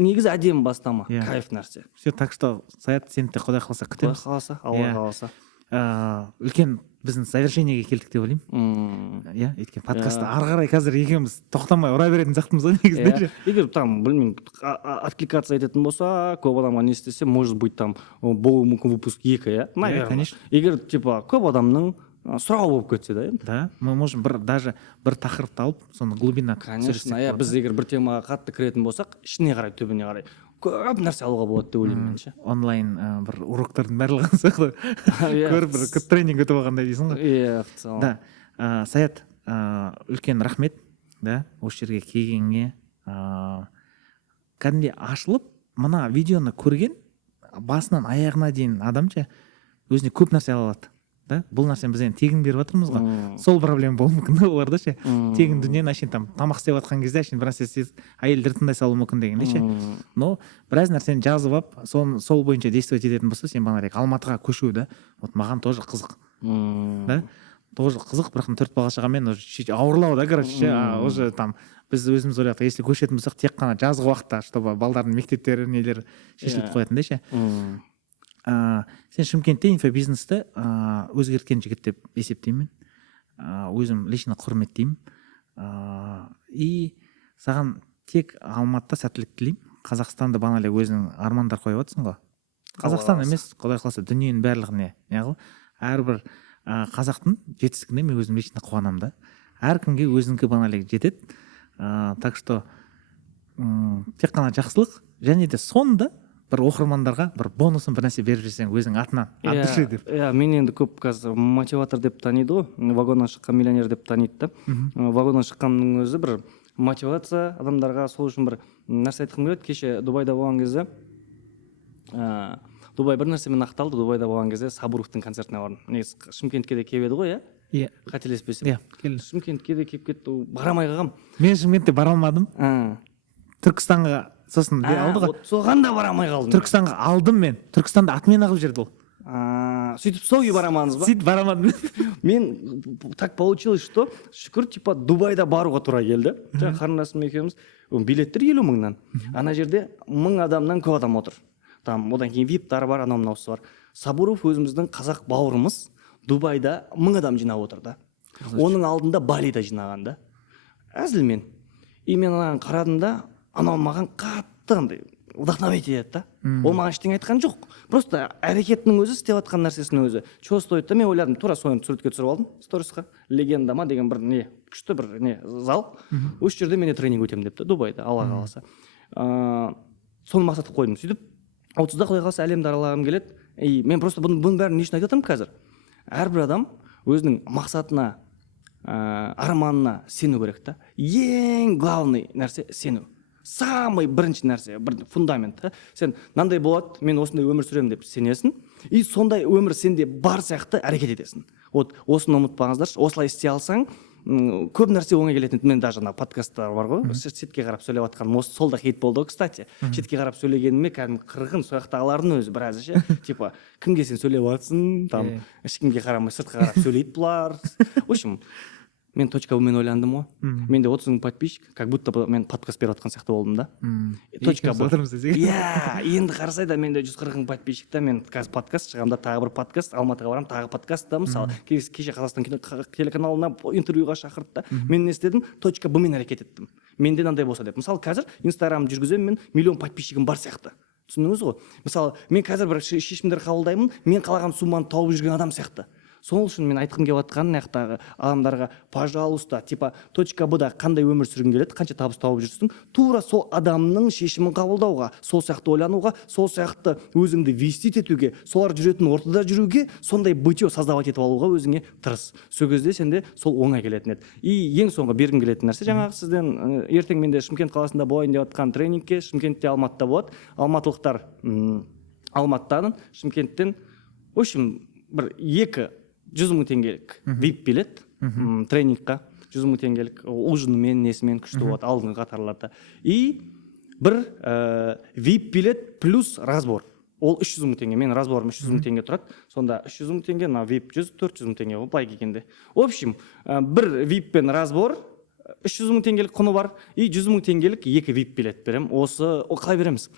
Негізі әдемі бастама, кайф нәрсе. Все, так что Саят, сені де құдай қаласа күтеміз. Құдай қаласа, Алла қаласа. Үлкен біздің завершениеге келдік деп ойлаймын. Өйткені подкастты ары қарай қазір екеуміз тоқтамай ұра беретін сияқтымыз ғой негізінде. Егер там, білмеймін, откликаться ететін болса, көп адамға не істесе, может быть, там болуы мүмкін выпуск 2, наверное. Конечно. Егер типа көп адамның сұрау болып кетсе да енді. Да, мы можем даже бір тақырыпты алып, соны глубина. Конечно, біз егер бір темаға қатты кіретін болсақ, ішіне қарай, төбіне қарай көп нәрсе алуға болады деп ойлаймын мен ше. Онлайн бір уроктардың барлығын сияқты көріп бір тренинг өтіп алғандай дейсің ғой. В целом. Да, Саят, үлкен рахмет. да, осы жерге келгенге кәдімгідей ашылып мына видеоны көрген басынан аяғына дейін адам ше өзіне көп нәрсе ала алады да. Бұл нәрсені біз енді тегін беріп жатырмыз ғой. Сол проблема болуы мүмкін да оларда ше. Тегін дүниені әшейін там тамақ істеп жатқан кезде әшейін бір нәрсе істеп әйелдер тыңдай салуы мүмкін дегендей ше. Но біраз нәрсені жазып алып сол бойынша действовать ететін болса, сен бағанағыдай Алматыға көшу да, вот маған тоже қызық да. Тоже қызық, бірақ 4 бала шағамен уже ауырлау да, короче ше. Уже там біз өзіміз ойлап, если көшетін болсақ тек қана жазғы уақытта, чтобы балдардың мектептері нелер шешіліп қоятындай ше. Сен Шымкентте инфобизнесті өзгерткен жігіт деп есептеймін. Өзім лично құрметтеймін. И саған тек Алматыда сәттілік тілеймін. Қазақстанды бағанағыдай өзің армандар қойып отырсың ғой. Қазақстан емес, Құдай қаласа дүниенің барлығына неғыл. Әрбір қазақтың жетістігіне мен өзім лично қуанамын да. Әркімге өзінікі бағанағыдай жетеді. Так что тек қана жақсылық, және де соңында бір оқырмандарға бір бонусын бір нәрсе беріп жүрсең өзің атынан от души деп. Мен енді көп қазір мотиватор деп таниды ғой, вагоннан шыққан миллионер деп таниды да. Вагоннан шыққанның өзі бір мотивация адамдарға. Сол үшін бір нәрсе айтқым келеді. Кеше Дубайда болған кезде Дубай бір нәрсемен ақталды. Дубайда болған кезде Сабуровтың концертіне бардым. Негізі Шымкентке де келіп еді ғой, иә, қателеспесем. Шымкентке де келіп кетті, барамай қалғам. Мен Шымкентте бара алмадым. Түркістанға сосын алды ғой. Соған да барамай қалдым. Түркістанға алдым мен. Түркістанды атымен ағып жіберді ол. Сөйтіп сол үй барамадыңыз ба? Сөйтіп барамадым. Мен так получилось, что шүкір типа Дубайда баруға тура келді. Жаңа қарындасым екеуміз, билеттер 50 мыңнан. Ана жерде 1000 адамнан көп адам отыр. Там одан кейін виптар бар, анау мынаусы бар. Сабуров өзіміздің қазақ бауырымыз Дубайда 1000 адам жинап отыр да. Оның алдында Балида жинаған да. Әзілмен. И мен анаған қарадым да, анау маған қатты андай вдохновить етеді да. Ол маған ештеңе айтқан жоқ. Просто әрекетінің өзі, істеп жатқан нәрсесінің өзі. Чего стоит та, мен ойладым, тура соны суретке түсіріп алдым, сторисқа. Легенда ма деген бір не, күшті бір не зал. Осы жерде мен тренинг өтемін депті Дубайда, Алла қаласа. Соны мақсат қойдым. Сөйтіп 30-да Құдай қаласа әлемді аралағым келеді. Мен просто бұның бәрін не үшін айтып жатырмын қазір? Әрбір адам өзінің мақсатына, арманына сену керек та. Ең главный нәрсе сену. Самый бірінші нәрсе, бір фундамент. Сен мынандай болады, мен осындай өмір сүремін деп сенесің, и сондай өмір сенде бар сияқты әрекет етесің. Осыны ұмытпаңыздаршы. Осылай істей алсаң, көп нәрсе оңай келетін. Мен даже ана подкасттар бар ғой, шетке қарап сөйлеп жатқаным осы сол да хит болды ғой, кстати. Шетке қарап сөйлегеніме кәдімгі қырғын сояқтағылардың өзі біразы ше. Типа, кімге сен сөйлеп жатсың, там ешкімге қарамай сыртқа қарап сөйлейді бұлар. В общем, мен .б-мен ойландым ғой. Менде 30 000 подписчик, как будто мен подкаст беріп жатқан сияқты болдым да. .б. Иә, енді қарасай да менде 140 000 подписчик та, мен қазір подкаст шығамда, тағы бір подкаст, Алматыға барам, тағы подкаст та, мысалы, кеше Қазақстан телеканалына интервьюға шақырды да. Мен не істедім? .б-мен әрекет еттім. Менде мынандай болса деп. Мысалы, қазір Инстаграмды жүргіземін, мен 1 000 000 подписчигім бар сияқты. Түсіндіңіз ғой? Мысалы, мен қазір бір шешімдер қабылдаймын, мен қалаған сумманы тауып жүрген адам сияқты. Сол үшін мен айтқым келіп жатқан нақтағы адамдарға, пожалуйста, типа .б-да қандай өмір сүргің келеді, қанша табыс тауып жүрсің, тура сол адамның шешімін қабылдауға, сол сияқты ойлануға, сол сияқты өзіңді вестить етуге, солар жүретін ортада жүруге, сондай бытие создавать етіп алуға өзіңе тырыс. Сол кезде сенде сол оңай келетін еді. И ең соңғы бергім келетін нәрсе, жаңағы сізден ертең менде Шымкент қаласында болайын деп жатқан тренингке, Шымкентте, Алматыда болады. Алматылықтар Алматыдан, Шымкенттен, в общем, бір 100 000 теңгелік VIP билет тренингқа, 100 000 теңгелік ужинымен, несімен күшті болады, алдыңғы қатарларда. И бір VIP билет плюс разбор. Ол 300 000 теңге. Мен разборым 300 000 теңге тұрады. Сонда 300 000 теңге, на VIP 400 000 теңге былай келгенде. В общем, бір VIP пен разбор 300 000 теңгелік құны бар, и 100 000 теңгелік 2 VIP билет берем. Осы қалай береміз?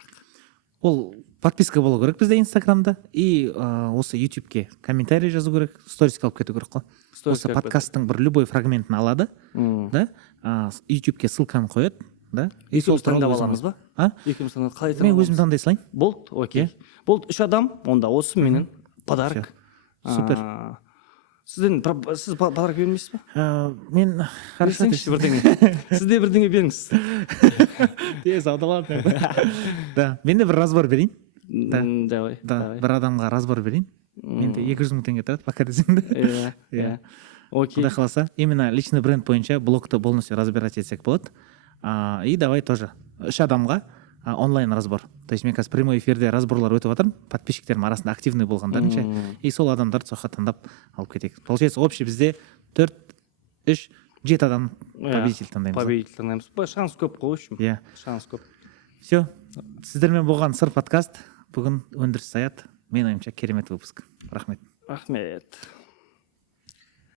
Ол подписка болу керек бізде Инстаграмда, и осы ютубке комментарий жазу керек, сториске алып кету керек қой. Осы подкасттың бір любой фрагментін алады, да, ютубке ссылканы қояды, да. Екеуміз таңдап аламыз ба? Екеуміз таңдап қалай таңдап? Мен өзім таңдай салайын. Болды, окей. Болды, 3 адам, онда осы менен подарок. Супер. Сіз подарок бермейсіз ба? Мен хорошо бірдеңе. Сізде бірдеңе беріңіз. Тез аудалады. Да, мен де бір разбор берейін. Давай. Да, бір адамға разбор берейін. Менде 200 000 теңге тұрады, пока десең де. Иә. Окей. Құдай қаласа именно личный бренд бойынша блогты полностью разбирать етсек болады. И давай тоже 3 адамға онлайн разбор. То есть мен қазір прямой эфирде разборлар өтіп жатырмын подписчиктерім арасында активный болғандарын ше. И сол адамдарды соққа таңдап алып кетейік. Получается общий бізде 4 3 7 адам победитель таңдаймыз. Победитель таңдаймыз. Шанс көп қой, в общем. Иә. Шанс көп. Все. Сіздермен болған сыр подкаст. Бүгін өндіріс саят. Менің ойымша керемет выпуск. Рахмет. Рахмет.